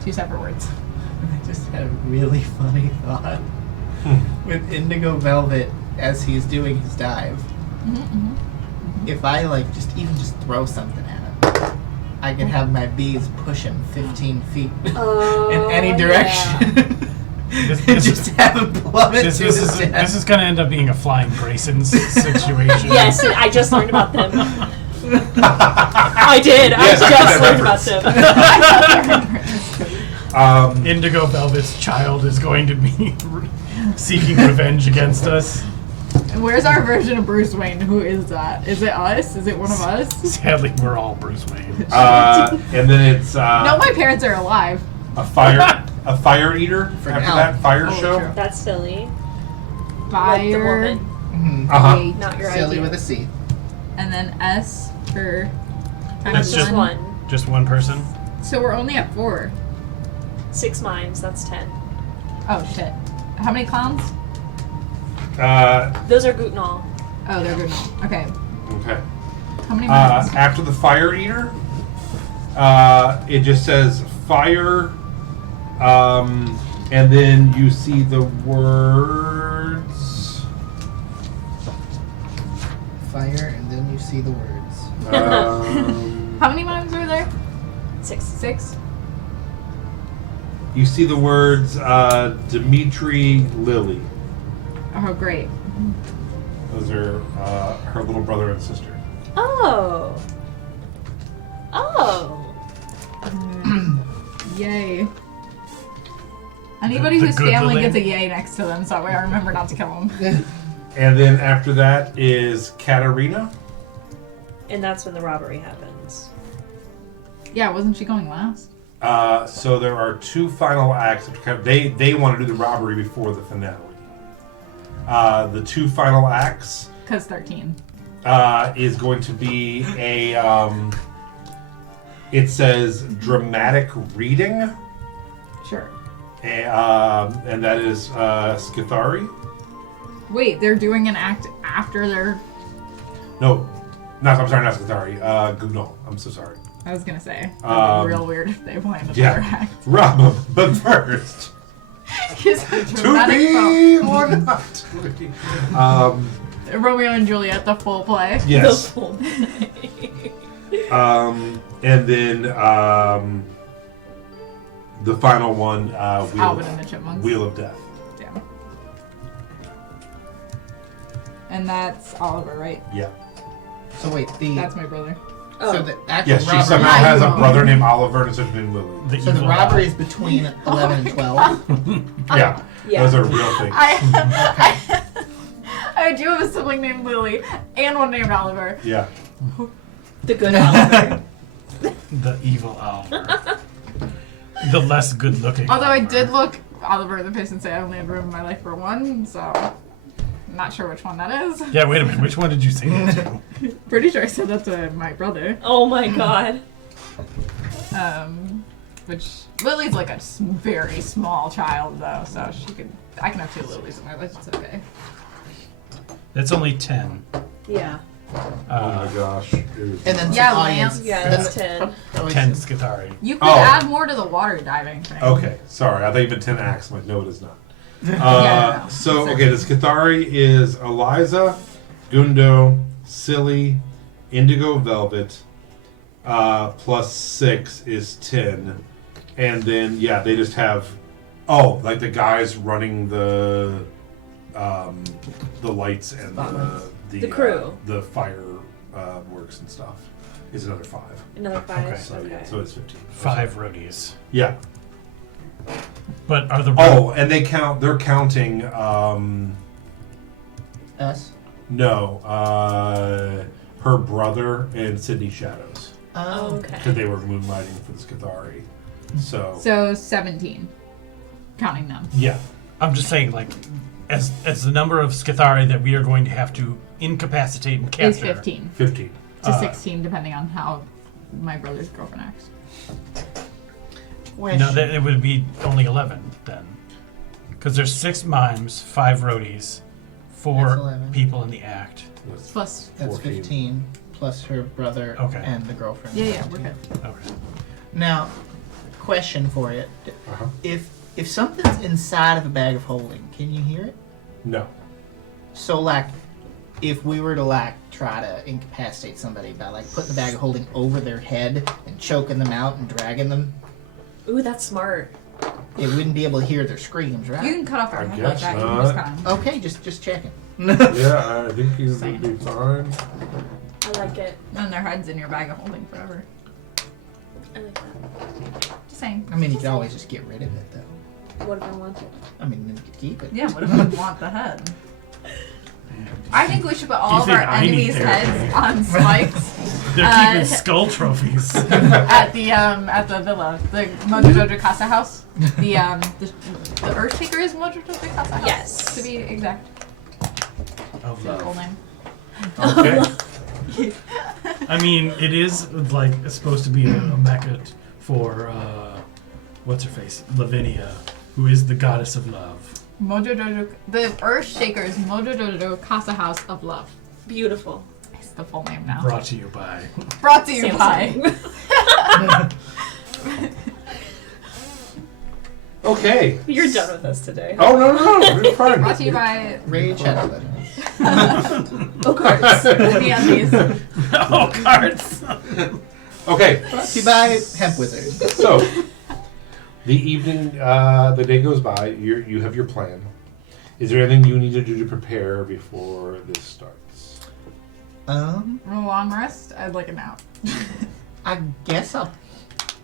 2 separate words. I just had a really funny thought. With Indigo Velvet, as he's doing his dive, if I like just throw something at him, I could have my bees push him 15 feet Oh, in any direction. This just have him plummet This, to this his is death. this is going to end up being a Flying Graysons situation. Yes, I just learned about them. I did. Yes, I I just got learned that about them. Indigo Velvet's child is going to be seeking revenge against us. Where's our version of Bruce Wayne? Who is that? Is it us? Is it one of us? Sadly, we're all Bruce Wayne. And then it's No, my parents are alive. a fire eater. For After now. that, fire Oh, show. true. That's silly. Fire. Like the woman, Mhm. Wait. not your Silly idea. with a C. And then S for That's times just one. Just one person. So we're only at 4. 6 mimes. That's 10. Oh shit. How many clowns? Those are Gutnall. Oh, they're good now. Okay. Okay. How many miles? After the fire eater, it just says fire, and then you see the words. Fire, and then you see the words. How many mimes are there? 6. 6? You see the words Dimitri Lily. Oh, great. Those are her little brother and sister. Oh. Oh. Yay. Anybody The whose good family Lily? gets a yay next to them, so that way I remember not to kill them. And then after that is Katarina. And that's when the robbery happens. Yeah, wasn't she going last? So there are 2 final acts. They want to do the robbery before the finale. The 2 final acts Because 13. is going to be a. It says dramatic reading, Sure. and that is Skithari. Wait, they're doing an act after their. No, I'm sorry, not Skithari. Gugnol. I'm so sorry. I was gonna say. That'd be real weird if they planned another Yeah, act. Rob, but first, He's a to dramatic be or not to be. Romeo and Juliet, the full play. Yes. The full And then the final one, Alvin and the Chipmunks. Wheel of Death. Yeah. And that's Oliver, right? Yeah. So wait, That's my brother. so the actual Yes, she robbery. somehow has a brother named Oliver and a sister named Lily. So the evil robbery owl. is between 11 and 12. Yeah, Yeah. those are real things. I do have a sibling named Lily and one named Oliver. Yeah. The good Oliver. The evil Oliver. The less good looking. Although I Oliver. did look Oliver in the face and say I only had room in my life for one, so not sure which one that is. Yeah, wait a minute. Which one did you say that to? Pretty sure I said that to my brother. Oh my god. Which Lily's like a very small child though, so I can have 2 Lilies in my life. It's okay. That's only 10. Yeah. Oh my gosh. It was- And then Yeah, some audience. lamps. Yeah, that's 10. 10 Skithari. You could Oh. add more to the water diving thing. Okay, sorry. I thought you meant 10 acts. I'm like, no, it is not. Yeah, no. So, okay, the Skithari is Eliza, Gundo, Silly, Indigo Velvet, plus 6 is 10. And then, yeah, they just have, like the guys running the lights and The crew. the fire works and stuff is another 5. Another 5. Okay. So, yeah, so it's 15. 5 roadies. Yeah. But are the They're counting, Us. no, her brother and Sydney Shadows. Oh, Oh. okay. Because they were moonlighting for the Skithari. So 17. Counting them. Yeah. I'm just saying, like, as the number of Skithari that we are going to have to incapacitate and Is capture 15 15. to 16, depending on how my brother's girlfriend acts. Wish. No, that it would be only 11 then, because there's 6 mimes, 5 roadies, 4 That's 11. people in the act. Plus, That's 14. 15 plus her brother Okay. and the girlfriend. yeah, we're good. Okay. Now, question for you: Uh-huh. if something's inside of a bag of holding, can you hear it? No. So, like, if we were to try to incapacitate somebody by putting the bag of holding over their head and choking them out and dragging them, Ooh, that's smart. it wouldn't be able to hear their screams, right? You can cut off our I head like guess that. You not. can just kind of. Okay, just checking. Yeah, I think he's going to be fine. I like it. And their heads in your bag of holding forever. I like that. Just saying. I mean, you could always just get rid of it, though. What if I want it? I mean, then you could keep it. Yeah, what if we want the head? I think we should put all of Do you our think I need enemies' therapy? heads on spikes They're keeping skull trophies. at the villa, the Mojo Jojo Casa house. The Earthshaker is Mojo Jojo Casa house. Yes. To be exact. Of The full love. name. Okay. I mean, it is like it's supposed to be a mecca for what's her face, Lavinia, who is the goddess of love. Mojo Jojo. The Earthshaker is Mojo Jojo Casa House of Love. Beautiful. It's the full name now. Brought to you by. Brought to you by. Samsung. Okay. You're done with us today. Oh, no. We're fine. Brought to you by Rage Shadow Legends. Oh, cards. the Undies. Oh, cards. Okay. Brought to you by Hemp Wizard. So, the evening, the day goes by. You have your plan. Is there anything you need to do to prepare before this starts? For a long rest, I'd like a nap. I guess I'll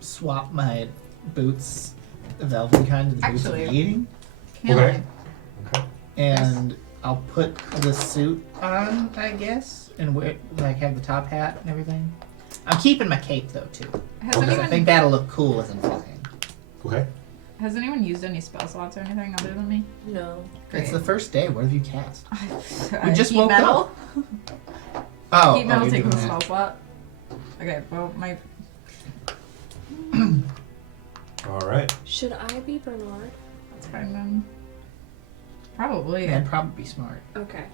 swap my boots, the velvet kind, to the boots of Actually- eating, Can Okay. Okay. and I'll put the suit on, I guess, and wear, have the top hat and everything. I'm keeping my cape though too. Has Okay. I anyone think that'll look cool as I'm flying. Okay. has anyone used any spell slots or anything other than me? No. It's the first day. What have you cast? We just heat woke metal. Oh, Heat metal you're takes a doing spell that. slot. Okay, well my All right. Should I be Bernard? that's fine then. Probably. That'd probably be smart Okay.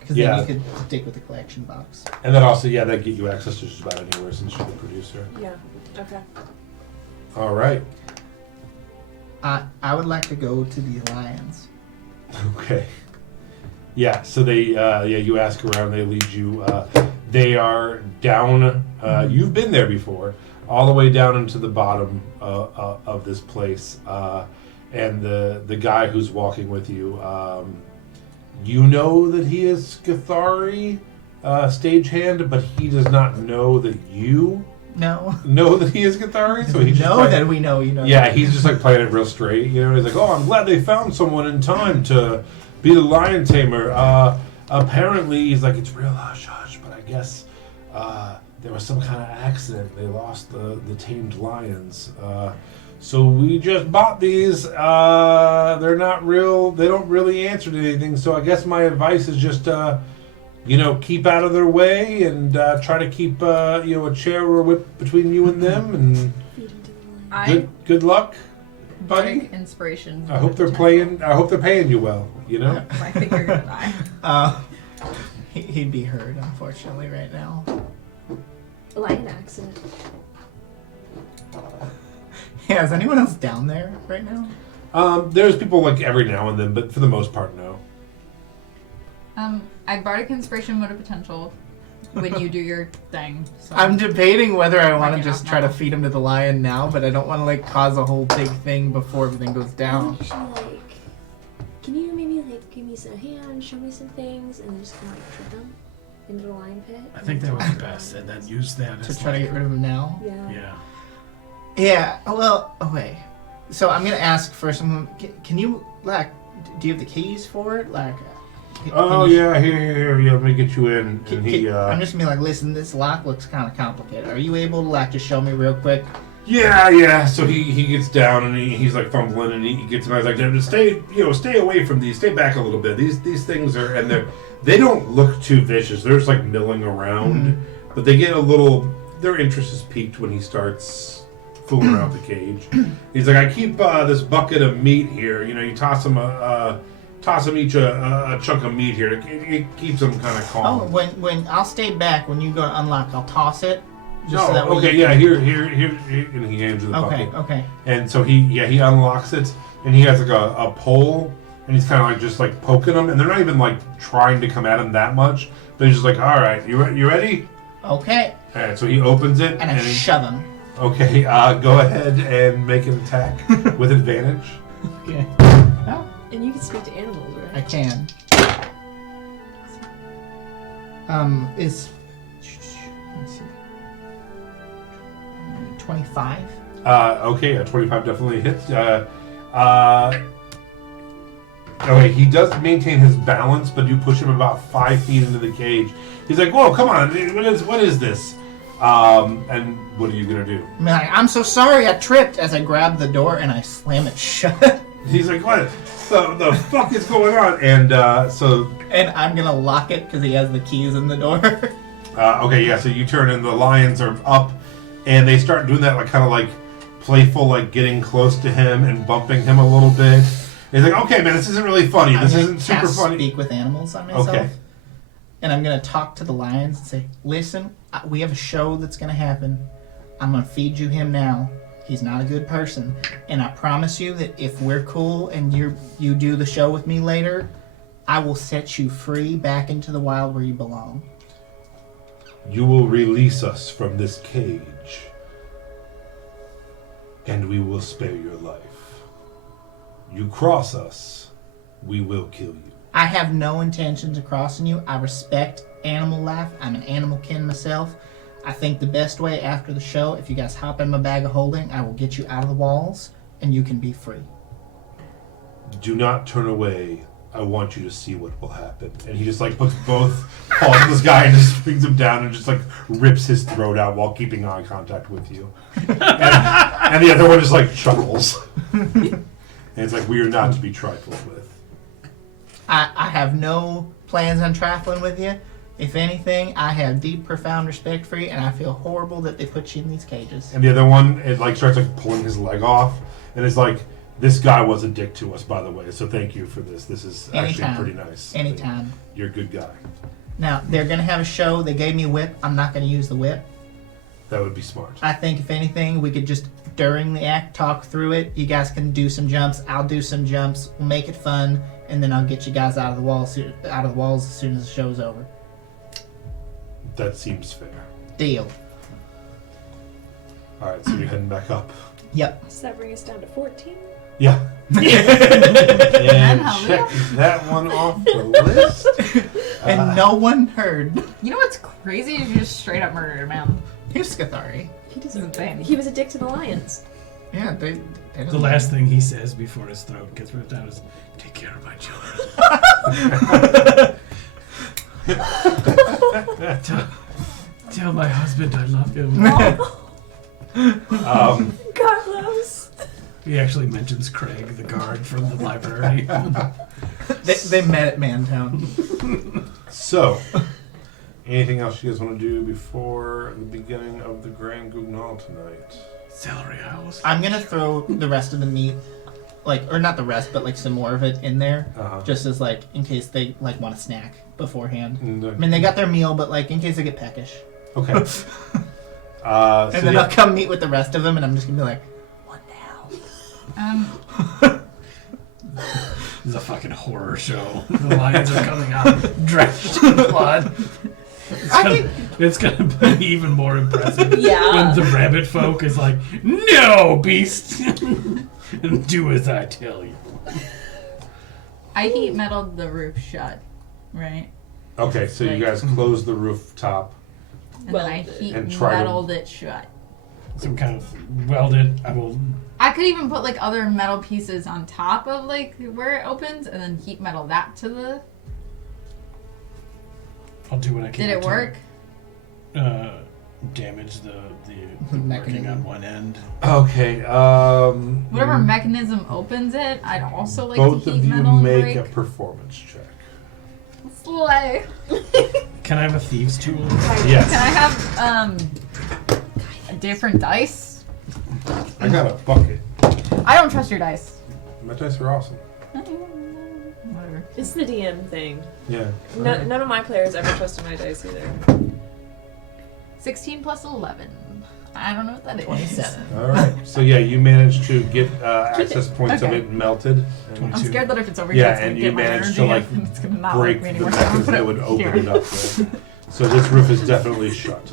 because Yeah. then you could stick with the collection box. And then also, yeah, that get you access to just about anywhere since you're the producer. Yeah. Okay. All right. I would like to go to the Alliance. Okay. Yeah. So they, you ask around. They lead you. They are down. You've been there before, all the way down into the bottom of this place. And the guy who's walking with you, you know that he is Skithari stagehand, but he does not know that you No. know that he is Skithari. So he just know like- that we know you know. Yeah, he's just like playing it real straight. You know, he's like, "Oh, I'm glad they found someone in time to be the lion tamer." Apparently, he's like, "It's real hush hush," but I guess there was some kind of accident. They lost the tamed lions. So we just bought these. They're not real. They don't really answer to anything. So I guess my advice is just, keep out of their way and try to keep, a chair or a whip between you and them. And I good luck, buddy. bardic inspiration. I hope they're playing. I hope they're paying you well. I think you're gonna die. He'd be hurt, unfortunately, right now. Lion accident. Yeah, is anyone else down there right now? There's people like every now and then, but for the most part, no. I bardic inspiration mode of potential when you do your thing. So I'm debating whether I want to Breaking just up try to now. feed him to the lion now, but I don't want to cause a whole big thing before everything goes down. Actually, can you maybe give me some hands, show me some things, and then just kind of trip him into the lion pit? I think that was the best, and then use that To as try to get rid of him now. Yeah. Yeah. Yeah. Well, okay. So I'm gonna ask first. Can you do you have the keys for it? Oh yeah, here. Yeah, let me get you in. And he. I'm just gonna be listen. This lock looks kind of complicated. Are you able to just show me real quick? Yeah. So he gets down and he's fumbling and he gets him. I was like, just stay away from these. Stay back a little bit. These things are they don't look too vicious. They're just milling around, but they get a little. Their interest is piqued when he starts fooling around the cage. He's like, I keep this bucket of meat here. You toss them each a chunk of meat here. It keeps them kind of calm. Oh, when I'll stay back. When you go to unlock, I'll toss it. Just so that way okay, you yeah, here, and he hands you the bucket. Okay. And so he unlocks it, and he has a pole, and he's kind of just poking them, and they're not even trying to come at him that much. But he's just all right, you ready? Okay. All right, so he opens it, And I shove him. okay, go ahead and make an attack with advantage. Okay. Oh, And you can speak to animals, I right? can. Is let's see. 25. Okay, a 25 definitely hits. Okay, he does maintain his balance, but you push him about 5 feet into the cage. He's like, "Whoa, come on! What is this?" And what are you gonna do? I'm so sorry, I tripped as I grab the door and I slam it shut. He's like, "What the fuck is going on?" And And I'm gonna lock it because he has the keys in the door. okay, yeah. So you turn, and the lions are up, and they start doing that playful, getting close to him and bumping him a little bit. And he's like, "Okay, man, this isn't really funny. This I'm isn't gonna super cast funny." Speak with animals on myself. Okay. And I'm gonna talk to the lions and say, "Listen, we have a show that's gonna happen. I'm gonna feed you him now. He's not a good person, and I promise you that if we're cool and you do the show with me later, I will set you free back into the wild where you belong." You will release us from this cage, and we will spare your life. You cross us, we will kill you. I have no intentions of crossing you. I respect animal life. I'm an animal kin myself. I think the best way after the show, if you guys hop in my bag of holding, I will get you out of the walls, and you can be free. Do not turn away. I want you to see what will happen. And he just puts both paws on this guy and just brings him down and just rips his throat out while keeping eye contact with you. And the other one just chuckles. And it's we are not to be trifled with. I have no plans on trifling with you. If anything, I have deep, profound respect for you, and I feel horrible that they put you in these cages. And the other one, it starts pulling his leg off, and it's this guy was a dick to us, by the way. So thank you for this. This is actually Anytime. pretty nice. Anytime. You're a good guy. Now, they're going to have a show. They gave me a whip. I'm not going to use the whip. That would be smart. I think, if anything, we could just, during the act, talk through it. You guys can do some jumps. I'll do some jumps. We'll make it fun, and then I'll get you guys out of the walls as soon as the show's over. That seems fair. Deal. All right, so you're heading back up. Yep. Does that bring us down to 14? Yeah. And check that one off the list. And no one heard. You know what's crazy is you just straight up murdered a man. Here's Scathari. He This is insane. He was a dick to the lions. Yeah, they The last thing he says before his throat gets ripped out is, "Take care of my children." tell my husband I love him. Um, Carlos. He actually mentions Craig, the guard from the library. They met at Mantown. So, anything else you guys want to do before the beginning of the Grand Guignol tonight? Celery house. I'm gonna throw the rest of the meat, or not the rest, but some more of it in there, just as in case they want a snack beforehand. I mean, they got their meal, but in case they get peckish. Okay. And then I'll come meet with the rest of them, and I'm just gonna be like, what now? This is a fucking horror show. The lions are coming out drenched in blood. It's gonna be even more impressive. Yeah. When the rabbit folk is like, no, beast! And do as I tell you. I heat metaled the roof shut, right? Okay, so you guys close the rooftop. And then I heat And try to- metaled it shut. Some kind of welded. I will. I could even put other metal pieces on top of where it opens, and then heat metal that to the. I'll do what I can. Did it to, work? Damage the working Mechanism. on one end. Okay, Whatever mechanism opens it, I'd also like both to of heat you metal and make break. a performance check. Slay. Can I have a thieves' tool? Yes. Can I have a different dice? I got a bucket. I don't trust your dice. My dice are awesome. Whatever. It's the DM thing. Yeah. None of my players ever trusted my dice either. 16 plus 11. I don't know what that is. 27. All right. So yeah, you managed to get access points of Okay. it melted. And I'm scared that if it's over Yeah, here, it's and gonna you get my managed energy to, and it's gonna not break like me the anymore. So I'm gonna mechanism put that it would open here. it up. With. So this roof is definitely shut.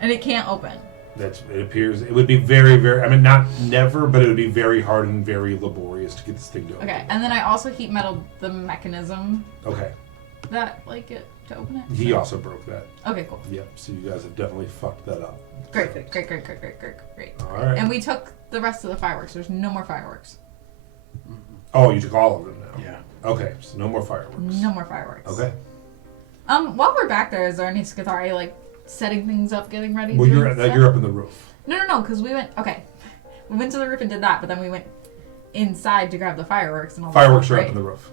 And it can't open. It appears it would be very, very. I mean, not never, but it would be very hard and very laborious to get this thing to open. Okay, and then I also heat metaled the mechanism Okay. that it to open it. He also broke that. Okay, cool. Yep. So you guys have definitely fucked that up. Great. All right. And we took the rest of the fireworks. There's no more fireworks. Oh, you took all of them now. Yeah. Okay. So no more fireworks. No more fireworks. Okay. While we're back there, is there any Skithari setting things up, getting ready? Well, doing stuff? you're up in the roof. No, because we went. Okay, we went to the roof and did that, but then we went inside to grab the fireworks and all. Fireworks that are stuff, up in the roof.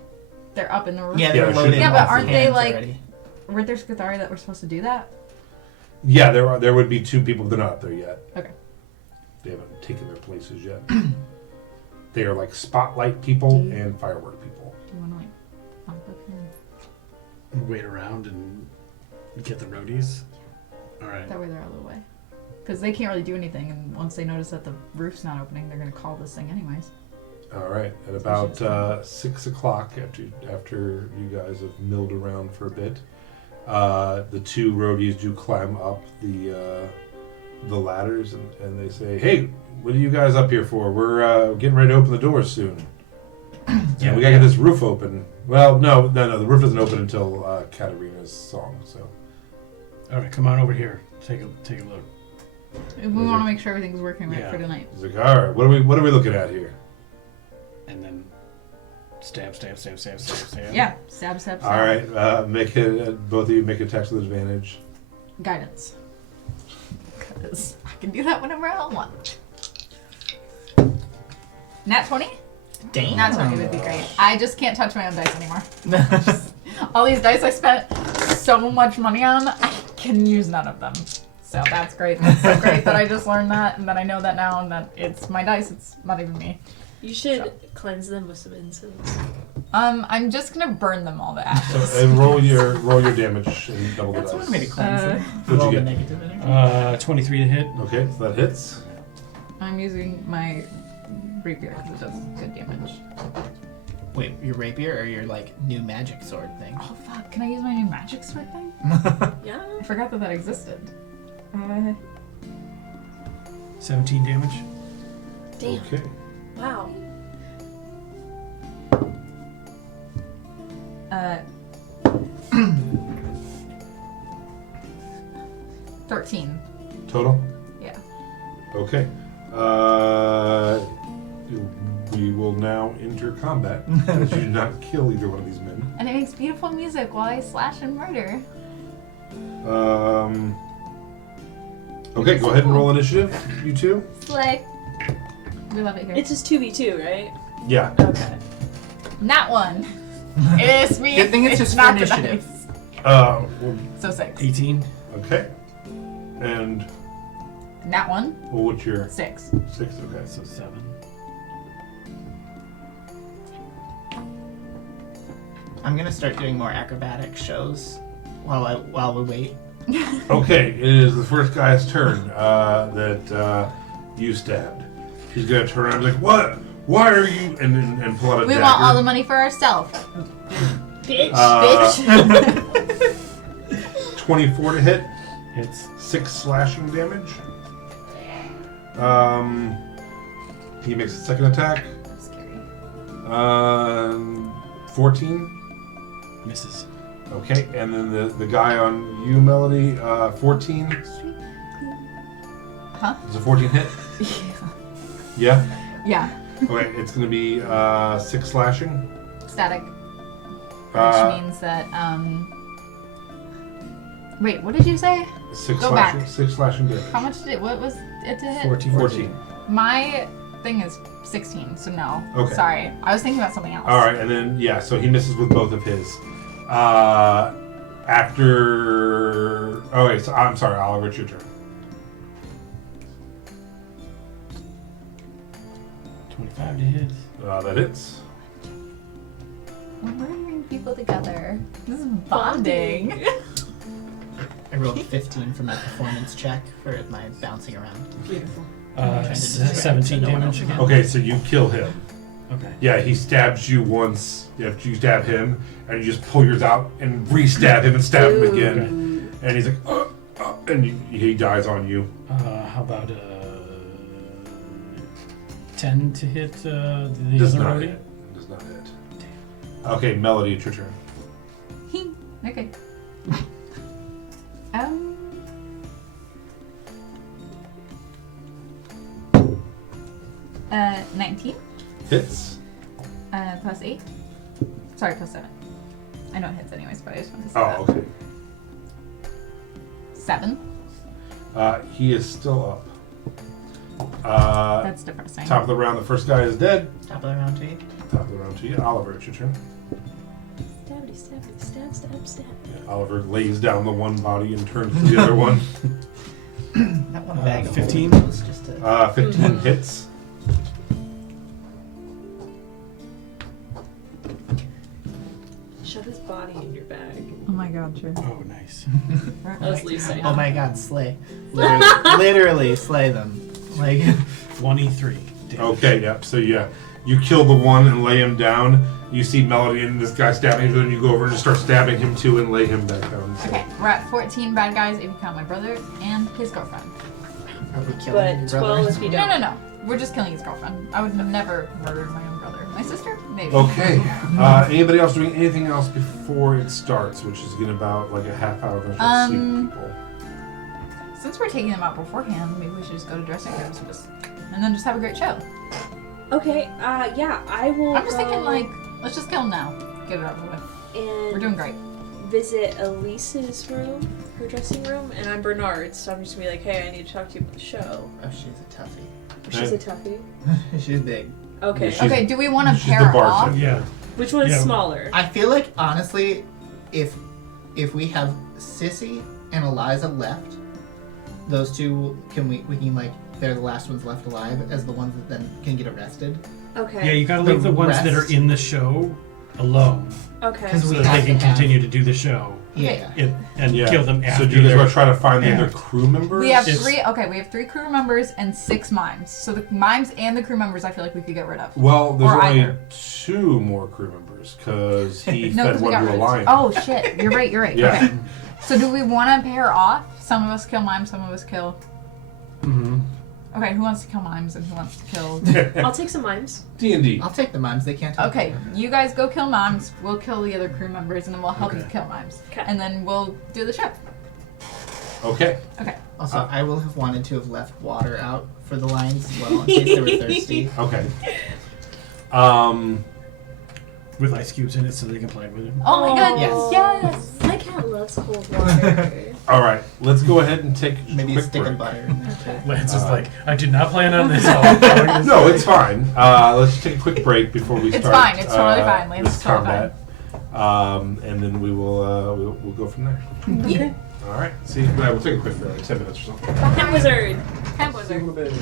They're up in the roof. Yeah, Yeah, they're there loaded. should be. Yeah, but off aren't the they hands like? already. Weren't there Skithari that were supposed to do that? Yeah, there would be two people. They're not up there yet. Okay. They haven't taken their places yet. They are like spotlight people and firework people. Do you want to pop up here? Wait around and get the roadies. All right. That way they're out of the way. Because they can't really do anything, and once they notice that the roof's not opening, they're gonna call this thing anyways. All right. At about 6 o'clock, after you guys have milled around for a bit, the two roadies do climb up the ladders, and they say, "Hey, what are you guys up here for? We're getting ready to open the doors soon. Yeah, we gotta get this roof open." Well, no, the roof doesn't open until Katarina's song. So. All right, come on over here. Take a look. We want to make sure everything's working right Yeah. for tonight. He's like, "All right, what are we looking at here?" And then stab. Yeah, stab. All right, both of you make attacks with advantage. Guidance. Because I can do that whenever I want. Nat 20? Damn. Nat 20 would be great. I just can't touch my own dice anymore. All these dice I spent so much money on, I can use none of them. So that's great. That's so great that I just learned that, and that I know that now, and that it's my dice. It's not even me. You should cleanse them with some incense. I'm just gonna burn them all to ashes. So and roll your damage and double the That's dice. one way to cleanse it. What'd Roll you the get? negative energy. 23 to hit. Okay, so that hits. I'm using my rapier because it does good damage. Wait, your rapier or your new magic sword thing? Oh fuck! Can I use my new magic sword thing? Yeah. I forgot that existed. 17 damage. Damn. Okay. Wow. 13. Total. Yeah. Okay. We will now enter combat. As you do not kill either one of these men. And it makes beautiful music while I slash and murder. Okay, go ahead and roll initiative, you two. Slay. We love it here. It's just 2v2, right? Yeah. Okay. Not one. It's me. Good thing it's just for not the initiative. dice. So 6. 18. Okay. And Not one. well, what's your 6. 6? Okay. So 7. I'm gonna start doing more acrobatic shows while we wait. Okay, it is the first guy's turn that you stabbed. He's gonna turn around and be like, "What? Why are you?" And pull out a We dagger. want all the money for ourselves. Bitch. Bitch. 24 to hit, Hits. 6 slashing damage. He makes a second attack. Scary. 14. Misses. Okay, and then the guy on you, Melody, 14. Huh? Does a 14 hit? Yeah. Yeah. Okay, it's gonna be 6 slashing. Static. Which Uh, means that, Wait, what did you say? 6 Go slashing. back. 6 slashing damage. How much did it, what was it to hit? 14. 14. My thing is 16, so no. Okay. Sorry. I was thinking about something else. All right, and then yeah, so he misses with both of his. After. Oh wait, so I'm sorry, Oliver, it's your turn. 25 to hit. That hits. We're murdering people together. This is bonding. I rolled 15 for my performance check for my bouncing around. Beautiful. Trying to distract 17 so no one damage else- again. Okay, so you kill him. Okay. Yeah, he stabs you once. You stab him, and you just pull yours out and re-stab him and stab him again. And he's like, and he dies on you. How about 10 to hit the Does other not roadie? hit. Does not hit. Okay, Melody, it's your turn. Okay. 19 Hits. plus 8. Sorry, plus 7. I know it hits anyways, but I just wanted to say Oh, that. okay. 7. He is still up. That's depressing. Top of the round, the first guy is dead. Top of the round to you. Top of the round to you. Oliver, it's your turn. Stabby, stabby, stab, stab, stab. Yeah, Oliver lays down the one body and turns to the other one. That one bag of 15? holding was just a 15 hits. Shove his body in your bag. Oh my god, true. Oh, nice. That was Lee's saying. Oh my god, slay. Literally slay them. Like 23 damage. Okay, yep. So yeah, you kill the one and lay him down. You see Melody and this guy stabbing him, then you go over and just start stabbing him too and lay him back down. So. Okay, we're at 14 bad guys if you count my brother and his girlfriend. are we killing But your 12 brothers? if you No, don't. no, no. We're just killing his girlfriend. I would never murder my own brother. My sister? Maybe. Okay. Anybody else doing anything else before it starts, which is in about like a half hour. We're gonna see people. Since we're taking them out beforehand, maybe we should just go to dressing rooms and then just have a great show. Okay, yeah, I will. I'm just thinking, go like, let's just kill them now. Get it over with. and We're doing great. visit Elise's room, her dressing room, and I'm Bernard, so I'm just gonna be like, hey, I need to talk to you about the show. Oh, she's a toughie. She's a toughie. She's big. Okay. Yeah, she's- Okay, do we want to she's pair the off? bartender. Yeah. Which one's Yeah. smaller? I feel like honestly, if we have Sissy and Eliza left, those two we can like they're the last ones left alive as the ones that then can get arrested. Okay. Yeah, you gotta The leave the ones that are rest- in the show alone. Okay. 'Cause So we that have they can to have- continue to do the show Yeah. and Yeah. kill them after So do you guys they're- want to try to find the other Yeah. crew members? We have It's- three. Okay, we have 3 crew members and 6 mimes. So the mimes and the crew members, I feel like we could get rid of. Well, there's Or only either. 2 more crew members because he No, fed because we one got to a rid lion. of. Oh shit! You're right. You're right. Yeah. Okay. So do we want to pair off? Some of us kill mimes. Some of us kill. Mhm. Okay, who wants to kill mimes and who wants to kill? I'll take some mimes. D&D. I'll take the mimes. They can't. Take Okay, you guys go kill mimes. We'll kill the other crew members, and then we'll help you Okay. kill mimes. Okay. And then we'll do the show. Okay. Okay. Also, I will have wanted to have left water out for the lions as well in case they were thirsty. Okay. With ice cubes in it so they can play with it. Oh my god! Yes. Yes. Like how cat loves cold water. All right, let's go ahead and take a Maybe a quick stick break. of butter. Okay. Lance is like, I did not plan on this. All No, it's fine. Let's take a quick break before we It's start. fine. It's totally fine, Lance. This It's totally combat, and then we will we'll go from there. Yeah. All right. See, we'll take a quick break, like 10 minutes or something. Pet wizard. Pet wizard.